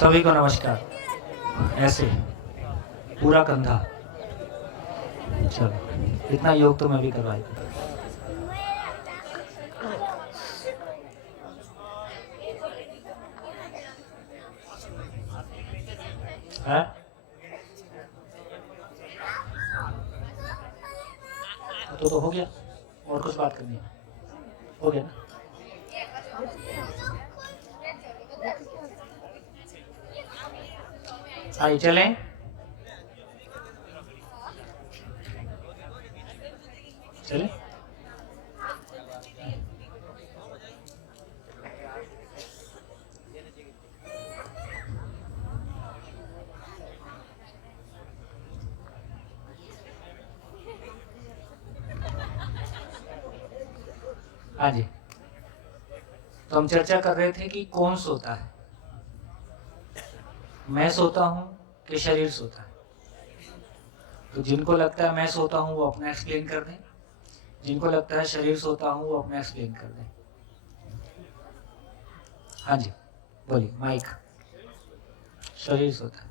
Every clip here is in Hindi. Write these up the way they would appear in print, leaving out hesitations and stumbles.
सभी को नमस्कार। ऐसे पूरा कंधा, चलो इतना योग तो मैं भी करवाई है। तो हो गया, और कुछ बात करनी है? हो गया ना? आइए चलें। चलें। हाँ जी, तो हम चर्चा कर रहे थे कि कौन सोता है, मैं सोता हूँ कि शरीर सोता है। तो जिनको लगता है मैं सोता हूँ वो अपना एक्सप्लेन कर दें, जिनको लगता है शरीर सोता हूँ वो अपना एक्सप्लेन कर दें। हाँ जी बोलिए, माइक। शरीर सोता है।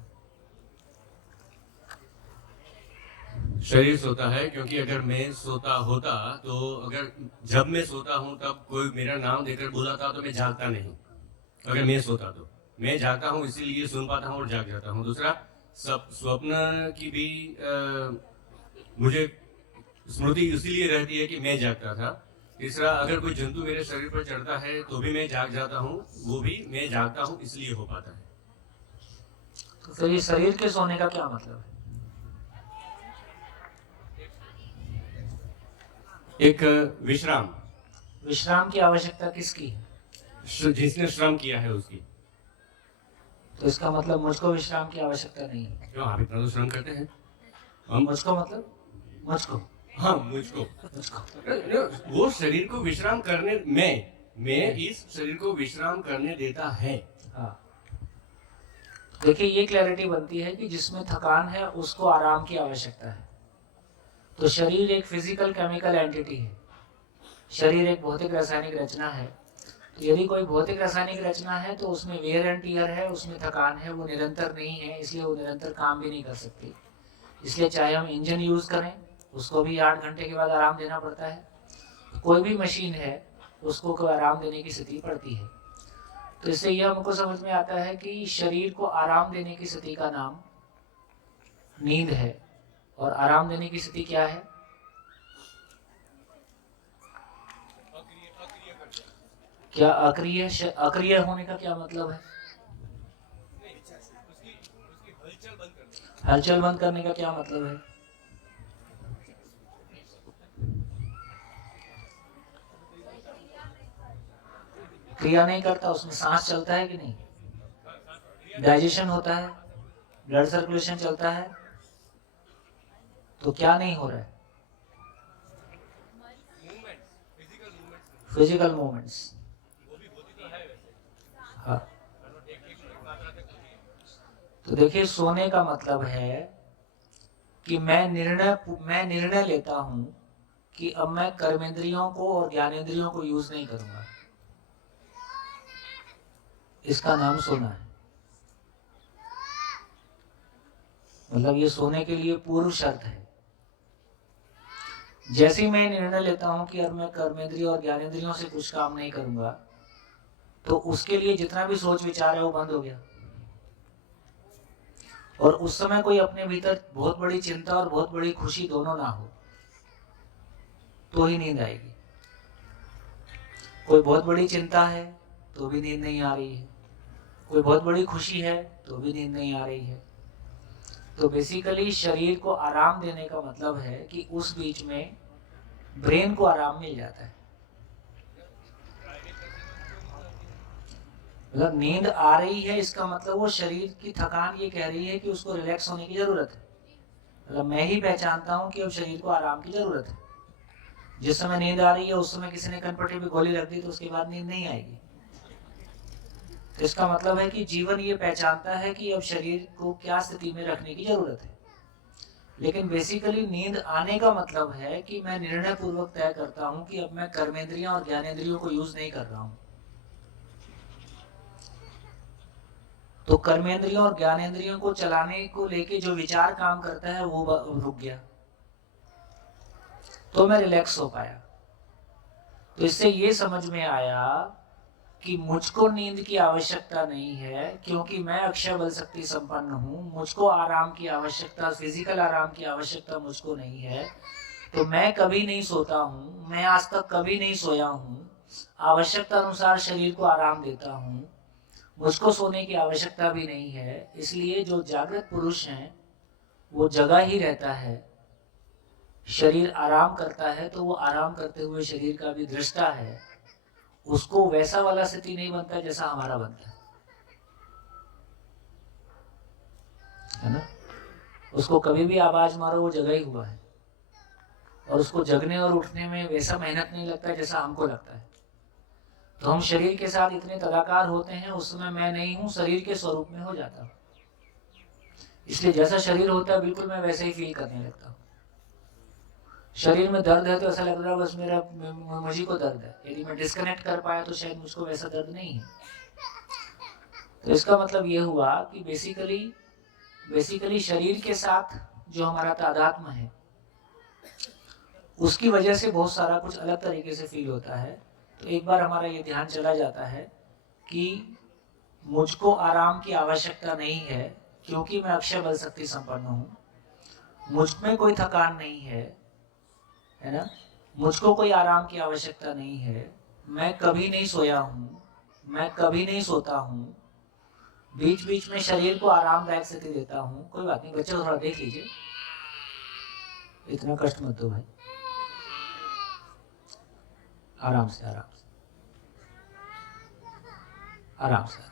शरीर सोता है, क्योंकि अगर मैं सोता होता तो अगर जब मैं सोता हूँ तब कोई मेरा नाम देकर बुलाता तो मैं जागता नहीं। अगर मैं सोता तो मैं जागता हूँ, इसीलिए सुन पाता हूँ और जाग जाता हूँ। दूसरा, सब स्वप्न की भी मुझे स्मृति इसीलिए रहती है कि मैं जागता था। तीसरा, अगर कोई जंतु मेरे शरीर पर चढ़ता है तो भी मैं जाग जाता हूँ, वो भी मैं जागता हूँ इसलिए हो पाता है। तो फिर ये शरीर के सोने का क्या मतलब है? एक विश्राम। विश्राम की आवश्यकता किसकी है? जिसने श्रम किया है उसकी। तो इसका मतलब मुझको विश्राम की आवश्यकता नहीं है। क्यों, आप इतना तो श्रम करते हैं। मुझको मतलब मुझको हाँ, मुझको वो शरीर को विश्राम करने मैं इस शरीर को विश्राम करने देता है। हाँ, देखिए ये क्लैरिटी बनती है कि जिसमें थकान है उसको आराम की आवश्यकता है। तो शरीर एक फिजिकल केमिकल एंटिटी है, शरीर एक भौतिक रासायनिक रचना है। तो यदि कोई भौतिक रासायनिक रचना है तो उसमें वेयर एंड टियर है, उसमें थकान है, वो निरंतर नहीं है, इसलिए वो निरंतर काम भी नहीं कर सकती। इसलिए चाहे हम इंजन यूज करें उसको भी 8 घंटे के बाद आराम देना पड़ता है। कोई भी मशीन है उसको कोई आराम देने की स्थिति पड़ती है। तो इससे यह हमको समझ में आता है कि शरीर को आराम देने की स्थिति का नाम नींद है। और आराम देने की स्थिति क्या है? क्या अक्रिय? अक्रिय होने का क्या मतलब है? हलचल बंद करने का क्या मतलब है? क्रिया नहीं करता, उसमें सांस चलता है कि नहीं? डाइजेशन होता है, ब्लड सर्कुलेशन चलता है, तो क्या नहीं हो रहा है? Physical movements. हाँ, तो देखिए सोने का मतलब है कि मैं निर्णय लेता हूं कि अब मैं कर्मेंद्रियों को और ज्ञानेंद्रियों को यूज नहीं करूंगा। इसका नाम सोना है। मतलब ये सोने के लिए पूर्व शर्त है। जैसे ही मैं निर्णय लेता हूं कि अब मैं कर्मेंद्रिय और ज्ञानेंद्रियों से कुछ काम नहीं करूंगा, तो उसके लिए जितना भी सोच विचार है वो बंद हो गया। और उस समय कोई अपने भीतर बहुत बड़ी चिंता और बहुत बड़ी खुशी दोनों ना हो तो ही नींद आएगी। कोई बहुत बड़ी चिंता है तो भी नींद नहीं आ रही है, कोई बहुत बड़ी खुशी है तो भी नींद नहीं आ रही है। तो बेसिकली शरीर को आराम देने का मतलब है कि उस बीच में ब्रेन को आराम मिल जाता है। मतलब नींद आ रही है इसका मतलब वो शरीर की थकान ये कह रही है कि उसको रिलैक्स होने की जरूरत है। मतलब मैं ही पहचानता हूँ कि अब शरीर को आराम की जरूरत है। जिस समय नींद आ रही है उस समय किसी ने कनपट्टी पे गोली रख दी तो उसके बाद नींद नहीं आएगी। तो इसका मतलब है कि जीवन ये पहचानता है कि अब शरीर को क्या स्थिति में रखने की जरूरत है। लेकिन बेसिकली नींद आने का मतलब है कि मैं निर्णय पूर्वक तय करता हूं कि अब मैं कर्मेंद्रियों और ज्ञानेंद्रियों को यूज नहीं कर रहा हूं। तो कर्मेंद्रियों और ज्ञानेंद्रियों को चलाने को लेके जो विचार काम करता है वो रुक गया, तो मैं रिलैक्स हो पाया। तो इससे ये समझ में आया कि मुझको नींद की आवश्यकता नहीं है, क्योंकि मैं अक्षय बल शक्ति संपन्न हूँ। मुझको आराम की आवश्यकता, फिजिकल आराम की आवश्यकता मुझको नहीं है, तो मैं कभी नहीं सोता हूँ। मैं आज तक कभी नहीं सोया हूँ, आवश्यकता अनुसार शरीर को आराम देता हूँ, मुझको सोने की आवश्यकता भी नहीं है। इसलिए जो जागृत पुरुष हैं वो जगा ही रहता है, शरीर आराम करता है तो वो आराम करते हुए शरीर का भी दृष्टा है। उसको वैसा वाला स्थिति नहीं बनता जैसा हमारा बनता है ना। उसको कभी भी आवाज मारो वो जगा ही हुआ है, और उसको जगने और उठने में वैसा मेहनत नहीं लगता जैसा हमको लगता है। तो हम शरीर के साथ इतने तदाकार होते हैं, उस समय मैं नहीं हूं, शरीर के स्वरूप में हो जाता हूं। इसलिए जैसा शरीर होता है बिल्कुल मैं वैसे ही फील करने लगता हूँ। शरीर में दर्द है तो ऐसा लग रहा है बस मुझी को दर्द है। यदि मैं डिस्कनेक्ट कर पाया तो शायद मुझको वैसा दर्द नहीं है। तो इसका मतलब ये हुआ कि बेसिकली शरीर के साथ जो हमारा तादात्म्य है उसकी वजह से बहुत सारा कुछ अलग तरीके से फील होता है। तो एक बार हमारा ये ध्यान चला जाता है कि मुझको आराम की आवश्यकता नहीं है, क्योंकि मैं अक्षय बल शक्ति संपन्न हूँ। मुझ में कोई थकान नहीं है ना, मुझको कोई आराम की आवश्यकता नहीं है। मैं कभी नहीं सोया हूँ, मैं कभी नहीं सोता हूँ, बीच बीच में शरीर को आरामदायक स्थिति देता हूँ। कोई बात नहीं बच्चे, थोड़ा देख लीजिए, इतना कष्ट मत दो भाई, आराम से आराम से आराम से।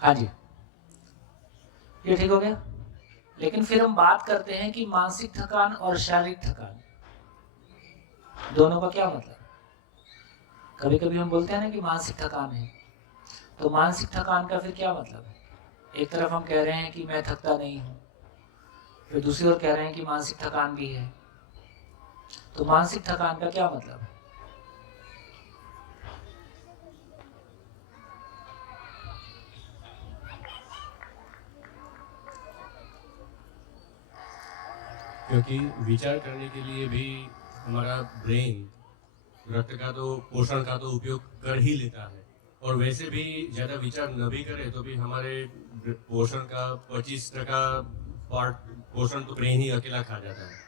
हाँ जी, ये ठीक हो गया। लेकिन फिर हम बात करते हैं कि मानसिक थकान और शारीरिक थकान दोनों का क्या मतलब। कभी कभी हम बोलते हैं ना कि मानसिक थकान है, तो मानसिक थकान का फिर क्या मतलब है। एक तरफ हम कह रहे हैं कि मैं थकता नहीं हूँ, फिर दूसरी ओर कह रहे हैं कि मानसिक थकान भी है। तो मानसिक थकान का क्या मतलब है। क्योंकि विचार करने के लिए भी हमारा ब्रेन रक्त का तो पोषण का तो उपयोग कर ही लेता है, और वैसे भी ज़्यादा विचार न भी करे तो भी हमारे पोषण का 25% पार्ट पोषण तो ब्रेन ही अकेला खा जाता है।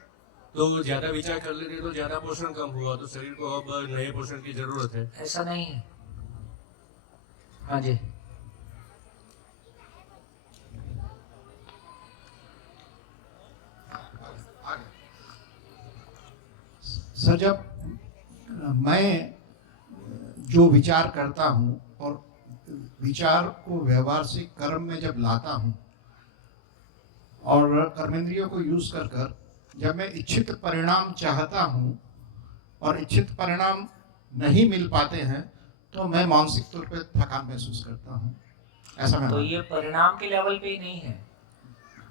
तो ज़्यादा विचार कर लेते तो ज़्यादा पोषण कम हुआ, तो शरीर को अब नए पोषण की जरूरत है। ऐसा नहीं है। हाँ जी, सर, जब मैं जो विचार करता हूँ और विचार को व्यवहार से कर्म में जब लाता हूँ और कर्मेंद्रियों को यूज कर कर जब मैं इच्छित परिणाम चाहता हूँ और इच्छित परिणाम नहीं मिल पाते हैं तो मैं मानसिक तौर पे थकान महसूस करता हूँ। ऐसा मैं तो ये परिणाम के लेवल पे ही नहीं है।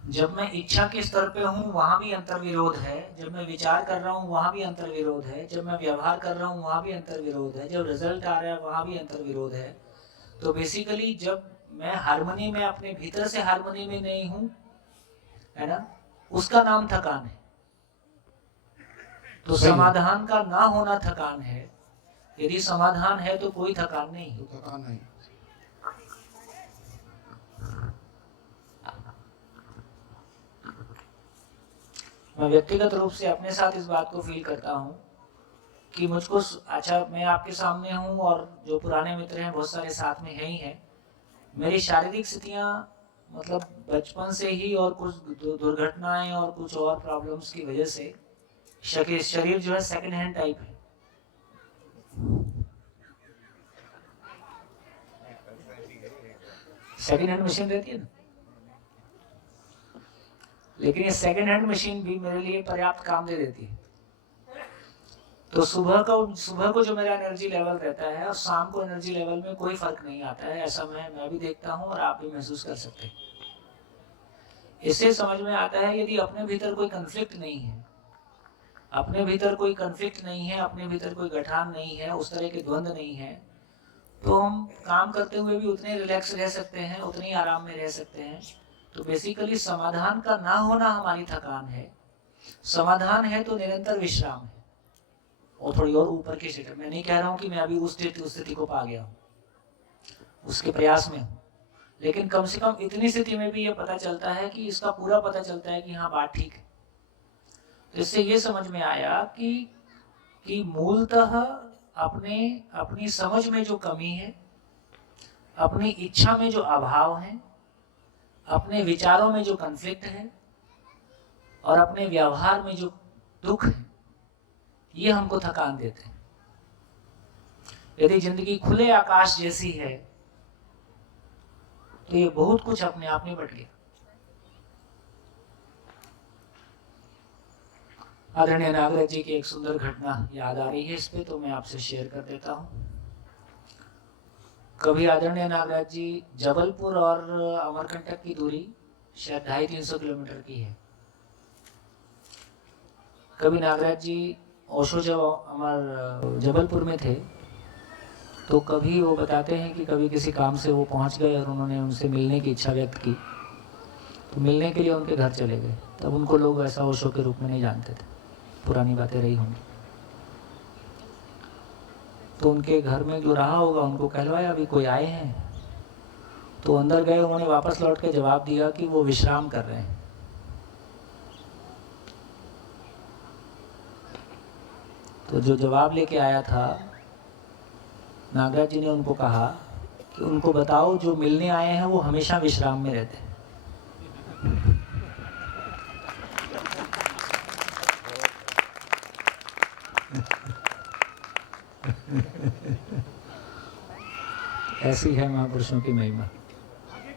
जब मैं इच्छा के स्तर पे हूँ वहां भी अंतर विरोध है, जब मैं विचार कर रहा हूँ वहां भी अंतर विरोध है, जब मैं व्यवहार कर रहा हूँ वहां भी अंतर विरोध है, जब रिजल्ट आ रहा है वहां भी अंतर विरोध है। तो बेसिकली जब मैं हार्मनी में, अपने भीतर से हार्मनी में नहीं हूँ, है ना, उसका नाम थकान है। तो समाधान का ना होना थकान है। यदि समाधान है तो कोई थकान नहीं है। तो थकान नहीं। मैं व्यक्तिगत रूप से अपने साथ इस बात को फील करता हूँ कि मुझको, अच्छा मैं आपके सामने हूँ और जो पुराने मित्र हैं बहुत सारे साथ में है ही हैं। मेरी शारीरिक स्थितियाँ मतलब बचपन से ही और कुछ दुर्घटनाएं और कुछ और प्रॉब्लम्स की वजह से शरीर जो है सेकंड हैंड टाइप है। सेकंड हैंड मशीन रहती है ना, लेकिन ये सेकंड हैंड मशीन भी मेरे लिए पर्याप्त काम दे देती है। तो सुबह को जो मेरा एनर्जी लेवल रहता है और शाम को एनर्जी लेवल में कोई फर्क नहीं आता है। ऐसा मैं भी देखता हूँ और आप भी महसूस कर सकते हैं। इससे समझ में आता है यदि अपने भीतर कोई कन्फ्लिक्ट नहीं है, अपने भीतर कोई कन्फ्लिक्ट नहीं है, अपने भीतर कोई गठान नहीं है, उस तरह के द्वंद्व नहीं है, तो हम काम करते हुए भी उतने रिलैक्स रह सकते हैं, उतने ही आराम में रह सकते हैं। तो बेसिकली समाधान का ना होना हमारी थकान है। समाधान है तो निरंतर विश्राम है और थोड़ी और ऊपर की स्थिति। मैं नहीं कह रहा हूँ कि मैं अभी उस स्थिति को पा गया हूँ, उसके प्रयास में हूँ, लेकिन कम से कम इतनी स्थिति में भी ये पता चलता है कि इसका पूरा पता चलता है कि हाँ बात ठीक है। तो इससे ये समझ में आया कि मूलतः अपनी समझ में जो कमी है, अपनी इच्छा में जो अभाव है, अपने विचारों में जो कन्फ्लिक्ट है और अपने व्यवहार में जो दुख है, ये हमको थकान देते हैं। यदि जिंदगी खुले आकाश जैसी है तो ये बहुत कुछ अपने आप में बट गया। आदरणीय नागराज जी की एक सुंदर घटना याद आ रही है इस पे, तो मैं आपसे शेयर कर देता हूँ। कभी आदरणीय नागराज जी जबलपुर और अमरकंटक की दूरी शायद 250-300 किलोमीटर की है। कभी नागराज जी ओशो जब हमारे जबलपुर में थे तो कभी वो बताते हैं कि कभी किसी काम से वो पहुंच गए और उन्होंने उनसे मिलने की इच्छा व्यक्त की, तो मिलने के लिए उनके घर चले गए। तब उनको लोग ऐसा ओशो के रूप में नहीं जानते थे, पुरानी बातें रही होंगी। तो उनके घर में जो रहा होगा उनको कहलवाया अभी कोई आए हैं, तो अंदर गए। उन्होंने वापस लौट के जवाब दिया कि वो विश्राम कर रहे हैं। तो जो जवाब लेके आया था, नागराज जी ने उनको कहा कि उनको बताओ जो मिलने आए हैं वो हमेशा विश्राम में रहते हैं। ऐसी है महापुरुषों की महिमा। आगे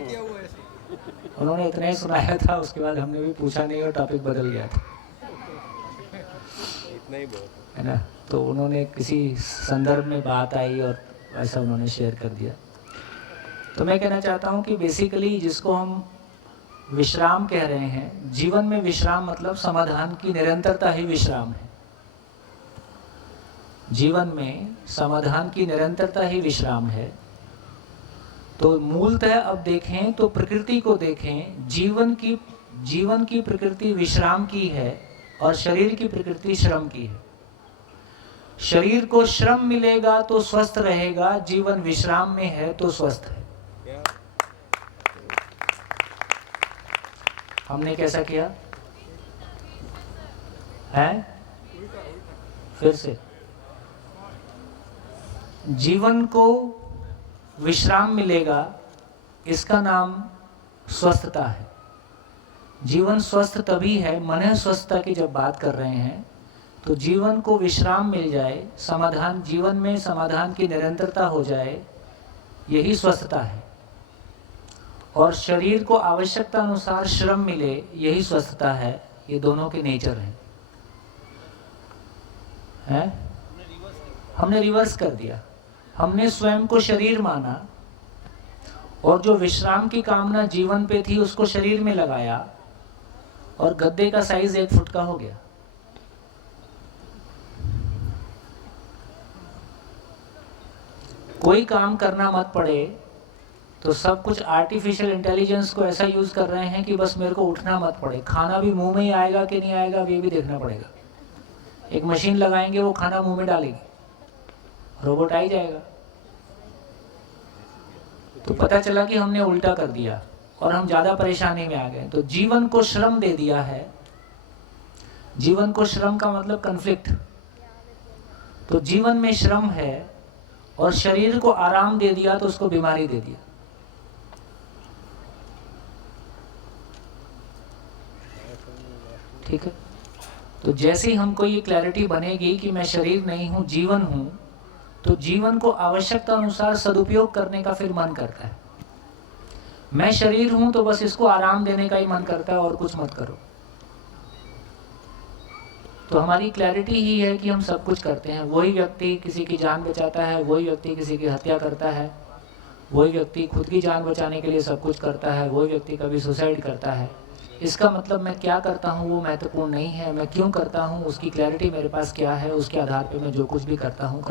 क्या हुआ ऐसे? उन्होंने इतना ही सुनाया था, उसके बाद हमने भी पूछा नहीं और टॉपिक बदल गया था, इतना ही बहुत है ना। तो उन्होंने किसी संदर्भ में बात आई और ऐसा उन्होंने शेयर कर दिया। तो मैं कहना चाहता हूँ कि बेसिकली जिसको हम विश्राम कह रहे हैं, जीवन में विश्राम मतलब समाधान की निरंतरता ही विश्राम है। जीवन में समाधान की निरंतरता ही विश्राम है। तो मूलतः अब देखें तो प्रकृति को देखें, जीवन की प्रकृति विश्राम की है और शरीर की प्रकृति श्रम की है। शरीर को श्रम मिलेगा तो स्वस्थ रहेगा, जीवन विश्राम में है तो स्वस्थ है। हमने कैसा किया है? फिर से जीवन को विश्राम मिलेगा, इसका नाम स्वस्थता है। जीवन स्वस्थ तभी है, मन स्वस्थता की जब बात कर रहे हैं तो जीवन को विश्राम मिल जाए, समाधान, जीवन में समाधान की निरंतरता हो जाए, यही स्वस्थता है। और शरीर को आवश्यकता अनुसार श्रम मिले, यही स्वस्थता है। ये दोनों के नेचर हैं। हमने रिवर्स कर दिया। हमने स्वयं को शरीर माना और जो विश्राम की कामना जीवन पे थी उसको शरीर में लगाया और गद्दे का साइज 1 फुट का हो गया। कोई काम करना मत पड़े तो सब कुछ आर्टिफिशियल इंटेलिजेंस को ऐसा यूज कर रहे हैं कि बस मेरे को उठना मत पड़े। खाना भी मुंह में ही आएगा कि नहीं आएगा ये भी देखना पड़ेगा। एक मशीन लगाएंगे, वो खाना मुंह में डालेगी, रोबोट आ ही जाएगा। तो पता चला कि हमने उल्टा कर दिया और हम ज्यादा परेशानी में आ गए। तो जीवन को श्रम दे दिया है। जीवन को श्रम का मतलब कन्फ्लिक्ट। तो जीवन में श्रम है और शरीर को आराम दे दिया तो उसको बीमारी दे दिया। ठीक है। तो जैसे ही हमको ये क्लैरिटी बनेगी कि मैं शरीर नहीं हूं, जीवन हूं, तो जीवन को आवश्यकता अनुसार सदुपयोग करने का फिर मन करता है। मैं शरीर हूं तो बस इसको आराम देने का ही मन करता है और कुछ मत करो। तो हमारी क्लैरिटी ही है कि हम सब कुछ करते हैं। वही व्यक्ति किसी की जान बचाता है, वही व्यक्ति किसी की हत्या करता है, वही व्यक्ति खुद की जान बचाने के लिए सब कुछ करता है, वही व्यक्ति कभी सुसाइड करता है। इसका मतलब मैं क्या करता हूँ वो महत्वपूर्ण नहीं है, मैं क्यों करता हूँ उसकी क्लैरिटी मेरे पास क्या है, उसके आधार पे मैं जो कुछ भी करता हूँ।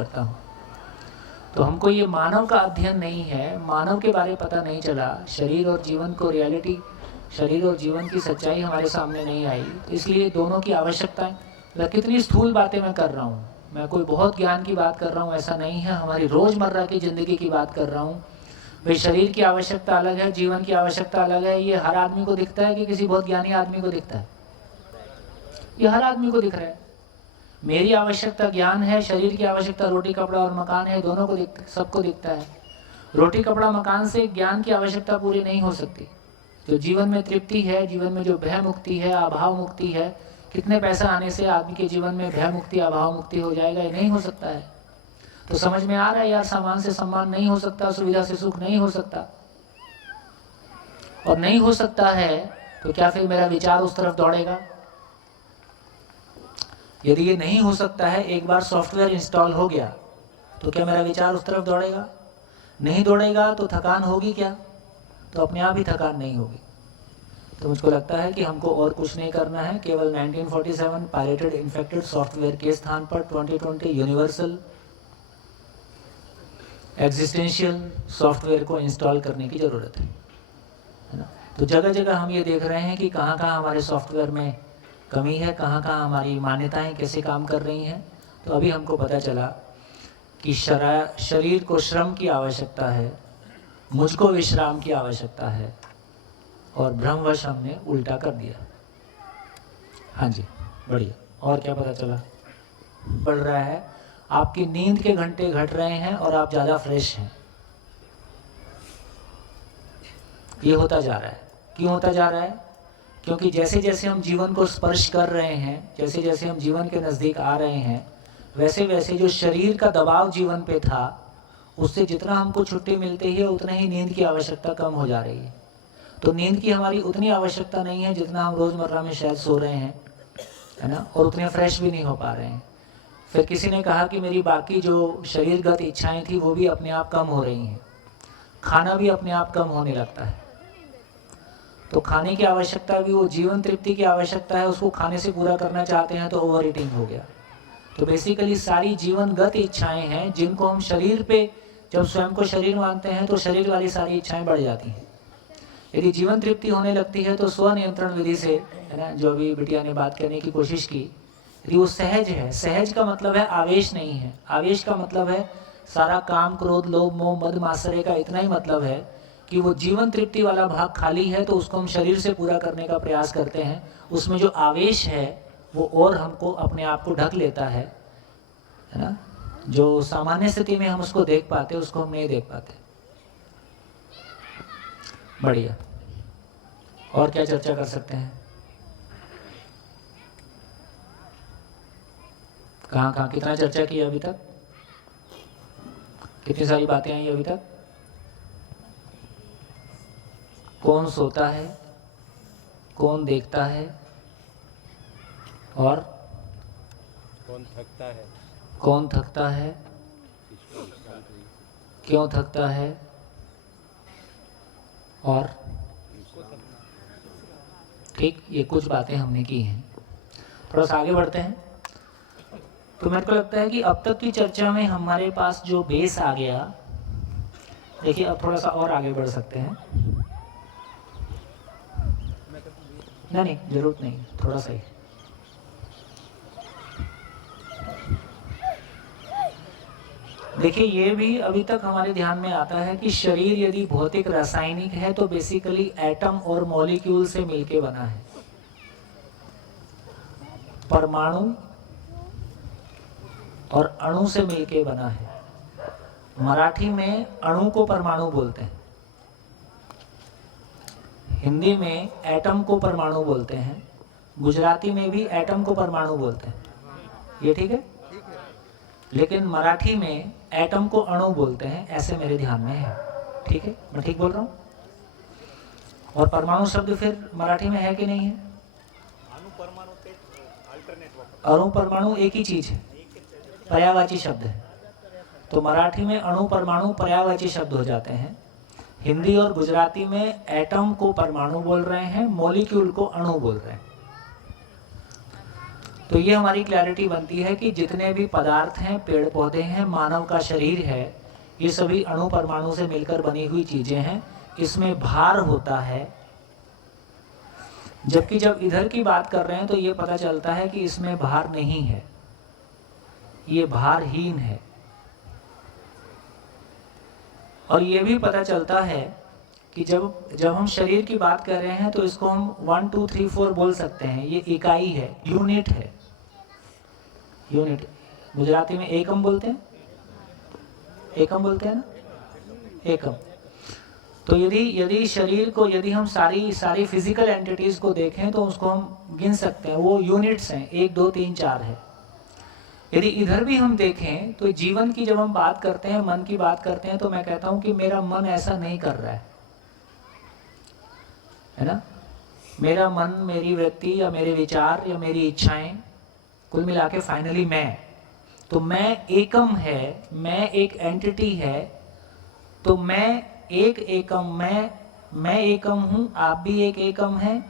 तो हमको ये मानव का अध्ययन नहीं है, मानव के बारे पता नहीं चला, शरीर और जीवन को रियलिटी, शरीर और जीवन की सच्चाई हमारे सामने नहीं आई, इसलिए दोनों की आवश्यकता है। कितनी स्थूल बातें मैं कर रहा हूँ, मैं कोई बहुत ज्ञान की बात कर रहा हूँ ऐसा नहीं है, हमारी रोज़मर्रा की ज़िंदगी की बात कर रहा हूँ। भाई शरीर की आवश्यकता अलग है, जीवन की आवश्यकता अलग है। ये हर आदमी को दिखता है कि किसी बहुत ज्ञानी आदमी को दिखता है? ये हर आदमी को दिख रहा है। मेरी आवश्यकता ज्ञान है, शरीर की आवश्यकता रोटी कपड़ा और मकान है, दोनों को सबको दिखता है। रोटी कपड़ा मकान से ज्ञान की आवश्यकता पूरी नहीं हो सकती। जो जीवन में तृप्ति है, जीवन में जो भय मुक्ति है, अभाव मुक्ति है, कितने पैसा आने से आदमी के जीवन में भय मुक्ति अभाव मुक्ति हो जाएगा? ये नहीं हो सकता है। तो समझ में आ रहा है यार, सामान से सम्मान नहीं हो सकता, सुविधा से सुख नहीं हो सकता। और नहीं हो सकता है तो क्या फिर मेरा विचार उस तरफ दौड़ेगा? यदि ये नहीं हो सकता है, एक बार सॉफ्टवेयर इंस्टॉल हो गया तो क्या मेरा विचार उस तरफ दौड़ेगा? नहीं दौड़ेगा तो थकान होगी क्या? तो अपने आप ही थकान नहीं होगी। तो मुझको लगता है कि हमको और कुछ नहीं करना है, केवल 1947 पायरेटेड इन्फेक्टेड सॉफ्टवेयर के स्थान पर 2020 यूनिवर्सल एग्जिस्टेंशियल सॉफ्टवेयर को इंस्टॉल करने की ज़रूरत है ना। तो जगह जगह हम ये देख रहे हैं कि कहाँ कहाँ हमारे सॉफ्टवेयर में कमी है, कहाँ कहाँ हमारी मान्यताएं कैसे काम कर रही हैं। तो अभी हमको पता चला कि शरीर को श्रम की आवश्यकता है, मुझको विश्राम की आवश्यकता है, और भ्रमवश हमने उल्टा कर दिया। हाँ जी, बढ़िया। और क्या पता चला? बढ़ रहा है, आपकी नींद के घंटे घट रहे हैं और आप ज़्यादा फ्रेश हैं। ये होता जा रहा है। क्यों होता जा रहा है? क्योंकि जैसे जैसे हम जीवन को स्पर्श कर रहे हैं, जैसे जैसे हम जीवन के नज़दीक आ रहे हैं, वैसे वैसे जो शरीर का दबाव जीवन पे था, उससे जितना हमको छुट्टी मिलती है उतना ही नींद की आवश्यकता कम हो जा रही है। तो नींद की हमारी उतनी आवश्यकता नहीं है जितना हम रोज़मर्रा में शायद सो रहे हैं, है ना, और उतने फ्रेश भी नहीं हो पा रहे हैं। फिर किसी ने कहा कि मेरी बाकी जो शरीरगत इच्छाएं थी वो भी अपने आप कम हो रही हैं, खाना भी अपने आप कम होने लगता है। तो खाने की आवश्यकता भी, वो जीवन तृप्ति की आवश्यकता है, उसको खाने से पूरा करना चाहते हैं तो ओवर ईटिंग हो गया। तो बेसिकली सारी जीवनगत इच्छाएं हैं जिनको हम शरीर पे, जब स्वयं को शरीर मानते हैं तो शरीर वाली सारी इच्छाएं बढ़ जाती हैं। यदि जीवन तृप्ति होने लगती है तो स्वनियंत्रण विधि से, है ना, जो अभी बिटिया ने बात करने की कोशिश की, यदि वो सहज है, सहज का मतलब है आवेश नहीं है, आवेश का मतलब है सारा काम क्रोध लोभ मोह मद मात्सर्य का इतना ही मतलब है कि वो जीवन तृप्ति वाला भाग खाली है तो उसको हम शरीर से पूरा करने का प्रयास करते हैं। उसमें जो आवेश है वो और हमको अपने आप को ढक लेता है ना। जो सामान्य स्थिति में हम उसको देख पाते उसको हम नहीं देख पाते। बढ़िया। और क्या चर्चा कर सकते हैं? कहाँ कहाँ कितना चर्चा की अभी तक? कितनी सारी बातें आई अभी तक? कौन सोता है, कौन देखता है, और कौन थकता है, कौन थकता है, क्यों थकता है, और ठीक, ये कुछ बातें हमने की हैं। थोड़ा सा आगे बढ़ते हैं। तो मेरे को लगता है कि अब तक की चर्चा में हमारे पास जो बेस आ गया, देखिए अब थोड़ा सा और आगे बढ़ सकते हैं। नहीं जरूरत नहीं, थोड़ा सा ही। देखिए ये भी अभी तक हमारे ध्यान में आता है कि शरीर यदि भौतिक रासायनिक है तो बेसिकली एटम और मॉलिक्यूल से मिलके बना है। परमाणु और अणु से मिलके बना है। मराठी में अणु को परमाणु बोलते हैं, हिंदी में एटम को परमाणु बोलते हैं, गुजराती में भी एटम को परमाणु बोलते हैं। ये ठीक है? लेकिन मराठी में एटम को अणु बोलते हैं, ऐसे मेरे ध्यान में है। ठीक है, मैं ठीक बोल रहा हूँ? और परमाणु शब्द फिर मराठी में है कि नहीं है? अणु परमाणु एक ही चीज है, पर्यायवाची शब्द है। तो मराठी में अणु परमाणु पर्यायवाची शब्द हो जाते हैं। हिंदी और गुजराती में एटम को परमाणु बोल रहे हैं, मॉलिक्यूल को अणु बोल रहे हैं। तो ये हमारी क्लैरिटी बनती है कि जितने भी पदार्थ हैं, पेड़ पौधे हैं, मानव का शरीर है, ये सभी अणु परमाणु से मिलकर बनी हुई चीजें हैं। इसमें भार होता है, जबकि जब इधर की बात कर रहे हैं तो ये पता चलता है कि इसमें भार नहीं है, ये भारहीन है। और ये भी पता चलता है कि जब हम शरीर की बात कर रहे हैं तो इसको हम 1 2 3 4 बोल सकते हैं। ये इकाई है, यूनिट है। यूनिट गुजराती में एकम बोलते हैं, एकम बोलते हैं ना, एकम। तो यदि शरीर को, यदि हम सारी फिजिकल एंटिटीज को देखें तो उसको हम गिन सकते हैं, वो यूनिट्स हैं, 1 2 3 4 है। यदि इधर भी हम देखें तो जीवन की जब हम बात करते हैं, मन की बात करते हैं, तो मैं कहता हूं कि मेरा मन ऐसा नहीं कर रहा है ना। मेरा मन, मेरी वृत्ति या मेरे विचार या मेरी इच्छाएं, कुल मिला के फाइनली तो मैं एकम है, मैं एक एंटिटी है। तो मैं एक एकम, मैं एकम हूँ, आप भी एक एकम है।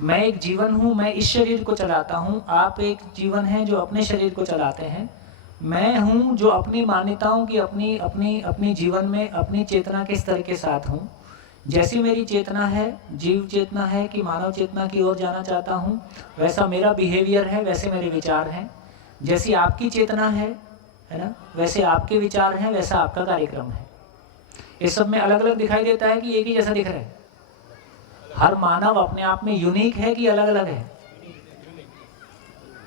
मैं एक जीवन हूँ, मैं इस शरीर को चलाता हूँ, आप एक जीवन है जो अपने शरीर को चलाते हैं। मैं हूँ जो अपनी मान्यताओं की अपनी जीवन में अपनी चेतना के स्तर के साथ हूँ। जैसी मेरी चेतना है, जीव चेतना है कि मानव चेतना की ओर जाना चाहता हूँ, वैसा मेरा बिहेवियर है, वैसे मेरे विचार हैं। जैसी आपकी चेतना है ना, वैसे आपके विचार हैं, वैसा आपका कार्यक्रम है। इस सब में अलग अलग दिखाई देता है कि एक ही जैसा दिख रहा है? हर मानव अपने आप में यूनिक है कि अलग अलग है?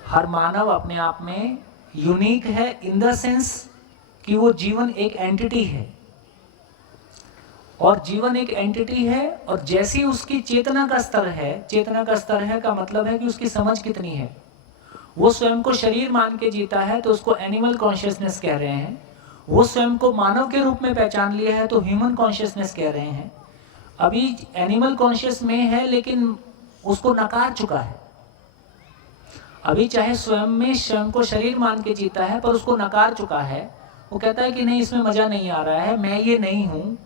हर मानव अपने आप में यूनिक है इन द सेंस कि वो जीवन एक एंटिटी है, और जीवन एक एंटिटी है। और जैसी उसकी चेतना का स्तर है, चेतना का स्तर है का मतलब है कि उसकी समझ कितनी है। वो स्वयं को शरीर मान के जीता है तो उसको एनिमल कॉन्शियसनेस कह रहे हैं। वो स्वयं को मानव के रूप में पहचान लिया है तो ह्यूमन कॉन्शियसनेस कह रहे हैं। अभी एनिमल कॉन्शियस में है लेकिन उसको नकार चुका है। अभी चाहे स्वयं को शरीर मान के जीता है पर उसको नकार चुका है। वो कहता है कि नहीं, इसमें मजा नहीं आ रहा है, मैं ये नहीं हूँ,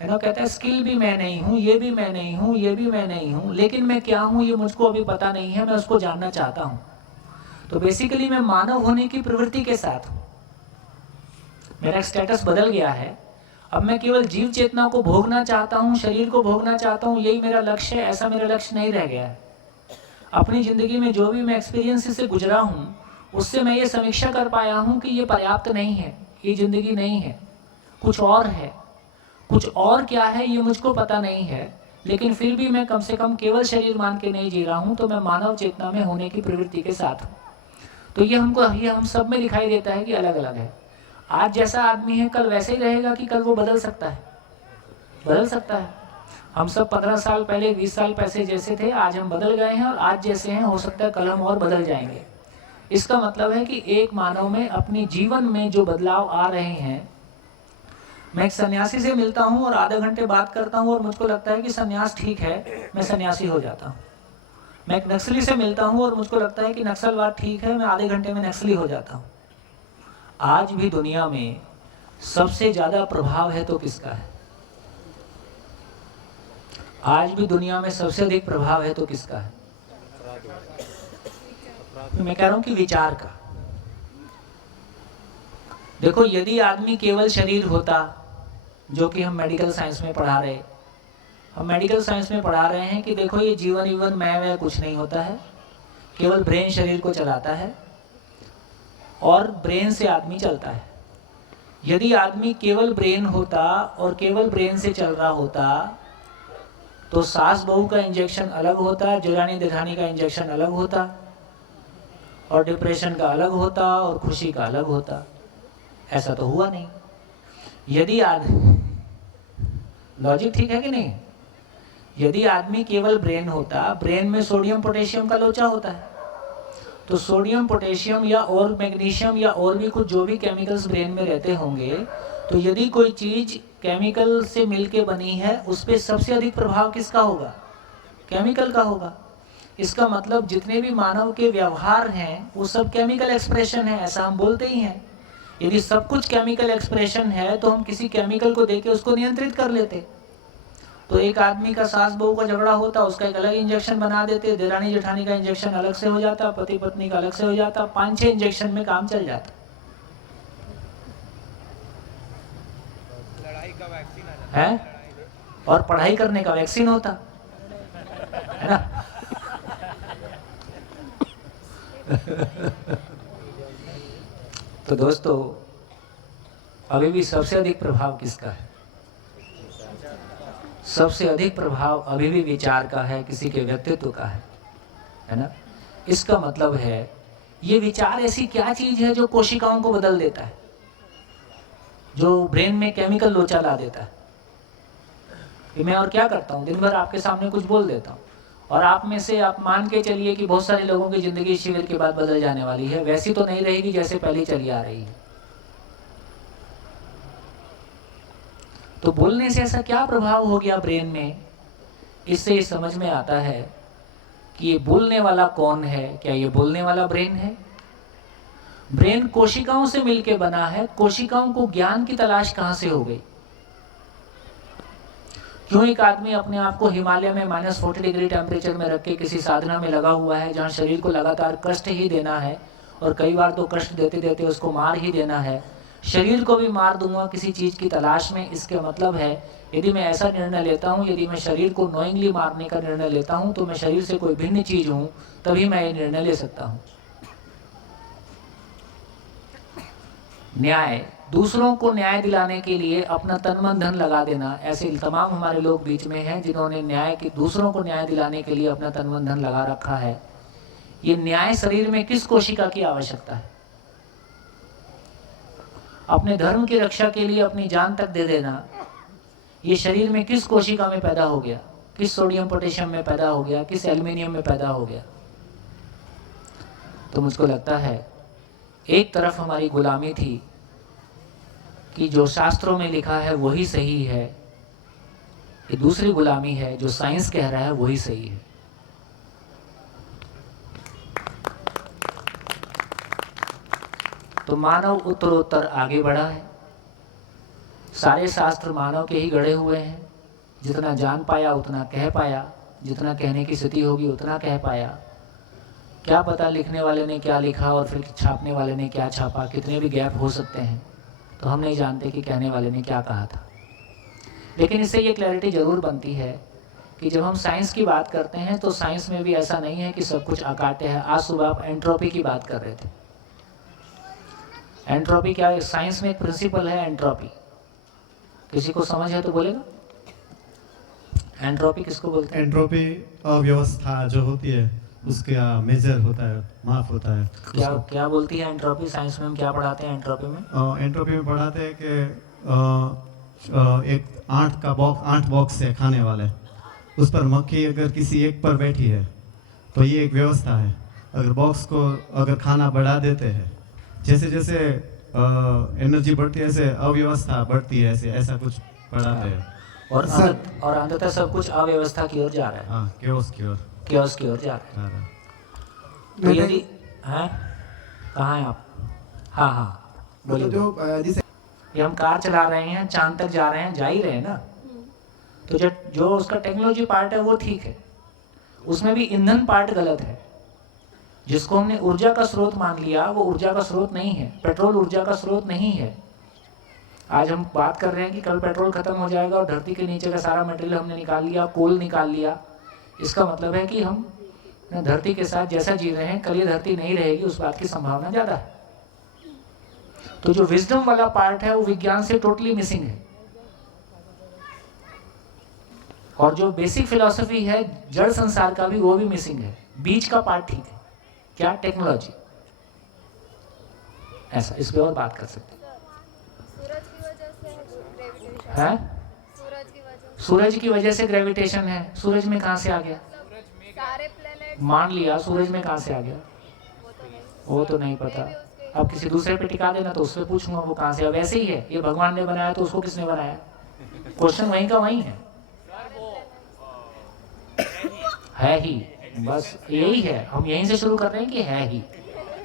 है ना। कहता है स्किल भी मैं नहीं हूँ, ये भी मैं नहीं हूँ, ये भी मैं नहीं हूँ, लेकिन मैं क्या हूँ ये मुझको अभी पता नहीं है, मैं उसको जानना चाहता हूँ। तो बेसिकली मैं मानव होने की प्रवृत्ति के साथ हूँ, मेरा स्टेटस बदल गया है। अब मैं केवल जीव चेतना को भोगना चाहता हूँ, शरीर को भोगना चाहता हूँ, यही मेरा लक्ष्य है। ऐसा मेरा लक्ष्य नहीं रह गया है। अपनी जिंदगी में जो भी मैं एक्सपीरियंस से गुजरा हूँ उससे मैं ये समीक्षा कर पाया हूँ कि ये पर्याप्त नहीं है, ये जिंदगी नहीं है, कुछ और है। कुछ और क्या है ये मुझको पता नहीं है, लेकिन फिर भी मैं कम से कम केवल शरीर मान के नहीं जी रहा हूँ, तो मैं मानव चेतना में होने की प्रवृत्ति के साथ हूँ। तो ये हम सब में दिखाई देता है कि अलग अलग है। आज जैसा आदमी है कल वैसे ही रहेगा कि कल वो बदल सकता है? बदल सकता है। हम सब 15 साल पहले, 20 साल पहले जैसे थे, आज हम बदल गए हैं, और आज जैसे हैं हो सकता है कल हम और बदल जाएंगे। इसका मतलब है कि एक मानव में अपनी जीवन में जो बदलाव आ रहे हैं। मैं एक सन्यासी से मिलता हूँ और आधे घंटे बात करता हूँ और मुझको लगता है कि सन्यास ठीक है, मैं सन्यासी हो जाता हूँ। मैं एक नक्सली से मिलता हूँ और मुझको लगता है कि नक्सलवाद ठीक है, मैं आधे घंटे में नक्सली हो जाता हूँ। आज भी दुनिया में सबसे ज्यादा प्रभाव है तो किसका है? आज भी दुनिया में सबसे अधिक प्रभाव है तो किसका है? मैं कह रहा हूं कि विचार का। देखो, यदि आदमी केवल शरीर होता, जो कि हम मेडिकल साइंस में पढ़ा रहे, हम मेडिकल साइंस में पढ़ा रहे हैं कि देखो ये जीवन मैं कुछ नहीं होता है, केवल ब्रेन शरीर को चलाता है और ब्रेन से आदमी चलता है। यदि आदमी केवल ब्रेन होता और केवल ब्रेन से चल रहा होता तो सास बहू का इंजेक्शन अलग होता, जुलानी दिखानी का इंजेक्शन अलग होता, और डिप्रेशन का अलग होता, और खुशी का अलग होता। ऐसा तो हुआ नहीं। यदि लॉजिक ठीक है कि नहीं? यदि आदमी केवल ब्रेन होता, ब्रेन में सोडियम पोटेशियम का लोचा होता है, तो सोडियम पोटेशियम या और मैग्नीशियम या और भी कुछ जो भी केमिकल्स ब्रेन में रहते होंगे, तो यदि कोई चीज केमिकल से मिलके बनी है, उस पर सबसे अधिक प्रभाव किसका होगा? केमिकल का होगा। इसका मतलब जितने भी मानव के व्यवहार हैं वो सब केमिकल एक्सप्रेशन है, ऐसा हम बोलते ही हैं। यदि सब कुछ केमिकल एक्सप्रेशन है तो हम किसी केमिकल को देके उसको नियंत्रित कर लेते। तो एक आदमी का सास बहू का झगड़ा होता, उसका एक अलग इंजेक्शन बना देते, देरानी जेठानी का इंजेक्शन अलग से हो जाता, पति पत्नी का अलग से हो जाता, 5-6 इंजेक्शन में काम चल जाता है। और पढ़ाई करने का वैक्सीन होता है ना। तो दोस्तों, अभी भी सबसे अधिक प्रभाव किसका है? सबसे अधिक प्रभाव अभी भी विचार का है, किसी के व्यक्तित्व का है ना। इसका मतलब है ये विचार ऐसी क्या चीज है जो कोशिकाओं को बदल देता है, जो ब्रेन में केमिकल लोचा ला देता है। कि मैं और क्या करता हूँ, दिन भर आपके सामने कुछ बोल देता हूँ और आप में से आप मान के चलिए कि बहुत सारे लोगों की जिंदगी शिविर के बाद बदल जाने वाली है, वैसी तो नहीं रहेगी जैसे पहले चली आ रही है। तो बोलने से ऐसा क्या प्रभाव हो गया ब्रेन में, इससे ये समझ में आता है कि ये बोलने वाला कौन है। क्या ये बोलने वाला ब्रेन है? ब्रेन कोशिकाओं से मिलके बना है। कोशिकाओं को ज्ञान की तलाश कहां से हो गई? क्यों एक आदमी अपने आप को हिमालय में -40 डिग्री टेम्परेचर में रख के किसी साधना में लगा हुआ है जहां शरीर को लगातार कष्ट ही देना है, और कई बार तो कष्ट देते देते उसको मार ही देना है, शरीर को भी मार दूंगा किसी चीज की तलाश में। इसके मतलब है यदि मैं ऐसा निर्णय लेता हूं, यदि मैं शरीर को नोइंगली मारने का निर्णय लेता हूं, तो मैं शरीर से कोई भिन्न चीज हूं, तभी मैं ये निर्णय ले सकता हूं। न्याय, दूसरों को न्याय दिलाने के लिए अपना तन मन धन लगा देना। ऐसे तमाम हमारे लोग बीच में हैं जिन्होंने न्याय की, दूसरों को न्याय दिलाने के लिए अपना तन मन धन लगा रखा है। ये न्याय शरीर में किस कोशिका की आवश्यकता है? अपने धर्म की रक्षा के लिए अपनी जान तक दे देना, ये शरीर में किस कोशिका में पैदा हो गया? किस सोडियम पोटेशियम में पैदा हो गया? किस एल्युमिनियम में पैदा हो गया? तो मुझको लगता है एक तरफ हमारी गुलामी थी कि जो शास्त्रों में लिखा है वही सही है, ये दूसरी गुलामी है जो साइंस कह रहा है वही सही है। तो मानव उत्तरोत्तर आगे बढ़ा है। सारे शास्त्र मानव के ही गढ़े हुए हैं। जितना जान पाया उतना कह पाया, जितना कहने की स्थिति होगी उतना कह पाया। क्या पता लिखने वाले ने क्या लिखा और फिर छापने वाले ने क्या छापा, कितने भी गैप हो सकते हैं, तो हम नहीं जानते कि कहने वाले ने क्या कहा था। लेकिन इससे ये क्लैरिटी जरूर बनती है कि जब हम साइंस की बात करते हैं तो साइंस में भी ऐसा नहीं है कि सब कुछ अकाट्य है। आज सुबह आप एंट्रोपी की बात कर रहे थे। एंट्रोपी क्या है? साइंस में एक प्रिंसिपल है एंट्रोपी। किसी को समझ है तो बोलेगा। एंट्रोपी किसको बोलते हैं? एंट्रोपी अव्यवस्था जो होती है उसका मेजर होता है, माप होता है। क्या बोलती है एंट्रोपी? साइंस में हम क्या पढ़ाते हैं एंट्रोपी में? एंट्रोपी में पढ़ाते हैं कि एक 8 बॉक्स है खाने वाले, उस पर मक्खी अगर किसी एक पर बैठी है तो ये एक व्यवस्था है। अगर बॉक्स को अगर खाना बढ़ा देते हैं, जैसे जैसे एनर्जी बढ़ती है ऐसे अव्यवस्था बढ़ती है, ऐसा कुछ पढ़ाते हैं। और अंततः सब कुछ अव्यवस्था की ओर जा रहा है। हाँ, केओस की ओर जा रहा है। तो यदि हैं, कहाँ हैं आप? हाँ बोलिए। ये हम कार चला रहे हैं, चांद तक जा रहे हैं, जा ही रहे हैं ना। तो जो उसका टेक्नोलॉजी पार्ट है वो ठीक है, उसमें भी ईंधन पार्ट गलत है। जिसको हमने ऊर्जा का स्रोत मान लिया वो ऊर्जा का स्रोत नहीं है। पेट्रोल ऊर्जा का स्रोत नहीं है। आज हम बात कर रहे हैं कि कल पेट्रोल खत्म हो जाएगा और धरती के नीचे का सारा मटेरियल हमने निकाल लिया, कोल निकाल लिया। इसका मतलब है कि हम धरती के साथ जैसा जी रहे हैं, कल ये धरती नहीं रहेगी, उस बात की संभावना ज्यादा है। तो जो विजडम वाला पार्ट है वो विज्ञान से टोटली मिसिंग है। और जो बेसिक फिलॉसफी है जड़ संसार का भी, वो भी मिसिंग है। बीच का पार्ट ठीक है। क्या? टेक्नोलॉजी। ऐसा इस पे और बात कर सकते हैं। सूरज की वजह से ग्रेविटेशन है। सूरज में कहां से आ गया? मान लिया सूरज में कहां से आ गया, वो तो नहीं पता। अब किसी दूसरे पे टिका देना तो उससे पूछूंगा वो कहां से। अब ऐसे ही है, ये भगवान ने बनाया तो उसको किसने बनाया? क्वेश्चन वहीं का वहीं है ही। बस यही है, हम यहीं से शुरू कर रहे हैं कि है ही,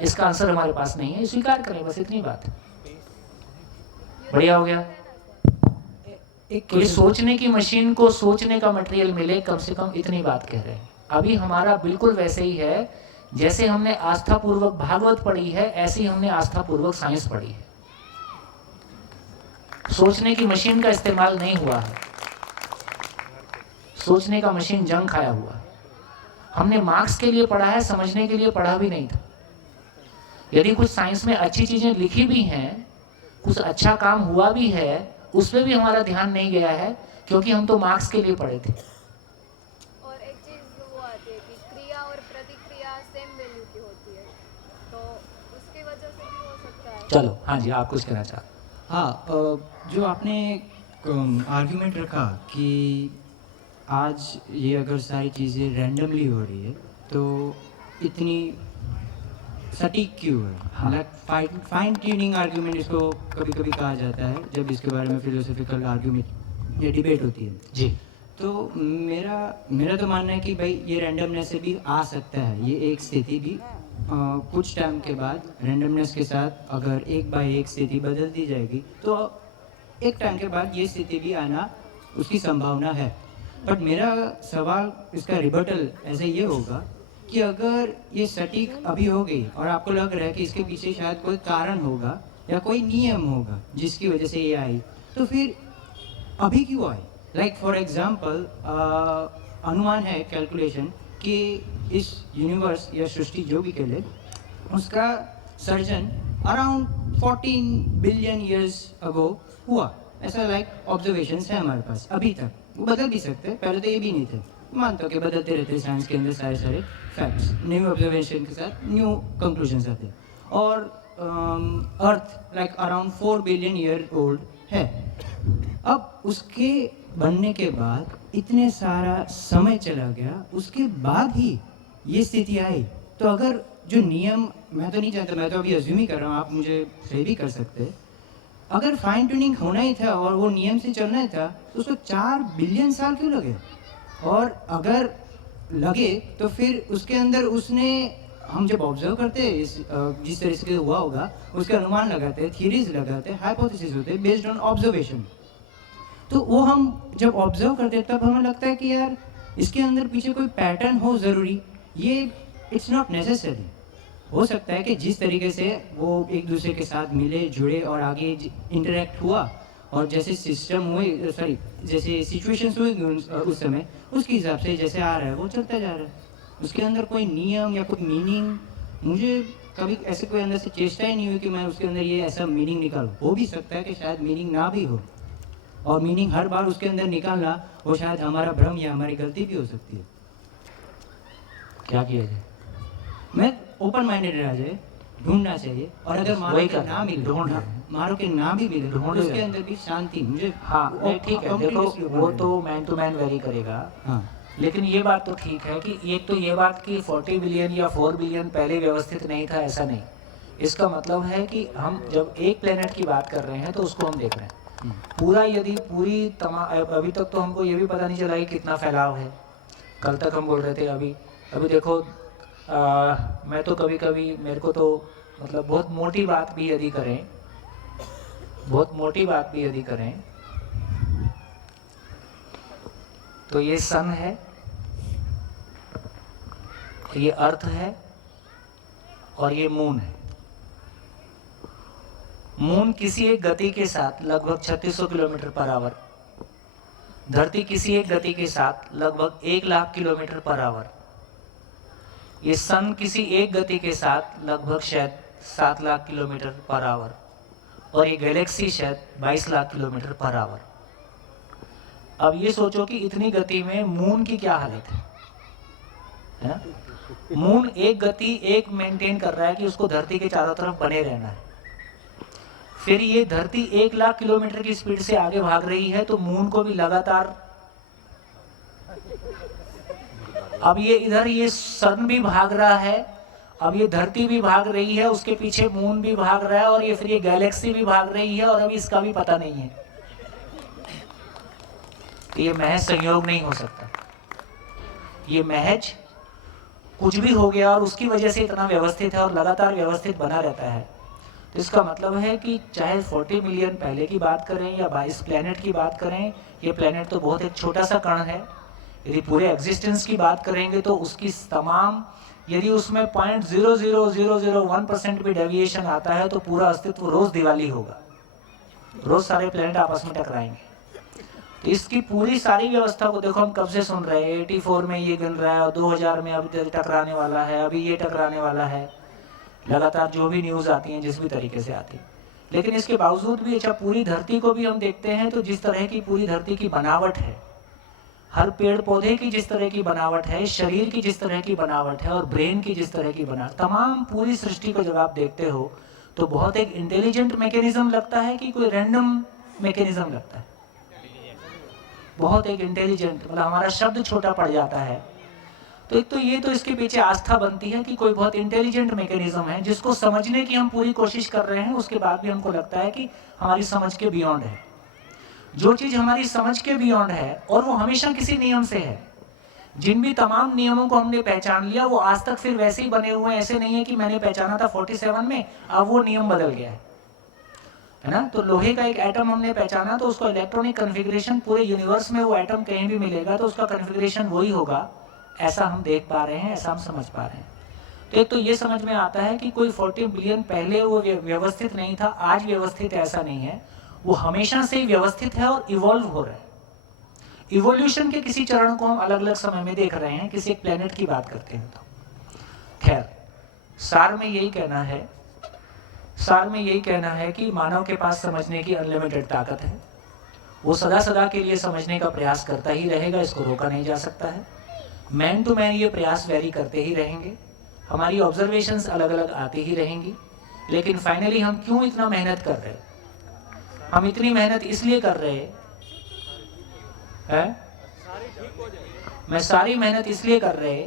इसका आंसर हमारे पास नहीं है, स्वीकार करें, बस इतनी बात है। बढ़िया हो गया। तो ये सोचने की मशीन को सोचने का मटेरियल मिले, कम से कम इतनी बात कह रहे हैं। अभी हमारा बिल्कुल वैसे ही है, जैसे हमने आस्था पूर्वक भागवत पढ़ी है, ऐसे ही हमने आस्था पूर्वक साइंस पढ़ी है। सोचने की मशीन का इस्तेमाल नहीं हुआ है, सोचने का मशीन जंग खाया हुआ है। हमने मार्क्स के लिए पढ़ा है, समझने के लिए पढ़ा भी नहीं था। यदि कुछ साइंस में अच्छी चीजें लिखी भी हैं, कुछ अच्छा काम हुआ भी है, उस पर भी हमारा ध्यान नहीं गया है, क्योंकि हम तो मार्क्स के लिए पढ़े थे। और एक चीज वो आती है कि क्रिया और प्रतिक्रिया सेम वैल्यू की होती है, तो उसकी वजह से भी हो सकता है। चलो, हाँ जी, आप कुछ कहना चाहते? हाँ, जो आपने आर्ग्यूमेंट रखा कि आज ये अगर सारी चीज़ें रैंडमली हो रही है तो इतनी सटीक क्यों है? हाँ। लाइक फाइन ट्यूनिंग आर्ग्यूमेंट इसको कभी कभी कहा जाता है, जब इसके बारे में फिलोसफिकल आर्ग्यूमेंट या डिबेट होती है। जी, तो मेरा तो मानना है कि भाई ये रैंडमनेस से भी आ सकता है, ये एक स्थिति भी कुछ टाइम के बाद रैंडमनेस के साथ अगर एक बाय एक स्थिति बदल दी जाएगी तो एक टाइम के बाद ये स्थिति भी आना उसकी संभावना है। बट मेरा सवाल, इसका रिबटल ऐसे ये होगा कि अगर ये सटीक अभी हो गई और आपको लग रहा है कि इसके पीछे शायद कोई कारण होगा या कोई नियम होगा जिसकी वजह से ये आई, तो फिर अभी क्यों आई? लाइक फॉर एग्जाम्पल, अनुमान है, कैलकुलेशन, कि इस यूनिवर्स या सृष्टि जो भी कह ले, उसका surgeon around 14 billion years ago हुआ। ऐसा लाइक ऑब्जर्वेशंस है हमारे पास अभी तक। वो बदल भी सकते हैं, पहले तो ये भी नहीं थे। मानता हूँ कि बदलते रहते हैं साइंस के अंदर सारे फैक्ट्स, न्यू ऑब्जर्वेशन के साथ न्यू कंक्लूजन्स आते हैं। और earth like around 4 billion year old है। अब उसके बनने के बाद इतने सारा समय चला गया, उसके बाद ही ये स्थिति आई। तो अगर जो नियम, मैं तो नहीं जानता, मैं तो अभी अज्यूम ही कर रहा हूँ, आप मुझे सही भी कर सकते हैं, अगर फाइन ट्यूनिंग होना ही था और वो नियम से चलना ही था तो उसको 4 बिलियन साल क्यों लगे? और अगर लगे तो फिर उसके अंदर उसने, हम जब ऑब्जर्व करते हैं जिस तरह से हुआ होगा उसके अनुमान लगाते हैं, थियरीज लगाते हैं, हाइपोथेसिस होते हैं बेस्ड ऑन ऑब्जर्वेशन। तो वो हम जब ऑब्जर्व करते हैं तब हमें लगता है कि यार इसके अंदर पीछे कोई पैटर्न हो ज़रूरी, ये इट्स नॉट नेसेसरी। हो सकता है कि जिस तरीके से वो एक दूसरे के साथ मिले, जुड़े और आगे इंटरेक्ट हुआ और जैसे सिस्टम हुए, सॉरी, जैसे सिचुएशंस हुई उस समय, उसके हिसाब से जैसे आ रहा है वो चलता जा रहा है। उसके अंदर कोई नियम या कोई मीनिंग, मुझे कभी ऐसे कोई अंदर से चेष्टा ही नहीं हुई कि मैं उसके अंदर ये ऐसा मीनिंग निकालूं। हो भी सकता है कि शायद मीनिंग ना भी हो, और मीनिंग हर बार उसके अंदर निकालना वो शायद हमारा भ्रम या हमारी गलती भी हो सकती है। क्या किया जाए? मैं ओपन माइंडेड रह जाए, ढूंढना चाहिए, और अगर मारो वही के कर ना मिले, ढूंढ रहे हैं। मारो के ना भी मिले, ढूंढ उसके रहे हैं। अंदर भी शांति मुझे, हाँ, नहीं, ठीक है, देखो continuously open वो रहेगा। तो मैन टू मैन वेरी करेगा। हाँ, लेकिन ये बात तो ठीक है कि एक तो ये बात कि 40 बिलियन या 4 बिलियन पहले व्यवस्थित नहीं था, ऐसा नहीं। इसका मतलब है कि हम जब एक प्लेनेट की बात कर रहे हैं तो उसको हम देख रहे हैं पूरा। यदि पूरी अभी तक तो हमको ये भी पता नहीं चला कि कितना फैलाव है। कल तक हम बोल रहे थे, अभी देखो, मैं तो कभी कभी मेरे को तो मतलब बहुत मोटी बात भी यदि करें तो ये सन है, ये अर्थ है और ये मून है। मून किसी एक गति के साथ लगभग 3600 किलोमीटर पर आवर, धरती किसी एक गति के साथ लगभग 1 लाख किलोमीटर पर आवर, ये सन किसी एक गति के साथ लगभग शायद 7 लाख किलोमीटर पर आवर, और ये गैलेक्सी शायद 22 लाख किलोमीटर पर आवर। अब ये सोचो कि इतनी गति में मून की क्या हालत है ना? मून एक गति एक मेंटेन कर रहा है कि उसको धरती के चारों तरफ बने रहना है। फिर ये धरती 1 लाख किलोमीटर की स्पीड से आगे भाग रही है, तो मून को भी लगातार, अब ये इधर ये सन भी भाग रहा है, अब ये धरती भी भाग रही है, उसके पीछे मून भी भाग रहा है, और ये फिर ये गैलेक्सी भी भाग रही है, और अभी इसका भी पता नहीं है। ये महज संयोग नहीं हो सकता, ये महज कुछ भी हो गया और उसकी वजह से इतना व्यवस्थित है और लगातार व्यवस्थित बना रहता है, तो इसका मतलब है कि चाहे 40 मिलियन पहले की बात करें या 22 प्लैनेट की बात करें, ये प्लैनेट तो बहुत एक छोटा सा कण है। यदि पूरे एग्जिस्टेंस की बात करेंगे तो उसकी तमाम, यदि उसमें 0.00001% भी डेविएशन आता है तो पूरा अस्तित्व रोज दिवाली होगा, रोज सारे प्लैनेट आपस में टकराएंगे। तो इसकी पूरी सारी व्यवस्था को देखो, हम कब से सुन रहे हैं, 84 में ये गिन रहा है और 2000 में अब टकराने वाला है, अभी ये टकराने वाला है, लगातार जो भी न्यूज़ आती हैं जिस भी तरीके से आती है। लेकिन इसके बावजूद भी अच्छा पूरी धरती को भी हम देखते हैं तो जिस तरह की पूरी धरती की बनावट है, हर पेड़ पौधे की जिस तरह की बनावट है, शरीर की जिस तरह की बनावट है और ब्रेन की जिस तरह की बनावट, तमाम पूरी सृष्टि को जब आप देखते हो तो बहुत एक इंटेलिजेंट मैकेनिज्म लगता है कि कोई रैंडम मैकेनिज्म लगता है। बहुत एक इंटेलिजेंट, मतलब हमारा शब्द छोटा पड़ जाता है। तो एक तो ये तो इसके पीछे आस्था बनती है कि कोई बहुत इंटेलिजेंट मैकेनिज्म है जिसको समझने की हम पूरी कोशिश कर रहे हैं, उसके बाद भी हमको लगता है कि हमारी समझ के बियॉन्ड है। जो चीज़ हमारी समझ के बियॉन्ड है और वो हमेशा किसी नियम से है, जिन भी तमाम नियमों को हमने पहचान लिया वो आज तक फिर वैसे ही बने हुए हैं। ऐसे नहीं है कि मैंने पहचाना था 47 में, अब वो नियम बदल गया है ना। तो लोहे का एक एटम हमने पहचाना तो उसका इलेक्ट्रॉनिक कन्फिग्रेशन पूरे यूनिवर्स में वो एटम कहीं भी मिलेगा तो उसका कन्फिग्रेशन वही होगा, ऐसा हम देख पा रहे हैं, ऐसा हम समझ पा रहे हैं। तो एक तो ये समझ में आता है कि कोई 40 बिलियन पहले वो व्यवस्थित नहीं था, आज व्यवस्थित ऐसा नहीं है, वो हमेशा से ही व्यवस्थित है और इवॉल्व हो रहा है। इवोल्यूशन के किसी चरण को हम अलग अलग समय में देख रहे हैं, किसी एक प्लेनेट की बात करते हैं तो खैर सार में यही कहना है कि मानव के पास समझने की अनलिमिटेड ताकत है। वो सदा सदा के लिए समझने का प्रयास करता ही रहेगा, इसको रोका नहीं जा सकता है। मैन टू मैन ये प्रयास वेरी करते ही रहेंगे, हमारी ऑब्जर्वेशंस अलग अलग आती ही रहेंगी। लेकिन फाइनली हम क्यों इतना मेहनत कर रहे हैं? हम इतनी मेहनत इसलिए कर रहे हैं, मैं सारी मेहनत इसलिए कर रहे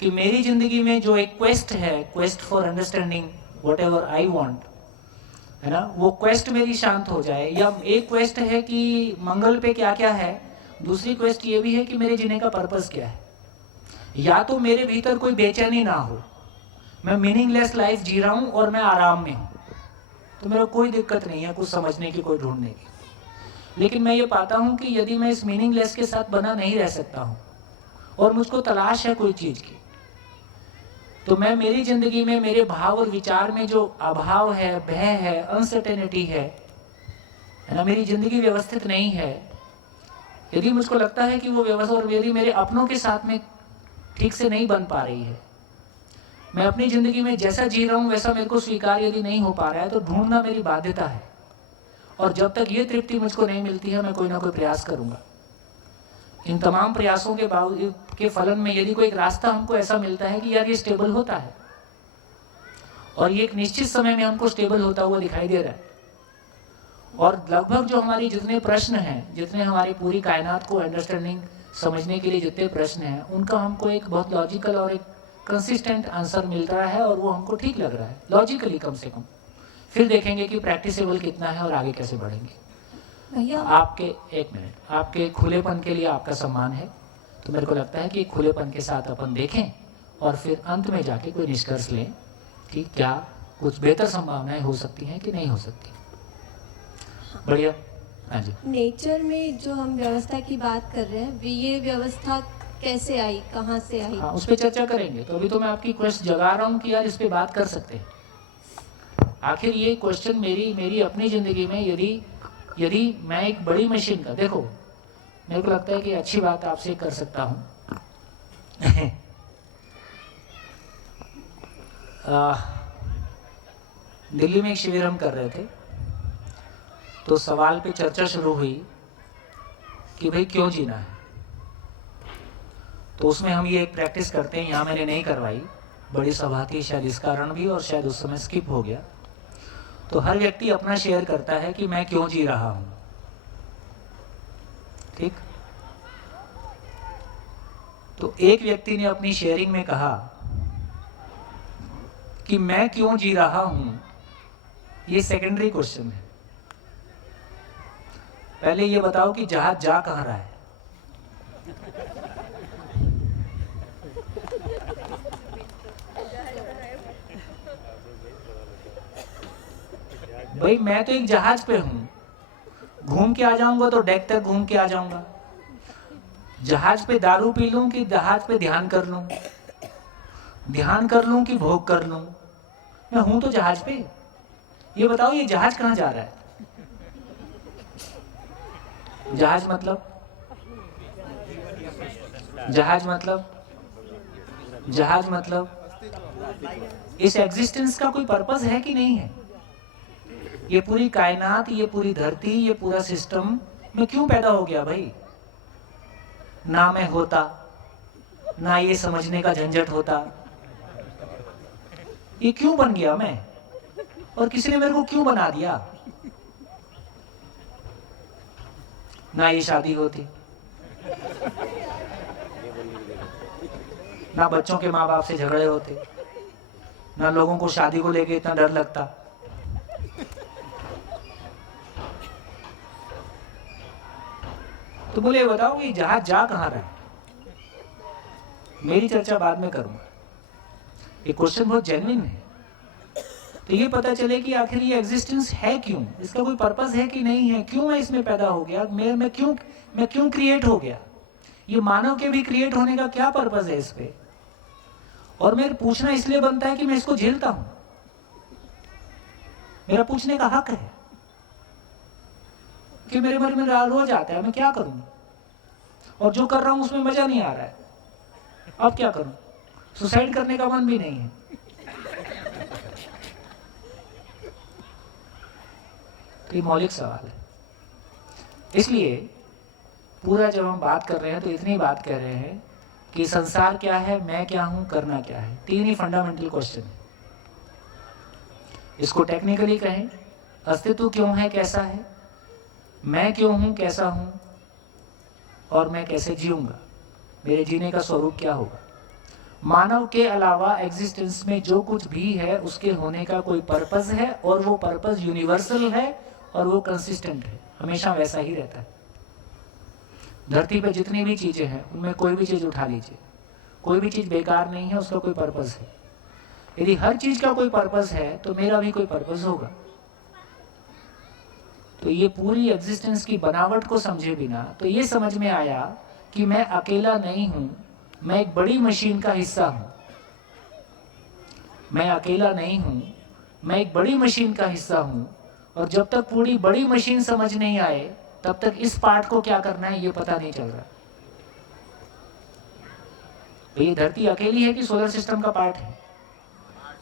कि मेरी जिंदगी में जो एक क्वेस्ट है, quest for understanding whatever I want, है ना, वो क्वेस्ट मेरी शांत हो जाए। या एक क्वेस्ट है कि मंगल पे क्या क्या है, दूसरी क्वेस्ट ये भी है कि मेरे जीने का पर्पस क्या है। या तो मेरे भीतर कोई बेचैनी ना हो, मैं मीनिंगलेस लाइफ जी रहा हूँ और मैं आराम में हूँ, तो मेरा कोई दिक्कत नहीं है कुछ समझने की, कोई ढूंढने की। लेकिन मैं ये पाता हूँ कि यदि मैं इस मीनिंगलेस के साथ बना नहीं रह सकता हूँ और मुझको तलाश है कोई चीज़ की, तो मैं मेरी ज़िंदगी में मेरे भाव और विचार में जो अभाव है, भय है, अनसर्टेनिटी है ना, मेरी ज़िंदगी व्यवस्थित नहीं है। यदि मुझको लगता है कि वो व्यवस्था, और यदि मेरे अपनों के साथ में ठीक से नहीं बन पा रही है, मैं अपनी ज़िंदगी में जैसा जी रहा हूँ वैसा मेरे को स्वीकार यदि नहीं हो पा रहा है, तो ढूंढना मेरी बाध्यता है। और जब तक ये तृप्ति मुझको नहीं मिलती है, मैं कोई ना कोई प्रयास करूँगा। इन तमाम प्रयासों के बावजूद के फलन में यदि कोई एक रास्ता हमको ऐसा मिलता है कि यार ये स्टेबल होता है और ये एक निश्चित समय में हमको स्टेबल होता हुआ दिखाई दे रहा है, और लगभग जो हमारी जितने प्रश्न हैं, जितने हमारी पूरी कायनात को अंडरस्टैंडिंग समझने के लिए जितने प्रश्न हैं, उनका हमको एक बहुत लॉजिकल और एक कंसिस्टेंट आंसर मिल रहा है और वो हमको ठीक लग रहा है, लॉजिकली कम से कम। फिर देखेंगे कि प्रैक्टिसेबल कितना है और आगे कैसे बढ़ेंगे। भैया आपके एक मिनट, आपके खुलेपन के लिए आपका सम्मान है, तो मेरे को लगता है कि खुलेपन के साथ अपन देखें और फिर अंत में जाके कोई निष्कर्ष लें कि क्या कुछ बेहतर संभावनाएं हो सकती हैं कि नहीं हो सकती। बढ़िया। हाँ जी। नेचर में जो हम व्यवस्था की बात कर रहे हैं, ये व्यवस्था कैसे आई, कहाँ से आई? हाँ, उस पर चर्चा करेंगे। तो अभी तो मैं आपकी क्वेश्चन जगा रहा हूँ कि यार इस पे बात कर सकते हैं। आखिर ये क्वेश्चन मेरी अपनी ज़िंदगी में, यदि मैं एक बड़ी मशीन का, देखो मेरे को लगता है कि अच्छी बात आपसे कर सकता हूँ। दिल्ली में एक शिविर हम कर रहे थे, तो सवाल पे चर्चा शुरू हुई कि भाई क्यों जीना है। तो उसमें हम ये एक प्रैक्टिस करते हैं, यहाँ मैंने नहीं करवाई, बड़ी सभा थी शायद इस कारण भी, और शायद उस समय स्किप हो गया। तो हर व्यक्ति अपना शेयर करता है कि मैं क्यों जी रहा हूँ, ठीक। तो एक व्यक्ति ने अपनी शेयरिंग में कहा कि मैं क्यों जी रहा हूँ ये सेकेंडरी क्वेश्चन है, पहले ये बताओ कि जहाज जा कहाँ रहा है। भाई मैं तो एक जहाज पे हूं, घूम के आ जाऊंगा तो डेक तक घूम के आ जाऊंगा। जहाज पे दारू पी लूं कि जहाज पे ध्यान कर लूं, ध्यान कर लूं कि भोग कर लूं, मैं हूं तो जहाज पे। ये बताओ ये जहाज कहां जा रहा है? जहाज मतलब इस एग्जिस्टेंस का कोई पर्पस है कि नहीं है? ये पूरी कायनात, ये पूरी धरती, ये पूरा सिस्टम में क्यों पैदा हो गया भाई? ना मैं होता, ना ये समझने का झंझट होता, ये क्यों बन गया मैं? और किसी ने मेरे को क्यों बना दिया? ना ये शादी होती, ना बच्चों के माँ बाप से झगड़े होते, ना लोगों को शादी को लेके इतना डर लगता। तो बोले बताओ ये जहाज जा कहां रहा है? मेरी चर्चा बाद में करूंगा, ये क्वेश्चन बहुत जेन्युइन है। तो ये पता चले कि आखिर ये एग्जिस्टेंस है क्यों, इसका कोई पर्पस है कि नहीं है, क्यों मैं इसमें पैदा हो गया, मैं क्यों क्रिएट हो गया, ये मानव के भी क्रिएट होने का क्या पर्पस है इस पे? और मेरे पूछना इसलिए बनता है कि मैं इसको झेलता हूं, मेरा पूछने का हक है कि मेरे मन में रोज आता है मैं क्या करूं, और जो कर रहा हूं उसमें मजा नहीं आ रहा है, अब क्या करूं? सुसाइड करने का मन भी नहीं है। तो ये मौलिक सवाल है। इसलिए पूरा जब हम बात कर रहे हैं तो इतनी बात कर रहे हैं कि संसार क्या है, मैं क्या हूं, करना क्या है। 3 ही फंडामेंटल क्वेश्चन है। इसको टेक्निकली कहें, अस्तित्व क्यों है, कैसा है, मैं क्यों हूं, कैसा हूं, और मैं कैसे जीऊंगा, मेरे जीने का स्वरूप क्या होगा। मानव के अलावा एग्जिस्टेंस में जो कुछ भी है उसके होने का कोई पर्पस है, और वो पर्पस यूनिवर्सल है और वो कंसिस्टेंट है, हमेशा वैसा ही रहता है। धरती पे जितनी भी चीजें हैं उनमें कोई भी चीज उठा लीजिए, कोई भी चीज बेकार नहीं है, उसका कोई पर्पस है। यदि हर चीज का कोई पर्पस है तो मेरा भी कोई पर्पस होगा। तो ये पूरी एग्जिस्टेंस की बनावट को समझे बिना तो ये समझ में आया कि मैं अकेला नहीं हूं, मैं एक बड़ी मशीन का हिस्सा हूं। मैं अकेला नहीं हूं, मैं एक बड़ी मशीन का हिस्सा हूं, और जब तक पूरी बड़ी मशीन समझ नहीं आए तब तक इस पार्ट को क्या करना है ये पता नहीं चल रहा। तो ये धरती अकेली है कि सोलर सिस्टम का पार्ट है,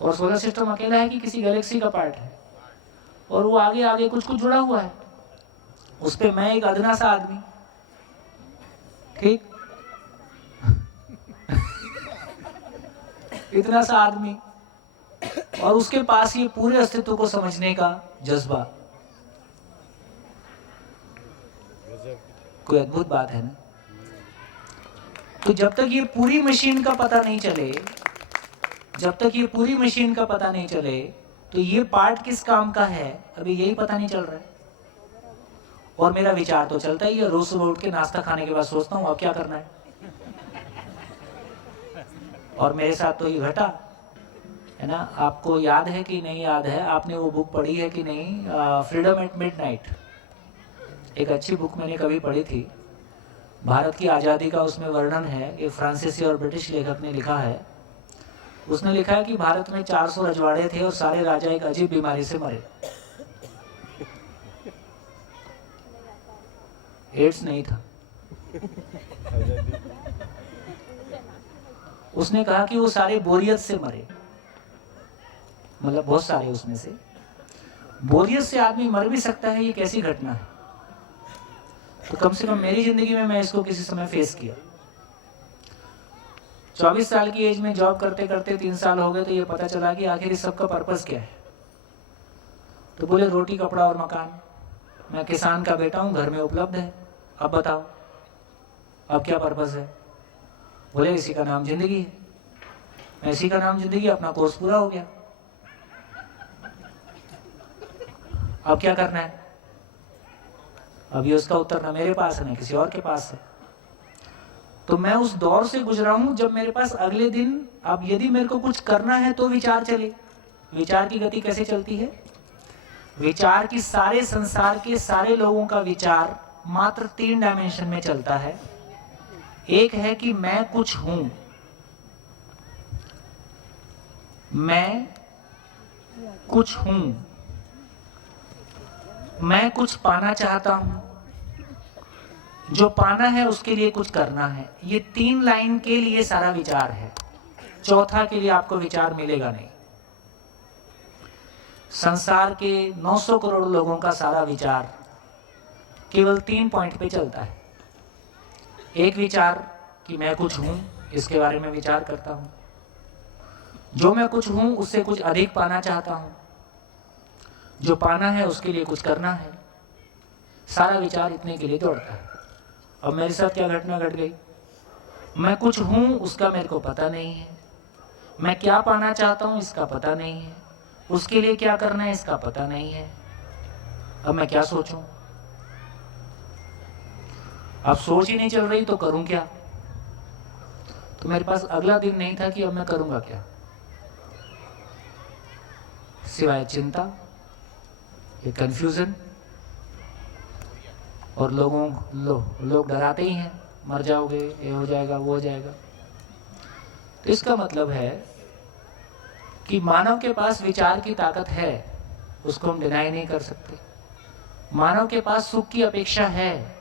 और सोलर सिस्टम अकेला है कि किसी गैलेक्सी का पार्ट है, और वो आगे आगे कुछ कुछ जुड़ा हुआ है, उस पे मैं एक अदना सा आदमी, ठीक इतना सा आदमी, और उसके पास ये पूरे अस्तित्व को समझने का जज्बा। कोई अद्भुत बात है ना। तो जब तक ये पूरी मशीन का पता नहीं चले, जब तक ये पूरी मशीन का पता नहीं चले, तो ये पार्ट किस काम का है अभी यही पता नहीं चल रहा है। और मेरा विचार तो चलता ही है, रोज सुबह उठ के नाश्ता खाने के बाद सोचता हूँ अब क्या करना है। और मेरे साथ तो ये घटा है ना। आपको याद है कि नहीं याद है, आपने वो बुक पढ़ी है कि नहीं, फ्रीडम एट मिडनाइट। एक अच्छी बुक मैंने कभी पढ़ी थी, भारत की आज़ादी का उसमें वर्णन है। एक फ्रांसीसी और ब्रिटिश लेखक ने लिखा है। उसने लिखा है कि भारत में 400 रजवाड़े थे और सारे राजा एक अजीब बीमारी से मरे। एड्स नहीं था। उसने कहा कि वो सारे बोरियत से मरे, मतलब बहुत सारे उसमें से। बोरियत से आदमी मर भी सकता है, ये कैसी घटना है। तो कम से कम मेरी जिंदगी में मैं इसको किसी समय फेस किया। 24 साल की एज में जॉब करते करते 3 साल हो गए, तो ये पता चला कि आखिर इस सब का पर्पस क्या है। तो बोले रोटी कपड़ा और मकान। मैं किसान का बेटा हूँ, घर में उपलब्ध है, अब बताओ अब क्या पर्पस है। बोले इसी का नाम जिंदगी है। मैं इसी का नाम जिंदगी, अपना कोर्स पूरा हो गया, अब क्या करना है। अभी उसका उत्तर ना मेरे पास है ना किसी और के पास है। तो मैं उस दौर से गुजरा हूं जब मेरे पास अगले दिन, अब यदि मेरे को कुछ करना है तो विचार चले। विचार की गति कैसे चलती है, विचार की सारे संसार के सारे लोगों का विचार मात्र 3 डायमेंशन में चलता है। एक है कि मैं कुछ हूं, मैं कुछ हूं, मैं कुछ पाना चाहता हूं, जो पाना है उसके लिए कुछ करना है। ये 3 लाइन के लिए सारा विचार है, चौथा के लिए आपको विचार मिलेगा नहीं। संसार के 900 करोड़ लोगों का सारा विचार केवल 3 पॉइंट पे चलता है। एक विचार कि मैं कुछ हूं, इसके बारे में विचार करता हूं, जो मैं कुछ हूं उससे कुछ अधिक पाना चाहता हूं, जो पाना है उसके लिए कुछ करना है। सारा विचार इतने के लिए दौड़ता है। अब मेरे साथ क्या घटना घट गई, मैं कुछ हूं उसका मेरे को पता नहीं है, मैं क्या पाना चाहता हूं इसका पता नहीं है, उसके लिए क्या करना है इसका पता नहीं है। अब मैं क्या सोचूं? अब सोच ही नहीं चल रही तो करूं क्या? तो मेरे पास अगला दिन नहीं था कि अब मैं करूंगा क्या, सिवाय चिंता, ये कंफ्यूजन। और लोग डराते ही हैं, मर जाओगे, ये हो जाएगा, वो हो जाएगा। तो इसका मतलब है कि मानव के पास विचार की ताकत है, उसको हम डिनाई नहीं कर सकते। मानव के पास सुख की अपेक्षा है।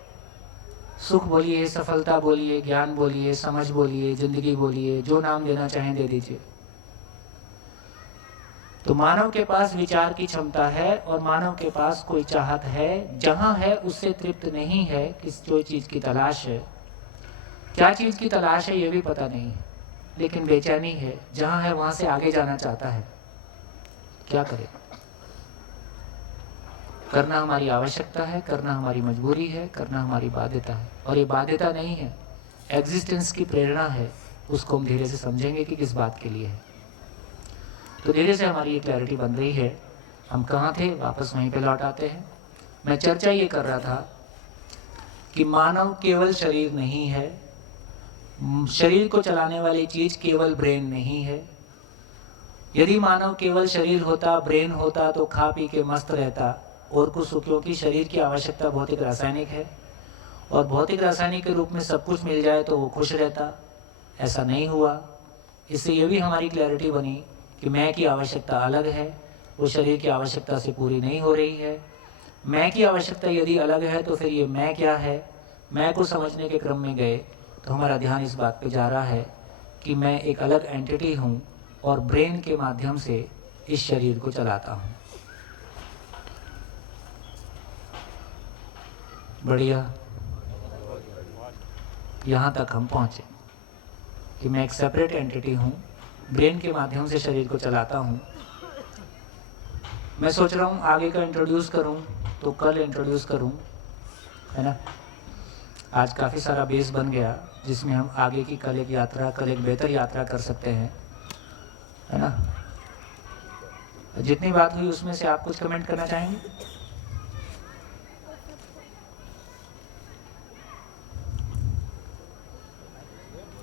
सुख बोलिए, सफलता बोलिए, ज्ञान बोलिए, समझ बोलिए, जिंदगी बोलिए, जो नाम देना चाहें दे दीजिए। तो मानव के पास विचार की क्षमता है और मानव के पास कोई चाहत है। जहां है उससे तृप्त नहीं है, किस जो चीज की तलाश है, क्या चीज की तलाश है ये भी पता नहीं है, लेकिन बेचैनी है। जहां है वहां से आगे जाना चाहता है। क्या करें? करना हमारी आवश्यकता है, करना हमारी मजबूरी है, करना हमारी बाध्यता है। और ये बाध्यता नहीं है, एग्जिस्टेंस की प्रेरणा है। उसको हम धीरे से समझेंगे कि किस बात के लिए है। तो धीरे से हमारी ये क्लैरिटी बन रही है। हम कहाँ थे, वापस वहीं पे लौट आते हैं। मैं चर्चा ये कर रहा था कि मानव केवल शरीर नहीं है, शरीर को चलाने वाली चीज केवल ब्रेन नहीं है। यदि मानव केवल शरीर होता, ब्रेन होता, तो खा पी के मस्त रहता और कुछ, क्योंकि शरीर की आवश्यकता भौतिक रासायनिक है और भौतिक रासायनिक के रूप में सब कुछ मिल जाए तो वो खुश रहता। ऐसा नहीं हुआ। इससे ये भी हमारी क्लैरिटी बनी कि मैं की आवश्यकता अलग है, वो शरीर की आवश्यकता से पूरी नहीं हो रही है। मैं की आवश्यकता यदि अलग है तो फिर ये मैं क्या है, मैं को समझने के क्रम में गए तो हमारा ध्यान इस बात पे जा रहा है कि मैं एक अलग एंटिटी हूँ और ब्रेन के माध्यम से इस शरीर को चलाता हूँ। बढ़िया, यहाँ तक हम पहुँचे कि मैं एक सेपरेट एंटिटी हूँ, ब्रेन के माध्यम से शरीर को चलाता हूँ। मैं सोच रहा हूँ आगे का इंट्रोड्यूस करूँ तो कल इंट्रोड्यूस करूँ, है ना। आज काफ़ी सारा बेस बन गया जिसमें हम आगे की कल एक यात्रा, कल एक बेहतर यात्रा कर सकते हैं, है ना। जितनी बात हुई उसमें से आप कुछ कमेंट करना चाहेंगे?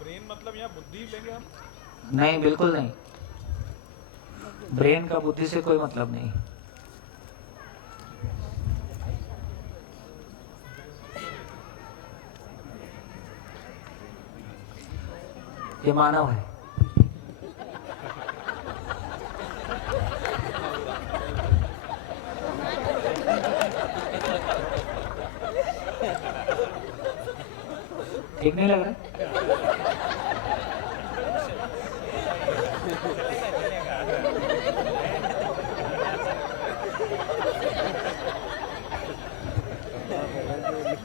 ब्रेन मतलब यहाँ बुद्धि लेंगे हम? नहीं, बिल्कुल नहीं। ब्रेन का बुद्धि से कोई मतलब नहीं। ये मानव है। ठीक नहीं लग रहा?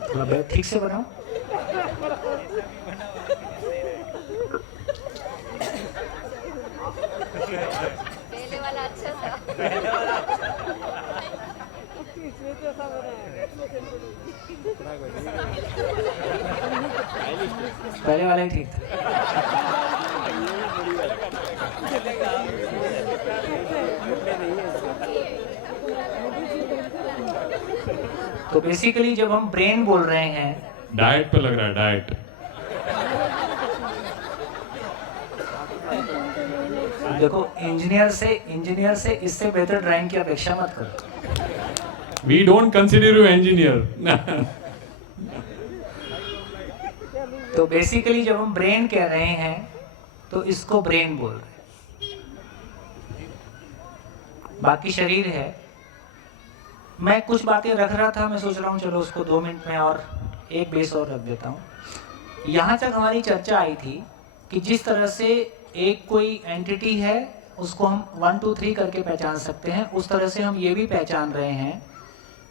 थोड़ा बैग ठीक से बनाओ। पहले वाला अच्छा था। पहले वाला ही ठीक था। तो बेसिकली जब हम ब्रेन बोल रहे हैं, डाइट पे लग रहा है, डाइट। देखो इंजीनियर से इससे बेहतर ड्राइंग की अपेक्षा मत करो। We don't consider you engineer. तो बेसिकली जब हम ब्रेन कह रहे हैं तो इसको ब्रेन बोल रहे हैं, बाकी शरीर है। मैं कुछ बातें रख रहा था, मैं सोच रहा हूँ चलो उसको 2 मिनट में और एक बेस और रख देता हूँ। यहाँ तक हमारी चर्चा आई थी कि जिस तरह से एक कोई एंटिटी है उसको हम 1 2 3 करके पहचान सकते हैं, उस तरह से हम ये भी पहचान रहे हैं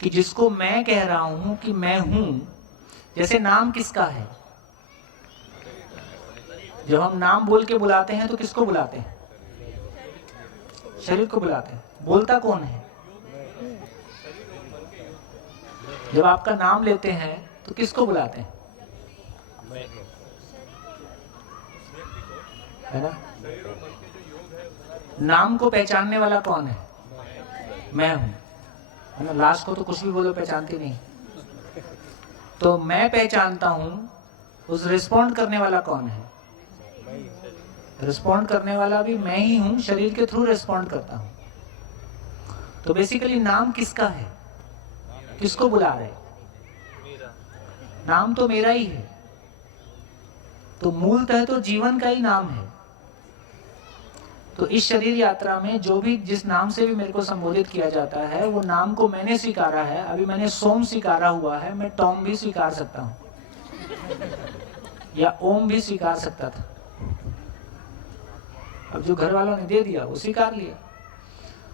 कि जिसको मैं कह रहा हूँ कि मैं हूँ, जैसे नाम किसका है, जब हम नाम बोल के बुलाते हैं तो किसको बुलाते हैं? शरीर को बुलाते हैं। बोलता कौन है? जब आपका नाम लेते हैं तो किसको बुलाते हैं? है ना? नाम को पहचानने वाला कौन है? मैं हूं, है ना? लास्ट को तो कुछ भी बोलो पहचानती नहीं। तो मैं पहचानता हूं, उस रिस्पॉन्ड करने वाला कौन है? रिस्पॉन्ड करने वाला भी मैं ही हूं, शरीर के थ्रू रिस्पॉन्ड करता हूं। तो बेसिकली नाम किसका है? किसको बुला रहे? नाम तो मेरा ही है। तो मूलतः तो जीवन का ही नाम है। तो इस शरीर यात्रा में जो भी जिस नाम से भी मेरे को संबोधित किया जाता है, वो नाम को मैंने स्वीकारा है। अभी मैंने सोम स्वीकारा हुआ है, मैं टॉम भी स्वीकार सकता हूं या ओम भी स्वीकार सकता था। अब जो घर वालों ने दे दिया वो स्वीकार लिया।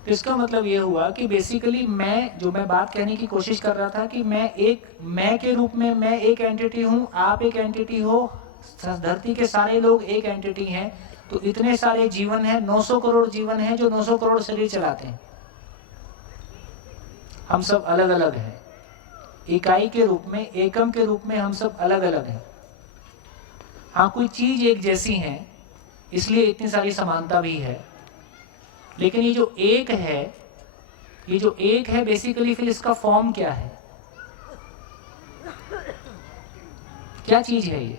तो इसका मतलब ये हुआ कि बेसिकली मैं बात कहने की कोशिश कर रहा था कि मैं के रूप में मैं एक एंटिटी हूँ, आप एक एंटिटी हो, धरती के सारे लोग एक एंटिटी हैं। तो इतने सारे जीवन हैं, 900 करोड़ जीवन हैं जो 900 करोड़ शरीर चलाते हैं। हम सब अलग अलग हैं, इकाई के रूप में, एकम के रूप में हम सब अलग अलग हैं। हाँ, कोई चीज एक जैसी है इसलिए इतनी सारी समानता भी है, लेकिन ये जो एक है बेसिकली फिर इसका फॉर्म क्या है? क्या चीज है ये?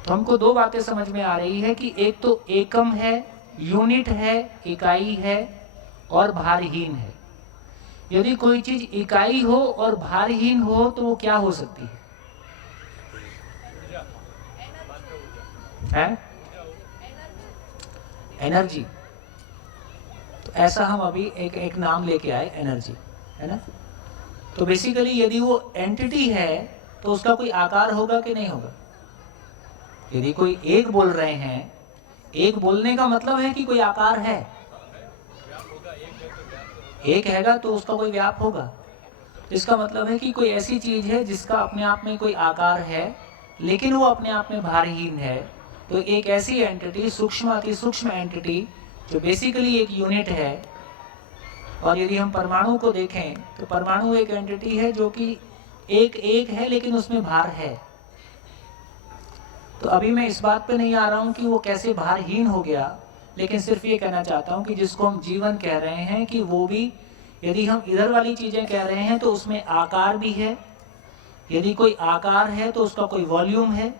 तो हमको 2 बातें समझ में आ रही है कि एक तो एकम है, यूनिट है, इकाई है और भारहीन है। यदि कोई चीज इकाई हो और भारहीन हो तो वो क्या हो सकती है? एनर्जी। तो ऐसा हम अभी एक नाम लेके आए, एनर्जी, है ना? तो बेसिकली यदि वो एंटिटी है तो उसका कोई आकार होगा कि नहीं होगा? यदि कोई एक बोल रहे हैं, एक बोलने का मतलब है कि कोई आकार है। एक हैगा तो उसका कोई व्याप होगा। इसका मतलब है कि कोई ऐसी चीज है जिसका अपने आप में कोई आकार है लेकिन वो अपने आप में भारहीन है। तो एक ऐसी एंटिटी, सूक्ष्म अति सूक्ष्म एंटिटी जो बेसिकली एक यूनिट है। और यदि हम परमाणु को देखें तो परमाणु एक एंटिटी है जो कि एक है लेकिन उसमें भार है। तो अभी मैं इस बात पे नहीं आ रहा हूं कि वो कैसे भारहीन हो गया, लेकिन सिर्फ ये कहना चाहता हूं कि जिसको हम जीवन कह रहे हैं कि वो भी, यदि हम इधर वाली चीजें कह रहे हैं तो उसमें आकार भी है। यदि कोई आकार है तो उसका कोई वॉल्यूम है,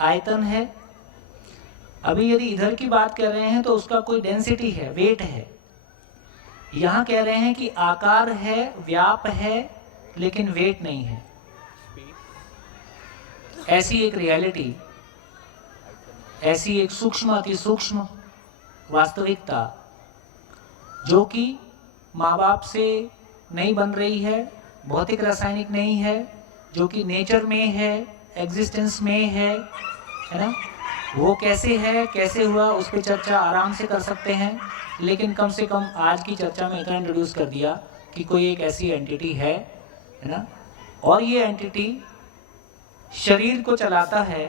आयतन है। अभी यदि इधर की बात कर रहे हैं तो उसका कोई डेंसिटी है, वेट है। यहां कह रहे हैं कि आकार है, व्याप है, लेकिन वेट नहीं है। ऐसी एक रियलिटी, ऐसी एक सूक्ष्म अति सूक्ष्म वास्तविकता जो कि माँ बाप से नहीं बन रही है, भौतिक रासायनिक नहीं है, जो कि नेचर में है, एग्जिस्टेंस में है ना? वो कैसे है, कैसे हुआ, उस पर चर्चा आराम से कर सकते हैं। लेकिन कम से कम आज की चर्चा में इतना इंट्रोड्यूस कर दिया कि कोई एक ऐसी एंटिटी है ना? और ये एंटिटी शरीर को चलाता है।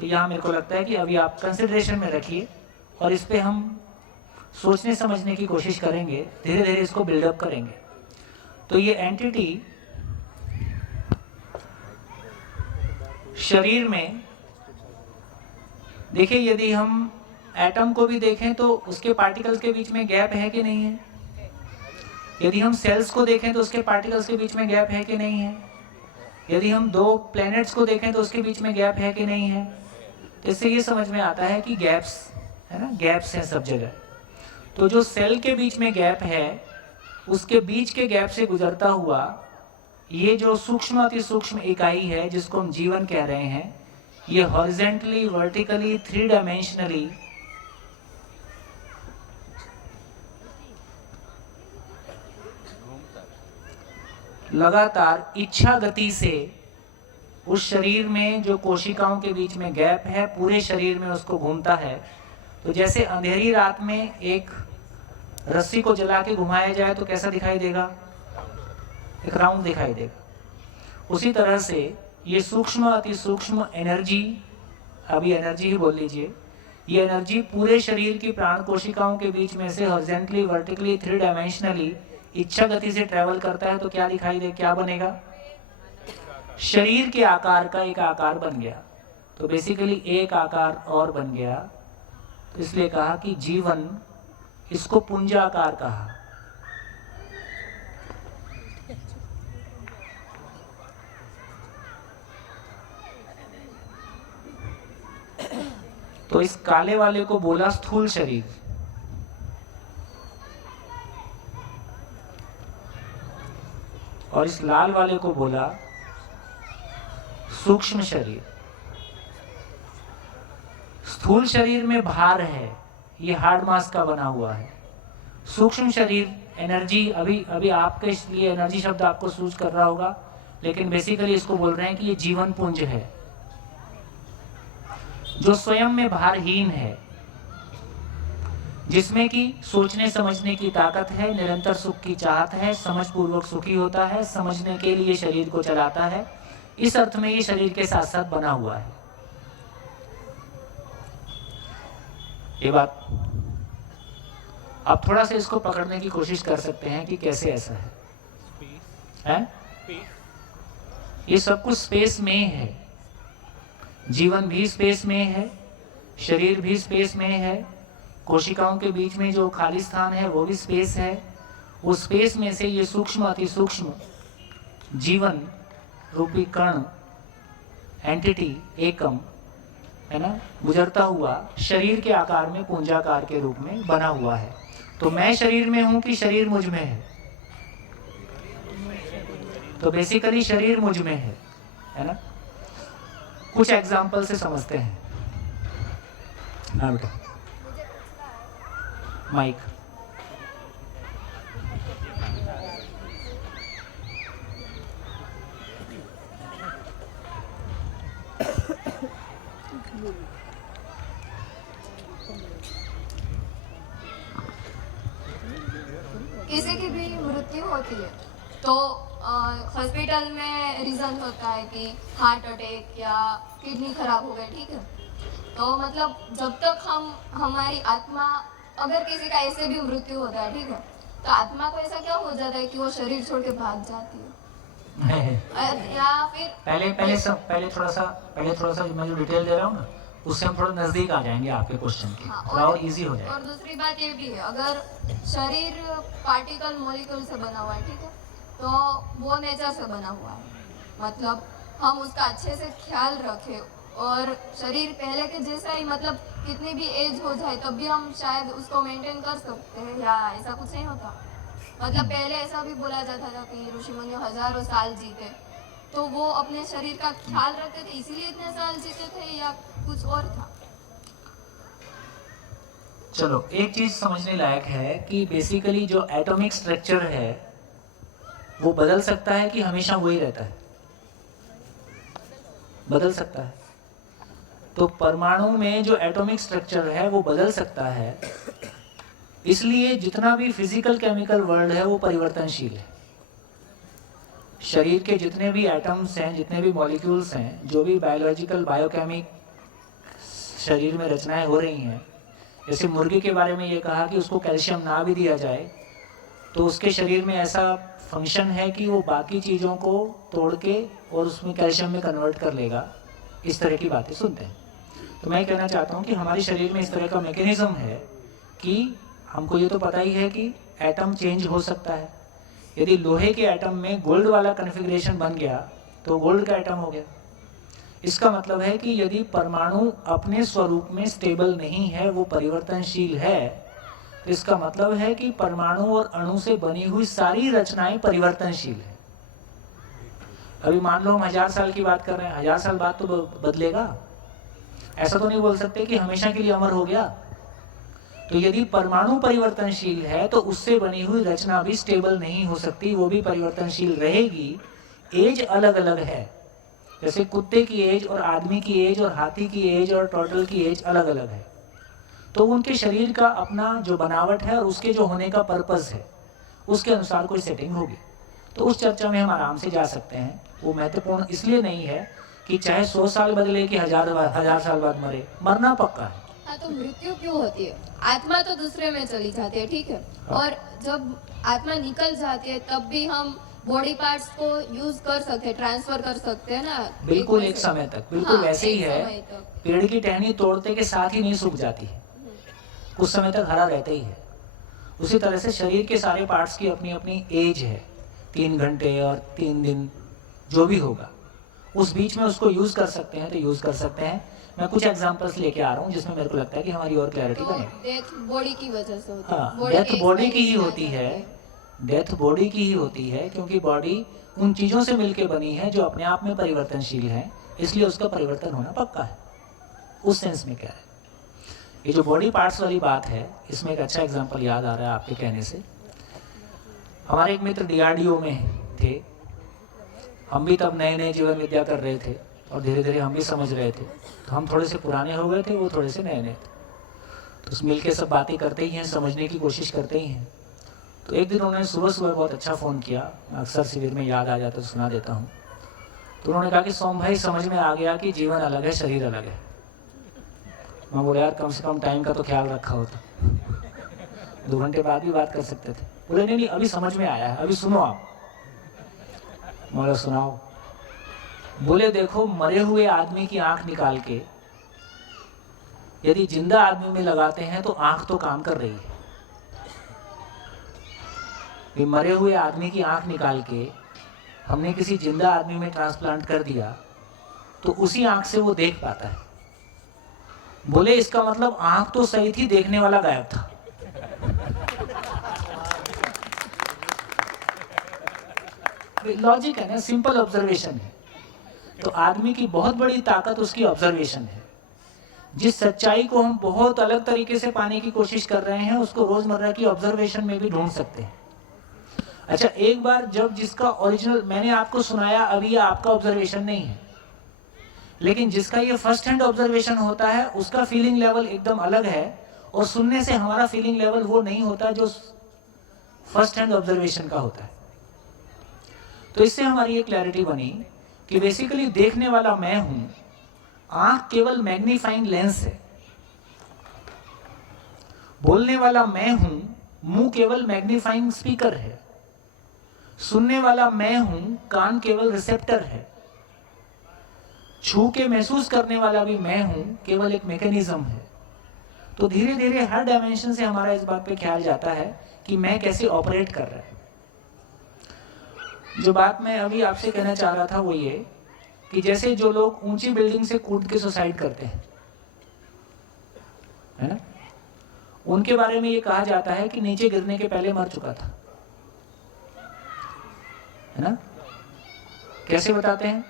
तो यहाँ मेरे को लगता है कि अभी आप कंसिडरेशन में रखिए और इस पे हम सोचने समझने की कोशिश करेंगे, धीरे धीरे इसको बिल्डअप करेंगे। तो ये एंटिटी शरीर में, देखिए यदि हम एटम को भी देखें तो उसके पार्टिकल्स के बीच में गैप है कि नहीं है? यदि हम सेल्स को देखें तो उसके पार्टिकल्स के बीच में गैप है कि नहीं है? यदि हम 2 प्लैनेट्स को देखें तो उसके बीच में गैप है कि नहीं है? तो इससे ये समझ में आता है कि गैप्स है ना, गैप्स हैं सब जगह। तो जो सेल के बीच में गैप है उसके बीच के गैप से गुजरता हुआ ये जो सूक्ष्म अति सूक्ष्म इकाई है जिसको हम जीवन कह रहे हैं, ये हॉरिजेंटली, वर्टिकली, 3 डायमेंशनली लगातार इच्छा गति से उस शरीर में जो कोशिकाओं के बीच में गैप है पूरे शरीर में उसको घूमता है। तो जैसे अंधेरी रात में एक रस्सी को जला के घुमाया जाए तो कैसा दिखाई देगा? एक राउंड दिखाई देगा। उसी तरह से ये सूक्ष्म अति सूक्ष्म एनर्जी, अभी एनर्जी ही बोल लीजिए, ये एनर्जी पूरे शरीर की प्राण कोशिकाओं के बीच में से हॉरिजेंटली, वर्टिकली, 3 डायमेंशनली इच्छा गति से ट्रेवल करता है। तो क्या दिखाई दे, क्या बनेगा? शरीर के आकार का एक आकार बन गया। तो बेसिकली एक आकार और बन गया। तो इसलिए कहा कि जीवन, इसको पुंजाकार कहा। तो इस काले वाले को बोला स्थूल शरीर, और इस लाल वाले को बोला सूक्ष्म शरीर। स्थूल शरीर में भार है, ये हार्ड मास का बना हुआ है। सूक्ष्म शरीर एनर्जी, अभी आपके लिए एनर्जी शब्द आपको सूझ कर रहा होगा, लेकिन बेसिकली इसको बोल रहे हैं कि ये जीवन पुंज है जो स्वयं में भारहीन है, जिसमें कि सोचने समझने की ताकत है, निरंतर सुख की चाहत है, समझ पूर्वक सुखी होता है, समझने के लिए शरीर को चलाता है। इस अर्थ में ये शरीर के साथ साथ बना हुआ है। ये बात आप थोड़ा सा इसको पकड़ने की कोशिश कर सकते हैं कि कैसे ऐसा है? ये सब कुछ स्पेस में है। जीवन भी स्पेस में है, शरीर भी स्पेस में है, कोशिकाओं के बीच में जो खाली स्थान है वो भी स्पेस है। उस स्पेस में से ये सूक्ष्म अति सूक्ष्म जीवन रूपी कण, एंटिटी, एकम, है ना, गुजरता हुआ शरीर के आकार में पुंजाकार के रूप में बना हुआ है। तो मैं शरीर में हूं कि शरीर मुझ में है? तो बेसिकली शरीर मुझ में है ना। कुछ एग्जाम्पल से समझते हैं। हाँ बेटा, माइक। किसी की भी मृत्यु होती है तो हॉस्पिटल में रीज़न होता है कि हार्ट अटैक या किडनी खराब हो गई, ठीक है। तो मतलब जब तक हमारी आत्मा, अगर किसी का ऐसे भी मृत्यु होता है, ठीक है, तो आत्मा को ऐसा क्या हो जाता है कि वो शरीर छोड़ के भाग जाती है या फिर पहले थोड़ा सा मैं जो डिटेल दे रहा हूँ ना, उससे हम थोड़ा नजदीक आ जाएंगे आपके क्वेश्चन के। हाँ, और इजी हो जाएगा। और दूसरी बात ये भी है, अगर शरीर पार्टिकल मॉलिक्यूल से बना हुआ है, ठीक है, तो वो नेचर से बना हुआ है। मतलब हम उसका अच्छे से ख्याल रखें और शरीर पहले के जैसा ही, मतलब कितनी भी एज हो जाए तब भी हम शायद उसको मेंटेन कर सकते हैं, या ऐसा कुछ नहीं होता। मतलब पहले ऐसा भी बोला जाता था कि ऋषि मुनि हजारों साल जीते, तो वो अपने शरीर का ख्याल रखते थे इसीलिए इतने साल जीते थे, या कुछ और था? चलो, एक चीज समझने लायक है कि बेसिकली जो एटॉमिक स्ट्रक्चर है वो बदल सकता है कि हमेशा वही रहता है? बदल सकता है। तो परमाणु में जो एटॉमिक स्ट्रक्चर है वो बदल सकता है, इसलिए जितना भी फिजिकल केमिकल वर्ल्ड है वो परिवर्तनशील है। शरीर के जितने भी एटम्स हैं, जितने भी मॉलिक्यूल्स हैं, जो भी बायोलॉजिकल बायोकेमिक शरीर में रचनाएं हो रही हैं, जैसे मुर्गी के बारे में ये कहा कि उसको कैल्शियम ना भी दिया जाए तो उसके शरीर में ऐसा फंक्शन है कि वो बाकी चीज़ों को तोड़ के और उसमें कैल्शियम में कन्वर्ट कर लेगा। इस तरह की बातें सुनते हैं। तो मैं कहना चाहता हूँ कि हमारे शरीर में इस तरह का मैकेनिज्म है कि हमको ये तो पता ही है कि एटम चेंज हो सकता है। यदि लोहे के एटम में गोल्ड वाला कन्फिग्रेशन बन गया तो गोल्ड का एटम हो गया। इसका मतलब है कि यदि परमाणु अपने स्वरूप में स्टेबल नहीं है, वो परिवर्तनशील है, तो इसका मतलब है कि परमाणु और अणु से बनी हुई सारी रचनाएं परिवर्तनशील है। अभी मान लो हम 1000 साल की बात कर रहे हैं, 1000 साल बाद तो बदलेगा, ऐसा तो नहीं बोल सकते कि हमेशा के लिए अमर हो गया। तो यदि परमाणु परिवर्तनशील है तो उससे बनी हुई रचना भी स्टेबल नहीं हो सकती, वो भी परिवर्तनशील रहेगी। एज अलग अलग है, जैसे कुत्ते की एज और आदमी की एज और हाथी की एज और टर्टल की एज अलग अलग है। तो उनके शरीर का अपना जो बनावट है और उसके जो होने का पर्पस है उसके अनुसार कोई सेटिंग होगी। तो उस चर्चा में हम आराम से जा सकते हैं। वो महत्वपूर्ण इसलिए नहीं है कि चाहे 100 साल बदले कि हजार साल बाद मरे, मरना पक्का है। हाँ, तो मृत्यु क्यों होती है? आत्मा तो दूसरे में चली जाती है, ठीक है। और जब आत्मा निकल जाती है तब भी हम बॉडी पार्ट्स को यूज कर सकते हैं, ट्रांसफर कर सकते हैं ना। बिल्कुल एक समय तक, बिल्कुल हाँ, वैसे ही एक है। समय तक। पेड़ की टहनी तोड़ते के साथ ही नहीं सूख जाती है, कुछ समय तक हरा रहता ही है। उसी तरह से शरीर के सारे पार्ट्स की अपनी अपनी एज है, 3 घंटे और 3 दिन जो भी होगा, उस बीच में उसको यूज कर सकते हैं तो यूज कर सकते हैं। मैं कुछ एग्जांपल्स लेके आ रहा हूँ जिसमें मेरे को लगता है कि हमारी और क्लैरिटी तो बनेगी। डेथ बॉडी की वजह से होती है। हाँ, Body डेथ के बॉडी की ही expiry होती आ है, जाती डेथ बॉडी की ही होती है, क्योंकि बॉडी उन चीज़ों से मिलके बनी है जो अपने आप में परिवर्तनशील है, इसलिए उसका परिवर्तन होना पक्का है। उस सेंस में क्या है, ये जो बॉडी पार्ट्स वाली बात है, इसमें एक अच्छा एग्जांपल याद आ रहा है आपके कहने से। हमारे एक मित्र DRDO में थे, हम भी तब नए नए जीवन विद्या कर रहे थे और धीरे धीरे हम भी समझ रहे थे। तो हम थोड़े से पुराने हो गए थे, वो थोड़े से नए नए थे, तो मिल के सब बातें करते ही हैं, समझने की कोशिश करते ही हैं। तो एक दिन उन्होंने सुबह सुबह बहुत अच्छा फ़ोन किया, अक्सर शिविर में याद आ जाता तो सुना देता हूँ। तो उन्होंने कहा कि सोम भाई, समझ में आ गया कि जीवन अलग है, शरीर अलग है। मैं बोला यार, कम से कम टाइम का तो ख्याल रखा होता, 2 घंटे बाद भी बात कर सकते थे। बोले नहीं, अभी समझ में आया है, अभी सुनो आप। बोला सुनाओ। बोले देखो, मरे हुए आदमी की आंख निकाल के यदि जिंदा आदमी में लगाते हैं तो आंख तो काम कर रही है। ये मरे हुए आदमी की आंख निकाल के हमने किसी जिंदा आदमी में ट्रांसप्लांट कर दिया तो उसी आंख से वो देख पाता है। बोले इसका मतलब आंख तो सही थी, देखने वाला गायब था। लॉजिक है ना, सिंपल ऑब्जर्वेशन है। तो आदमी की बहुत बड़ी ताकत उसकी ऑब्जर्वेशन है। जिस सच्चाई को हम बहुत अलग तरीके से पाने की कोशिश कर रहे हैं, उसको रोजमर्रा की ऑब्जर्वेशन में भी ढूंढ सकते हैं। अच्छा, एक बार जब जिसका ओरिजिनल मैंने आपको सुनाया, अभी ये आपका ऑब्जर्वेशन नहीं है, लेकिन जिसका ये फर्स्ट हैंड ऑब्जर्वेशन होता है उसका फीलिंग लेवल एकदम अलग है, और सुनने से हमारा फीलिंग लेवल वो नहीं होता जो फर्स्ट हैंड ऑब्जर्वेशन का होता है। तो इससे हमारी ये क्लैरिटी बनी कि बेसिकली देखने वाला मैं हूं, आंख केवल मैग्नीफाइंग लेंस है। बोलने वाला मैं हूं, मुंह केवल मैग्नीफाइंग स्पीकर है। सुनने वाला मैं हूं, कान केवल रिसेप्टर है। छू के महसूस करने वाला भी मैं हूं, केवल एक मैकेनिज्म है। तो धीरे धीरे हर डायमेंशन से हमारा इस बात पे ख्याल जाता है कि मैं कैसे ऑपरेट कर रहा है। जो बात मैं अभी आपसे कहना चाह रहा था वो ये कि जैसे जो लोग ऊंची बिल्डिंग से कूद के सुसाइड करते हैं, है ना, उनके बारे में ये कहा जाता है कि नीचे गिरने के पहले मर चुका था, है ना। कैसे बताते हैं?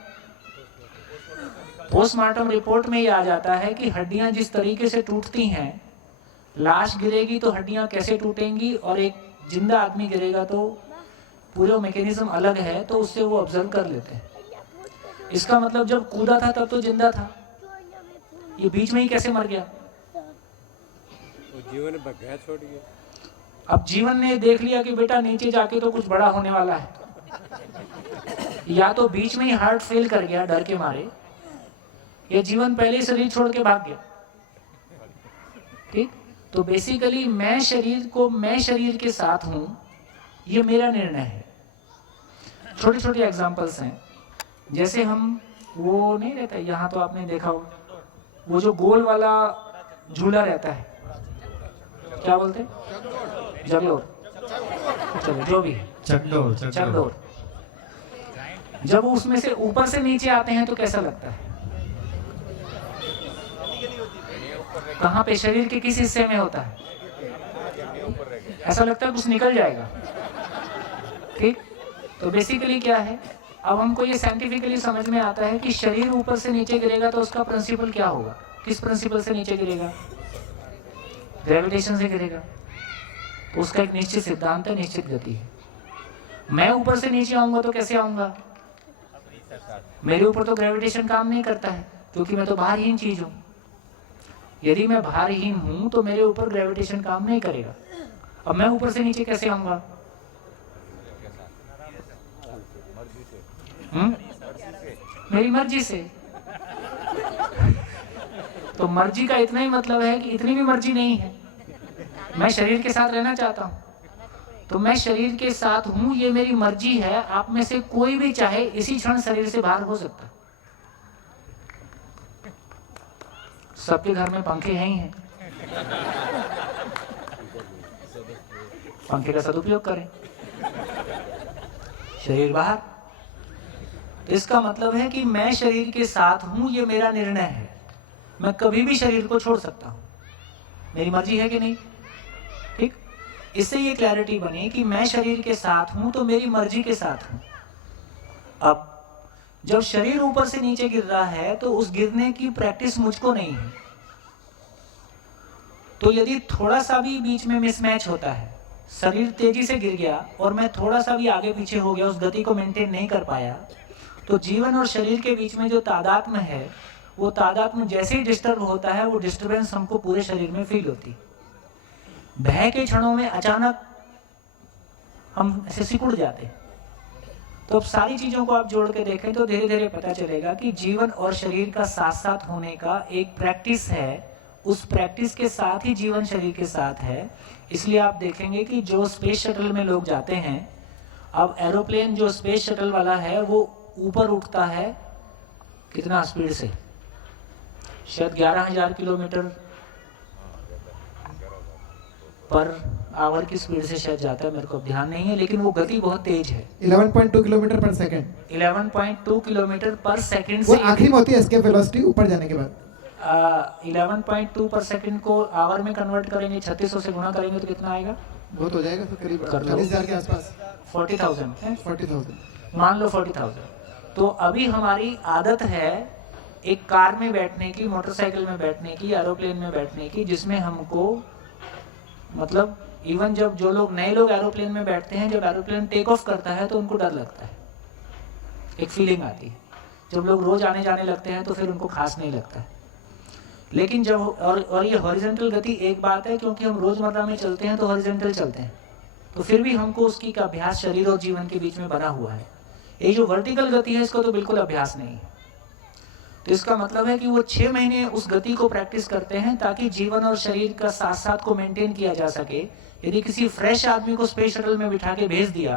पोस्टमार्टम रिपोर्ट में ये आ जाता है कि हड्डियां जिस तरीके से टूटती हैं, लाश गिरेगी तो हड्डियां कैसे टूटेंगी, और एक जिंदा आदमी गिरेगा तो पूरा मैकेनिज्म अलग है, तो उससे वो ऑब्जर्व कर लेते हैं। इसका मतलब जब कूदा था तब तो जिंदा था, ये बीच में ही कैसे मर गया? वो जीवन बगैर छोड़ गया। अब जीवन ने देख लिया कि बेटा नीचे जाके तो कुछ बड़ा होने वाला है, या तो बीच में ही हार्ट फेल कर गया डर के मारे, या जीवन पहले ही शरीर छोड़ के भाग गया। ठीक, तो बेसिकली मैं शरीर के साथ हूं, ये मेरा निर्णय है। छोटे छोटे एग्जांपल्स हैं, जैसे हम वो नहीं रहता, यहाँ तो आपने देखा हो, वो जो गोल वाला झूला रहता है, क्या बोलते हैं? जगलोर, चलो जो भी चकडोर। जब उसमें से ऊपर से नीचे आते हैं तो कैसा लगता है? कहाँ पे, शरीर के किस हिस्से में होता है? ऐसा लगता है कुछ निकल जाएगा। ठीक, तो बेसिकली क्या है, अब हमको ये साइंटिफिकली समझ में आता है कि शरीर ऊपर से नीचे गिरेगा तो उसका प्रिंसिपल क्या होगा, किस प्रिंसिपल से नीचे गिरेगा, ग्रेविटेशन से गिरेगा। तो उसका एक निश्चित सिद्धांत है, निश्चित गति है। मैं ऊपर से नीचे आऊंगा तो कैसे आऊंगा, मेरे ऊपर तो ग्रेविटेशन काम नहीं करता है क्योंकि मैं तो भारहीन चीज हूं। यदि मैं भारहीन हूं तो मेरे ऊपर ग्रेविटेशन काम नहीं करेगा। अब मैं ऊपर से नीचे कैसे आऊंगा, मेरी मर्जी से। तो मर्जी का इतना ही मतलब है कि इतनी भी मर्जी नहीं है, मैं शरीर के साथ रहना चाहता हूं तो मैं शरीर के साथ हूं, ये मेरी मर्जी है। आप में से कोई भी चाहे इसी क्षण शरीर से बाहर हो सकता है। सबके घर में पंखे हैं ही हैं, पंखे का सदुपयोग करें, शरीर बाहर। तो इसका मतलब है कि मैं शरीर के साथ हूं, ये मेरा निर्णय है। मैं कभी भी शरीर को छोड़ सकता हूं, मेरी मर्जी है कि नहीं। ठीक, इससे ये क्लैरिटी बनी कि मैं शरीर के साथ हूं तो मेरी मर्जी के साथ हूं। अब जब शरीर ऊपर से नीचे गिर रहा है तो उस गिरने की प्रैक्टिस मुझको नहीं है। तो यदि थोड़ा सा भी बीच में मिसमैच होता है, शरीर तेजी से गिर गया और मैं थोड़ा सा भी आगे पीछे हो गया, उस गति को मेंटेन नहीं कर पाया, तो जीवन और शरीर के बीच में जो तादात्म्य है, वो तादात्म्य जैसे ही डिस्टर्ब होता है, वो डिस्टर्बेंस हमको पूरे शरीर में फील होती है। भय के क्षणों में अचानक हम ऐसे सिकुड़ जाते हैं। तो अब सारी चीजों को आप जोड़ के देखें तो धीरे धीरे पता चलेगा कि जीवन और शरीर का साथ साथ होने का एक प्रैक्टिस है। उस प्रैक्टिस के साथ ही जीवन शरीर के साथ है। इसलिए आप देखेंगे कि जो स्पेस शटल में लोग जाते हैं, अब एरोप्लेन जो स्पेस शटल वाला है वो ऊपर उठता है कितना स्पीड से, शायद 11,000 किलोमीटर पर आवर की स्पीड से शायद जाता है, मेरे को ध्यान नहीं है, लेकिन वो गति बहुत तेज है। 11.2 किलोमीटर पर सेकंड। 11.2 किलोमीटर पर सेकंड वो से आखिरी में होती है एस्केप वेलोसिटी ऊपर जाने के बाद। 11.2 पर सेकंड को आवर में कन्वर्ट करेंगे, 3600 से गुणा करेंगे तो कितना आएगा, बहुत हो जाएगा, तो करीब कर लो। 40,000 के आसपास। 40,000 है, 40,000 मान लो 40,000। तो अभी हमारी आदत है एक कार में बैठने की, मोटरसाइकिल में बैठने की, एरोप्लेन में बैठने की, जिसमें हमको मतलब इवन जब जो लोग नए लोग एरोप्लेन में बैठते हैं, जब एरोप्लेन टेक ऑफ करता है तो उनको डर लगता है, एक फीलिंग आती है। जब लोग रोज आने जाने लगते हैं तो फिर उनको खास नहीं लगता है। लेकिन जब और ये हॉरिजॉन्टल गति एक बात है, क्योंकि हम रोजमर्रा में चलते हैं तो हॉरिजॉन्टल चलते हैं, तो फिर भी हमको उसकी का अभ्यास शरीर और जीवन के बीच में बना हुआ है। ये जो वर्टिकल गति है इसका तो बिल्कुल अभ्यास नहीं है। तो इसका मतलब है कि वो 6 महीने उस गति को प्रैक्टिस करते हैं ताकि जीवन और शरीर का साथ साथ को मेंटेन किया जा सके। यदि किसी फ्रेश आदमी को स्पेस शटल में बिठा के भेज दिया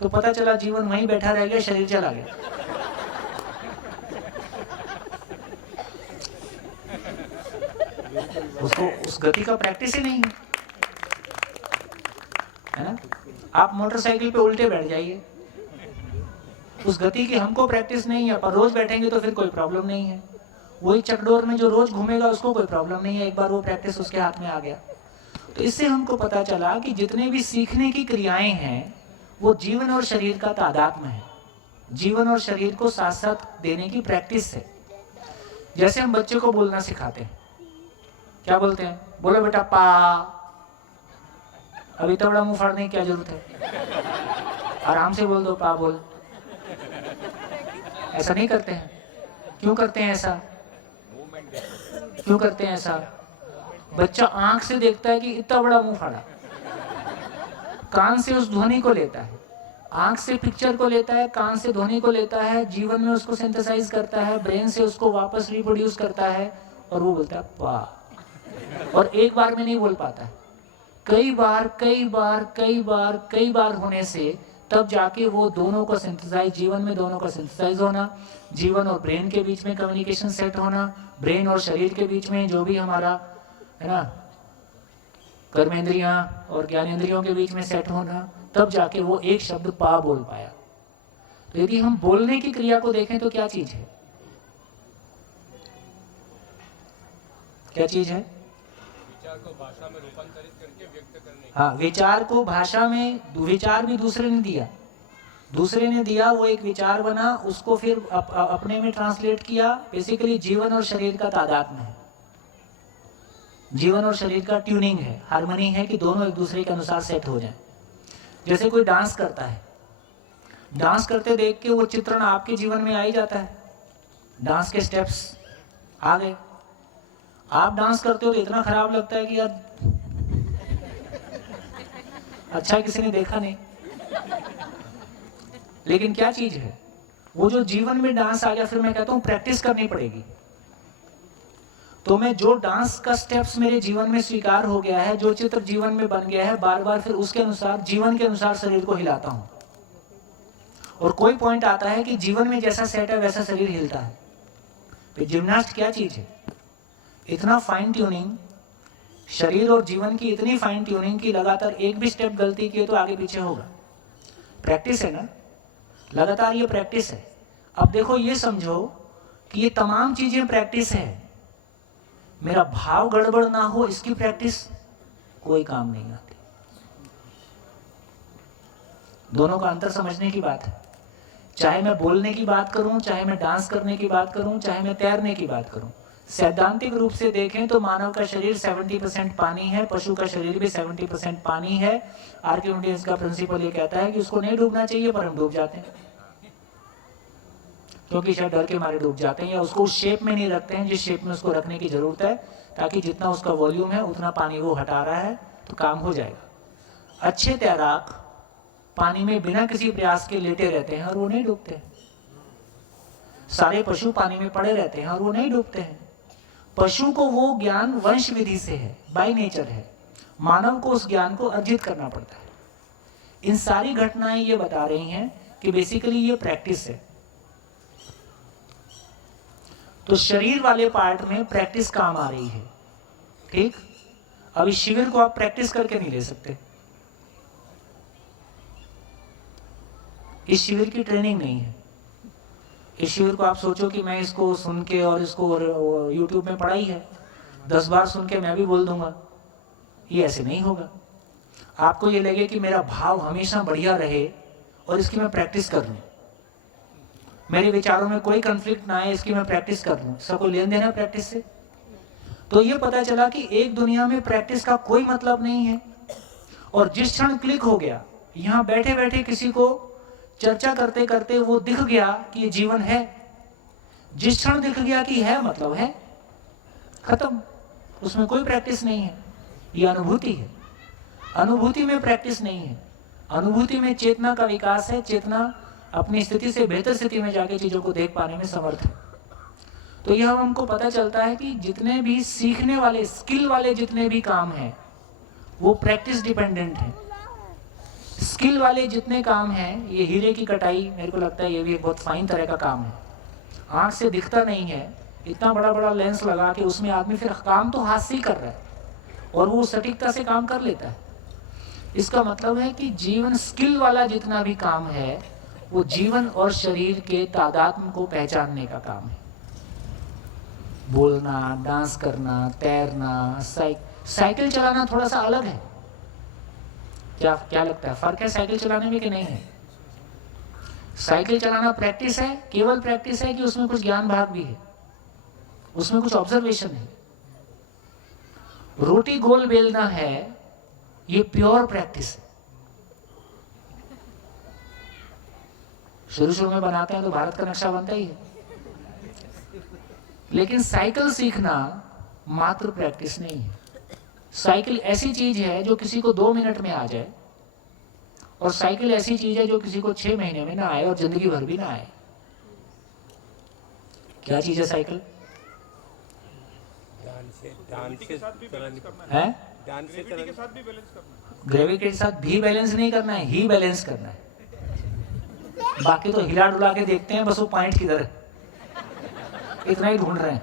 तो पता चला जीवन वहीं बैठा रह गया, शरीर चला गया। उसको उस गति का प्रैक्टिस ही नहीं है ना। आप मोटरसाइकिल पे उल्टे बैठ जाइए, उस गति की हमको प्रैक्टिस नहीं है, पर रोज बैठेंगे तो फिर कोई प्रॉब्लम नहीं है। वही चकडोर में जो रोज घूमेगा उसको कोई प्रॉब्लम नहीं है, एक बार वो प्रैक्टिस उसके हाथ में आ गया। तो इससे हमको पता चला कि जितने भी सीखने की क्रियाएं हैं वो जीवन और शरीर का तादात्म्य है, जीवन और शरीर को साथ साथ देने की प्रैक्टिस है। जैसे हम बच्चे को बोलना सिखाते हैं, क्या बोलते हैं, बोलो बेटा पा। अभी तो बड़ा मुंह फाड़ने की क्या जरूरत है, आराम से बोल दो पा बोल। ऐसा नहीं करते हैं। क्यों करते हैं ऐसा, क्यों करते हैं ऐसा? बच्चा आंख से देखता है कि इतना बड़ा मुंह फाड़ा, कान से उस ध्वनि को लेता है, आंख से पिक्चर को लेता है, कान से ध्वनि को लेता है, जीवन में उसको सिंथेसाइज करता है, ब्रेन से उसको वापस रिप्रोड्यूस करता है और वो बोलता है पा। और एक बार में नहीं बोल पाता है, कई बार होने से तब जाके वो दोनों का सिंथेसाइज, जीवन में दोनों का सिंथेसाइज होना, जीवन और ब्रेन के बीच में कम्युनिकेशन सेट होना, ब्रेन और शरीर के बीच में जो भी हमारा है ना कर्मेंद्रियां और ज्ञानेंद्रियों के बीच में सेट होना, तब जाके वो एक शब्द पा बोल पाया। तो यदि हम बोलने की क्रिया को देखें तो क्या चीज है, क्या चीज है? विचार को भाषा में रूपांतरित करके व्यक्त करने हाँ, विचार को भाषा में विचार भी दूसरे ने दिया, वो एक विचार बना, उसको फिर अपने में ट्रांसलेट किया। बेसिकली जीवन और शरीर का तादात्म्य है, जीवन और शरीर का ट्यूनिंग है, हार्मनी है कि दोनों एक दूसरे के अनुसार सेट हो जाएं। जैसे कोई डांस करता है, डांस करते देख के वो चित्रण आपके जीवन में आ ही जाता है, डांस के स्टेप्स आ गए। आप डांस करते हो तो इतना खराब लगता है कि यार अच्छा किसी ने देखा नहीं, लेकिन क्या चीज है वो जो जीवन में डांस आ गया। फिर मैं कहता हूं प्रैक्टिस करनी पड़ेगी। तो मैं जो डांस का स्टेप्स मेरे जीवन में स्वीकार हो गया है, जो चित्र जीवन में बन गया है, बार बार फिर उसके अनुसार, जीवन के अनुसार शरीर को हिलाता हूं। और कोई पॉइंट आता है कि जीवन में जैसा सेट है वैसा शरीर हिलता है। तो जिम्नास्ट क्या चीज है? इतना फाइन ट्यूनिंग, शरीर और जीवन की इतनी फाइन ट्यूनिंग की लगातार एक भी स्टेप गलती किए तो आगे पीछे होगा। प्रैक्टिस है ना, लगातार ये प्रैक्टिस है। अब देखो, ये समझो कि ये तमाम चीजें प्रैक्टिस है। मेरा भाव गड़बड़ ना हो इसकी प्रैक्टिस कोई काम नहीं आती। दोनों का अंतर समझने की बात है। चाहे मैं बोलने की बात करूं, चाहे मैं डांस करने की बात करूं, चाहे मैं तैरने की बात करूं, सैद्धांतिक रूप से देखें तो मानव का शरीर 70% पानी है, पशु का शरीर भी 70% पानी है। आर्किमिडीज का प्रिंसिपल ये कहता है कि उसको नहीं डूबना चाहिए, पर हम डूब जाते हैं, क्योंकि शायद डर के मारे डूब जाते हैं, या उसको उस शेप में नहीं रखते हैं जिस शेप में उसको रखने की जरूरत है, ताकि जितना उसका वॉल्यूम है उतना पानी वो हटा रहा है तो काम हो जाएगा। अच्छे तैराक पानी में बिना किसी प्रयास के लेटे रहते हैं और वो नहीं डूबते। सारे पशु पानी में पड़े रहते हैं और वो नहीं डूबते हैं। पशु को वो ज्ञान वंश विधि से है, बाय नेचर है। मानव को उस ज्ञान को अर्जित करना पड़ता है। इन सारी घटनाएं ये बता रही हैं कि बेसिकली ये प्रैक्टिस है। तो शरीर वाले पार्ट में प्रैक्टिस काम आ रही है, ठीक। अब इस शिविर को आप प्रैक्टिस करके नहीं ले सकते, इस शिविर की ट्रेनिंग नहीं है। इस शिविर को आप सोचो कि मैं इसको सुन के और इसको यूट्यूब में पढ़ाई है, 10 बार सुन के मैं भी बोल दूंगा, ये ऐसे नहीं होगा। आपको ये लगे कि मेरा भाव हमेशा बढ़िया रहे और इसकी मैं प्रैक्टिस कर लूं, मेरे विचारों में कोई कंफ्लिक्ट ना आए, इसकी मैं प्रैक्टिस कर लूं। सबको लेन देना प्रैक्टिस से। तो ये पता चला कि एक दुनिया में प्रैक्टिस का कोई मतलब नहीं है। और जिस क्षण क्लिक हो गया, यहां बैठे बैठे किसी को चर्चा करते करते वो दिख गया कि ये जीवन है, जिस क्षण दिख गया कि है मतलब है, खत्म, उसमें कोई प्रैक्टिस नहीं है। ये अनुभूति है। अनुभूति में प्रैक्टिस नहीं है। अनुभूति में चेतना का विकास है। चेतना अपनी स्थिति से बेहतर स्थिति में जाके चीजों को देख पाने में समर्थ है। तो यह हमको पता चलता है कि जितने भी सीखने वाले, स्किल वाले जितने भी काम हैं वो प्रैक्टिस डिपेंडेंट है। स्किल वाले जितने काम हैं, ये हीरे की कटाई, मेरे को लगता है ये भी एक बहुत फाइन तरह का काम है। आंख से दिखता नहीं है, इतना बड़ा बड़ा लेंस लगा के उसमें आदमी फिर काम तो हाथ से ही कर रहा है और वो सटीकता से काम कर लेता है। इसका मतलब है कि जीवन स्किल वाला जितना भी काम है वो जीवन और शरीर के तादात्म्य को पहचानने का काम है। बोलना, डांस करना, तैरना, साइकिल चलाना थोड़ा सा अलग है। क्या लगता है, फर्क है साइकिल चलाने में कि नहीं है? साइकिल चलाना प्रैक्टिस है, केवल प्रैक्टिस है कि उसमें कुछ ज्ञान भाग भी है, उसमें कुछ ऑब्जर्वेशन है। रोटी गोल बेलना है, ये प्योर प्रैक्टिस है। शुरू में बनाते हैं तो भारत का नक्शा बनता ही है, लेकिन साइकिल सीखना मात्र प्रैक्टिस नहीं है। साइकिल ऐसी चीज है जो किसी को 2 मिनट में आ जाए, और साइकिल ऐसी चीज है जो किसी को 6 महीने में ना आए और जिंदगी भर भी ना आए। क्या चीज है साइकिल? ग्रेविटी के साथ भी बैलेंस नहीं करना है, ही बैलेंस करना है। बाकी तो हिला डुला के देखते हैं, बस वो पॉइंट किधर है इतना ही ढूंढ रहे हैं।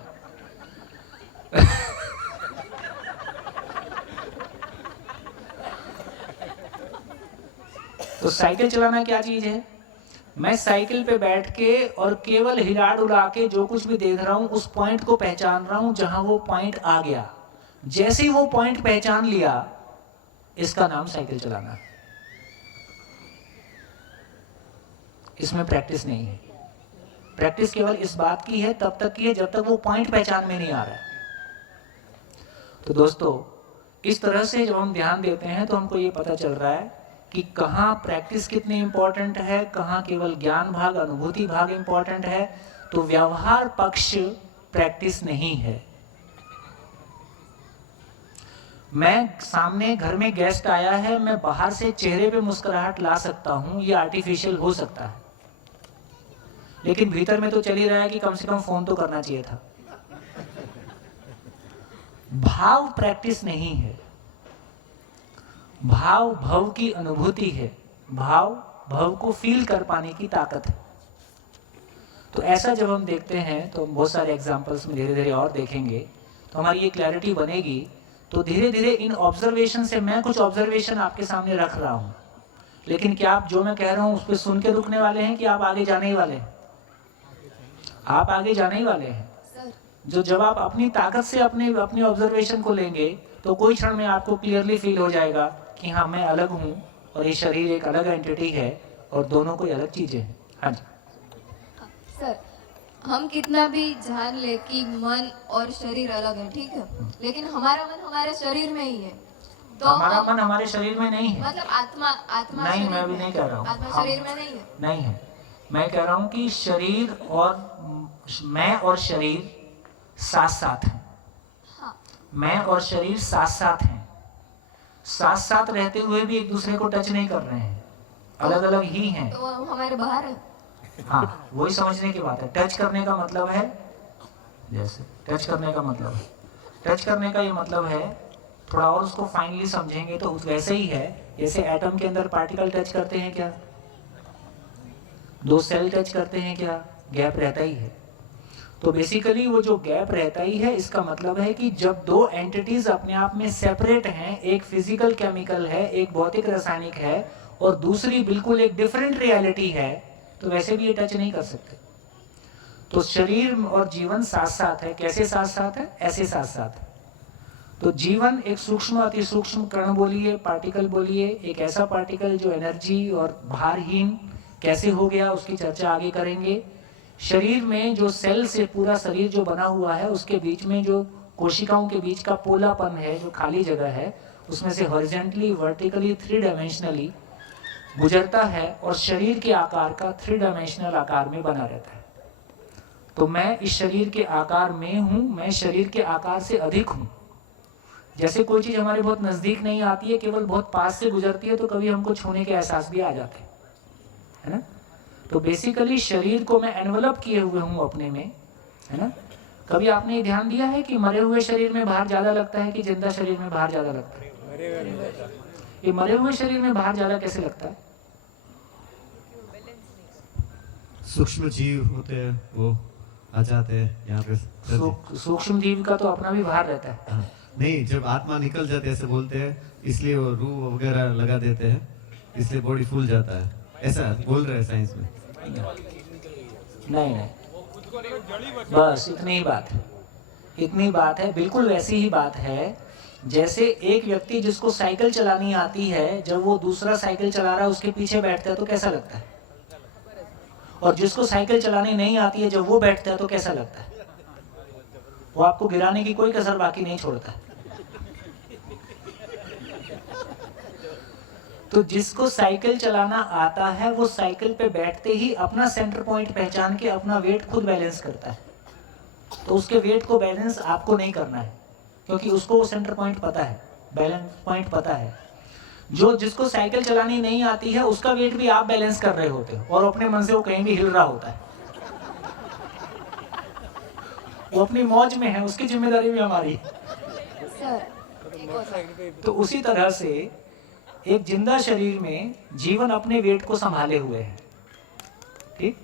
तो साइकिल चलाना क्या चीज है? मैं साइकिल पे बैठ के और केवल हिला डुला के जो कुछ भी देख रहा हूं उस पॉइंट को पहचान रहा हूं, जहां वो पॉइंट आ गया। जैसे ही वो पॉइंट पहचान लिया, इसका नाम साइकिल चलाना है। इसमें प्रैक्टिस नहीं है। प्रैक्टिस केवल इस बात की है, तब तक की है जब तक वो पॉइंट पहचान में नहीं आ रहा है। तो दोस्तों, इस तरह से जब हम ध्यान देते हैं तो हमको ये पता चल रहा है कि कहाँ प्रैक्टिस कितनी इंपॉर्टेंट है, कहाँ केवल ज्ञान भाग, अनुभूति भाग इंपॉर्टेंट है। तो व्यवहार पक्ष प्रैक्टिस नहीं है। मैं सामने घर में गेस्ट आया है, मैं बाहर से चेहरे पे मुस्कुराहट ला सकता हूं, ये आर्टिफिशियल हो सकता है, लेकिन भीतर में तो चल ही रहा है कि कम से कम फोन तो करना चाहिए था। भाव प्रैक्टिस नहीं है। भाव भव की अनुभूति है। भाव भव को फील कर पाने की ताकत है। तो ऐसा जब हम देखते हैं तो बहुत सारे एग्जांपल्स में धीरे धीरे और देखेंगे तो हमारी ये क्लैरिटी बनेगी। तो धीरे धीरे इन ऑब्जर्वेशन से, मैं कुछ ऑब्जर्वेशन आपके सामने रख रहा हूं, लेकिन क्या आप जो मैं कह रहा हूं उस पर सुन के रुकने वाले हैं कि आप आगे जाने ही वाले हैं? आप आगे जाने ही वाले हैं। जो जब आप अपनी ताकत से अपनी ऑब्जर्वेशन को लेंगे तो कोई क्षण में आपको क्लियरली फील हो जाएगा कि हाँ, मैं अलग हूँ और ये शरीर एक अलग एंटिटी है और दोनों कोई अलग चीजें हैं। हाँ जी सर, हम कितना भी जान ले कि मन और शरीर अलग है, ठीक है, लेकिन हमारा मन हमारे शरीर में ही है। तो हमारा मन हमारे शरीर में नहीं है। मतलब आत्मा नहीं, मैं भी नहीं कह रहा हूँ आत्मा शरीर में नहीं है। नहीं है। मैं कह रहा हूँ कि शरीर और मैं और शरीर साथ साथ हैं। हाँ। मैं और शरीर साथ साथ हैं। साथ साथ रहते हुए भी एक दूसरे को टच नहीं कर रहे हैं, अलग अलग ही हैं। तो वो हमारे बाहर है। हाँ, वही समझने की बात है। टच करने का मतलब है, जैसे टच करने का मतलब है, टच करने का ये मतलब है, थोड़ा और उसको फाइनली समझेंगे तो वैसे ही है जैसे एटम के अंदर पार्टिकल टच करते हैं क्या, दो सेल टच करते हैं क्या, गैप रहता ही है। तो बेसिकली वो जो गैप रहता ही है, इसका मतलब है कि जब दो एंटिटीज अपने आप में सेपरेट हैं, एक फिजिकल केमिकल है, एक भौतिक रासायनिक है और दूसरी बिल्कुल एक डिफरेंट रियलिटी है, तो वैसे भी ये टच नहीं कर सकते। तो शरीर और जीवन साथ साथ है। कैसे साथ साथ है? ऐसे साथ साथ है। तो जीवन एक सूक्ष्म, अति सूक्ष्म कण बोलिए, पार्टिकल बोलिए, एक ऐसा पार्टिकल जो एनर्जी और भारहीन कैसे हो गया, उसकी चर्चा आगे करेंगे। शरीर में जो सेल से पूरा शरीर जो बना हुआ है, उसके बीच में जो कोशिकाओं के बीच का पोलापन है, जो खाली जगह है, उसमें से हॉरिजॉन्टली, वर्टिकली, 3 डायमेंशनली गुजरता है और शरीर के आकार का 3 डायमेंशनल आकार में बना रहता है। तो मैं इस शरीर के आकार में हूं, मैं शरीर के आकार से अधिक हूं। जैसे कोई चीज हमारे बहुत नजदीक नहीं आती है, केवल बहुत पास से गुजरती है, तो कभी हमको छूने के एहसास भी आ जाते हैं, है ना। तो बेसिकली शरीर को मैं एनवलप किए हुए हूं अपने में, है ना। कभी आपने ये ध्यान दिया है कि मरे हुए शरीर में भार ज्यादा लगता है कि जिंदा शरीर में भार ज्यादा लगता है? ये मरे हुए शरीर में भार ज्यादा कैसे लगता है? सूक्ष्म जीव होते हैं, वो आ जाते हैं यहाँ पे। सूक्ष्म जीव का तो अपना भी भार रहता है। हाँ, नहीं, जब आत्मा निकल जाते हैं ऐसे बोलते हैं, इसलिए वो रूह वगैरह लगा देते हैं, इसलिए बॉडी फूल जाता है, ऐसा बोल रहे हैं साइंस में। नहीं, बस इतनी ही बात है। इतनी बात है, बिल्कुल वैसी ही बात है जैसे एक व्यक्ति जिसको साइकिल चलानी आती है, जब वो दूसरा साइकिल चला रहा है उसके पीछे बैठता है तो कैसा लगता है, और जिसको साइकिल चलानी नहीं आती है जब वो बैठता है तो कैसा लगता है? वो आपको गिराने की कोई कसर बाकी नहीं छोड़ता है। तो जिसको साइकिल चलाना आता है वो साइकिल पे बैठते ही अपना सेंटर पॉइंट पहचान के अपना वेट खुद बैलेंस करता है। तो उसके वेट को बैलेंस आपको नहीं करना है, क्योंकि उसको वो सेंटर पॉइंट पता है, बैलेंस पॉइंट पता है। जो जिसको साइकिल चलानी नहीं आती है उसका वेट भी आप बैलेंस कर रहे होते हो और अपने मन से वो कहीं भी हिल रहा होता है। वो अपनी मौज में है, उसकी जिम्मेदारी भी हमारी है। तो उसी तरह से एक जिंदा शरीर में जीवन अपने वेट को संभाले हुए है, ठीक।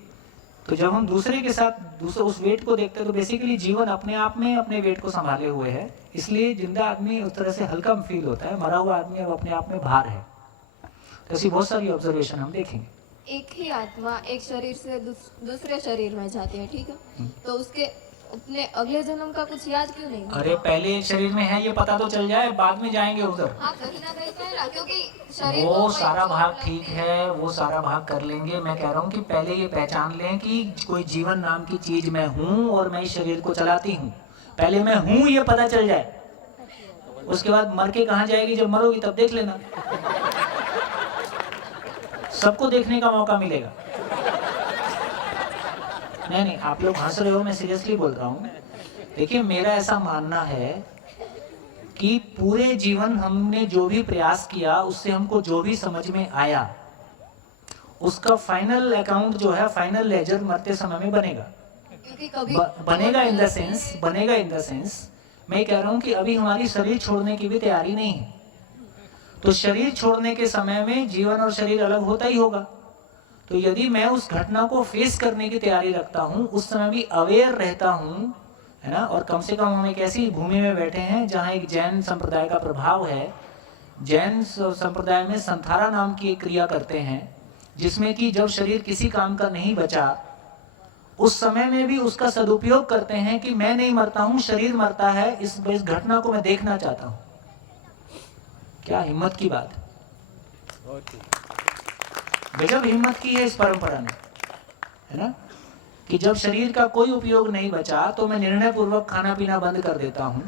तो जब हम दूसरे के साथ उस वेट को देखते हैं तो बेसिकली जीवन अपने आप में अपने वेट को संभाले हुए है, इसलिए जिंदा आदमी उस तरह से हल्का फील होता है, मरा हुआ आदमी अब अपने आप में भार है। तो ऐसी बहुत सारी ऑब्जर्वेशन हम देखेंगे। एक ही आत्मा एक शरीर से दूसरे शरीर में जाती है, ठीक है, तो उसके अपने अगले जन्म का कुछ याद क्यों नहीं? अरे पहले एक शरीर में है ये पता तो चल जाए, बाद में जाएंगे उधर। हाँ, कहीं ना कहीं पहला, क्योंकि शरीर वो तो वही सारा चोट भाग लगती ठीक है, वो सारा भाग कर लेंगे। मैं कह रहा हूँ कि पहले ये पहचान लें कि कोई जीवन नाम की चीज मैं हूँ और मैं इस शरीर को चलाती हूँ। पहले मैं हूँ ये पता चल जाए, उसके बाद मर के कहाँ जाएगी, जब मरोगी तब देख लेना, सबको देखने का मौका मिलेगा। नहीं, आप लोग हंस रहे हो, मैं सीरियसली बोल रहा हूँ। देखिए, मेरा ऐसा मानना है कि पूरे जीवन हमने जो भी प्रयास किया, उससे हमको जो भी समझ में आया, उसका फाइनल अकाउंट जो है, फाइनल लेजर मरते समय में बनेगा। क्योंकि कभी बनेगा इन द सेंस मैं कह रहा हूं कि अभी हमारी शरीर छोड़ने की भी तैयारी नहीं है। तो शरीर छोड़ने के समय में जीवन और शरीर अलग होता ही होगा। तो यदि मैं उस घटना को फेस करने की तैयारी रखता हूं, उस समय भी अवेयर रहता हूं, है ना, और कम से कम हम एक ऐसी भूमि में बैठे हैं जहां एक जैन संप्रदाय का प्रभाव है। जैन संप्रदाय में संथारा नाम की एक क्रिया करते हैं, जिसमें कि जब शरीर किसी काम का नहीं बचा, उस समय में भी उसका सदुपयोग करते हैं कि मैं नहीं मरता हूं, शरीर मरता है, इस घटना को मैं देखना चाहता हूं। क्या हिम्मत की बात, गजब हिम्मत की है इस परंपरा ने, है ना, कि जब शरीर का कोई उपयोग नहीं बचा तो मैं निर्णय पूर्वक खाना पीना बंद कर देता हूं,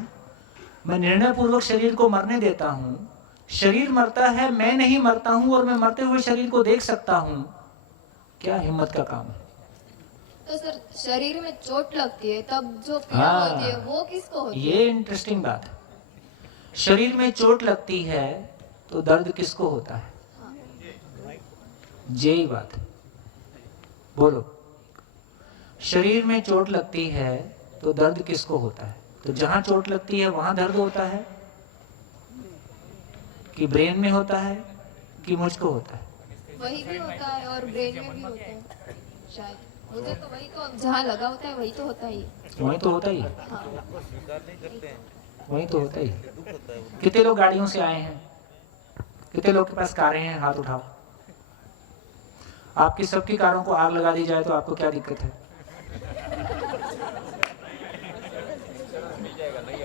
मैं निर्णय पूर्वक शरीर को मरने देता हूं। शरीर मरता है, मैं नहीं मरता हूं, और मैं मरते हुए शरीर को देख सकता हूं। क्या हिम्मत का काम है। तो सर, शरीर में चोट लगती है तब जो पीड़ा होती है वो किसको होती है? ये इंटरेस्टिंग बात है। शरीर में चोट लगती है तो दर्द किसको होता है? यही बात है, बोलो। शरीर में चोट लगती है तो दर्द किसको होता है? तो जहां चोट लगती है वहां दर्द होता है, कि ब्रेन में होता है, कि मुझको होता है? वही भी होता है और ब्रेन में भी होता है शायद। मुझे तो वही, तो जहाँ लगा होता है वही तो होता ही है। वही तो होता ही है, हाँ। वही तो होता ही है। कितने लोग गाड़ियों से आए हैं, कितने लोग के पास कारें हैं, हाथ उठाओ। आपकी सबकी कारों को आग लगा दी जाए तो आपको क्या दिक्कत है?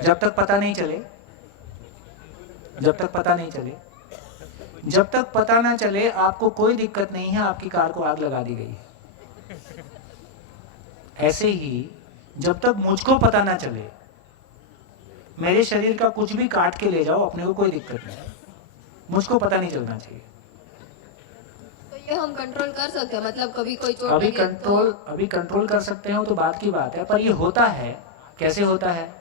जब तक पता नहीं चले, जब तक पता नहीं चले, जब तक पता ना चले, आपको कोई दिक्कत नहीं है, आपकी कार को आग लगा दी गई है। ऐसे ही जब तक मुझको पता ना चले, मेरे शरीर का कुछ भी काट के ले जाओ, अपने को कोई दिक्कत नहीं, मुझको पता नहीं चलना चाहिए। तो ये हम कंट्रोल कर सकते हैं, मतलब कभी कोई चोट अभी लगे कंट्रोल कर सकते हो तो बात की बात है, पर ये होता है कैसे होता है?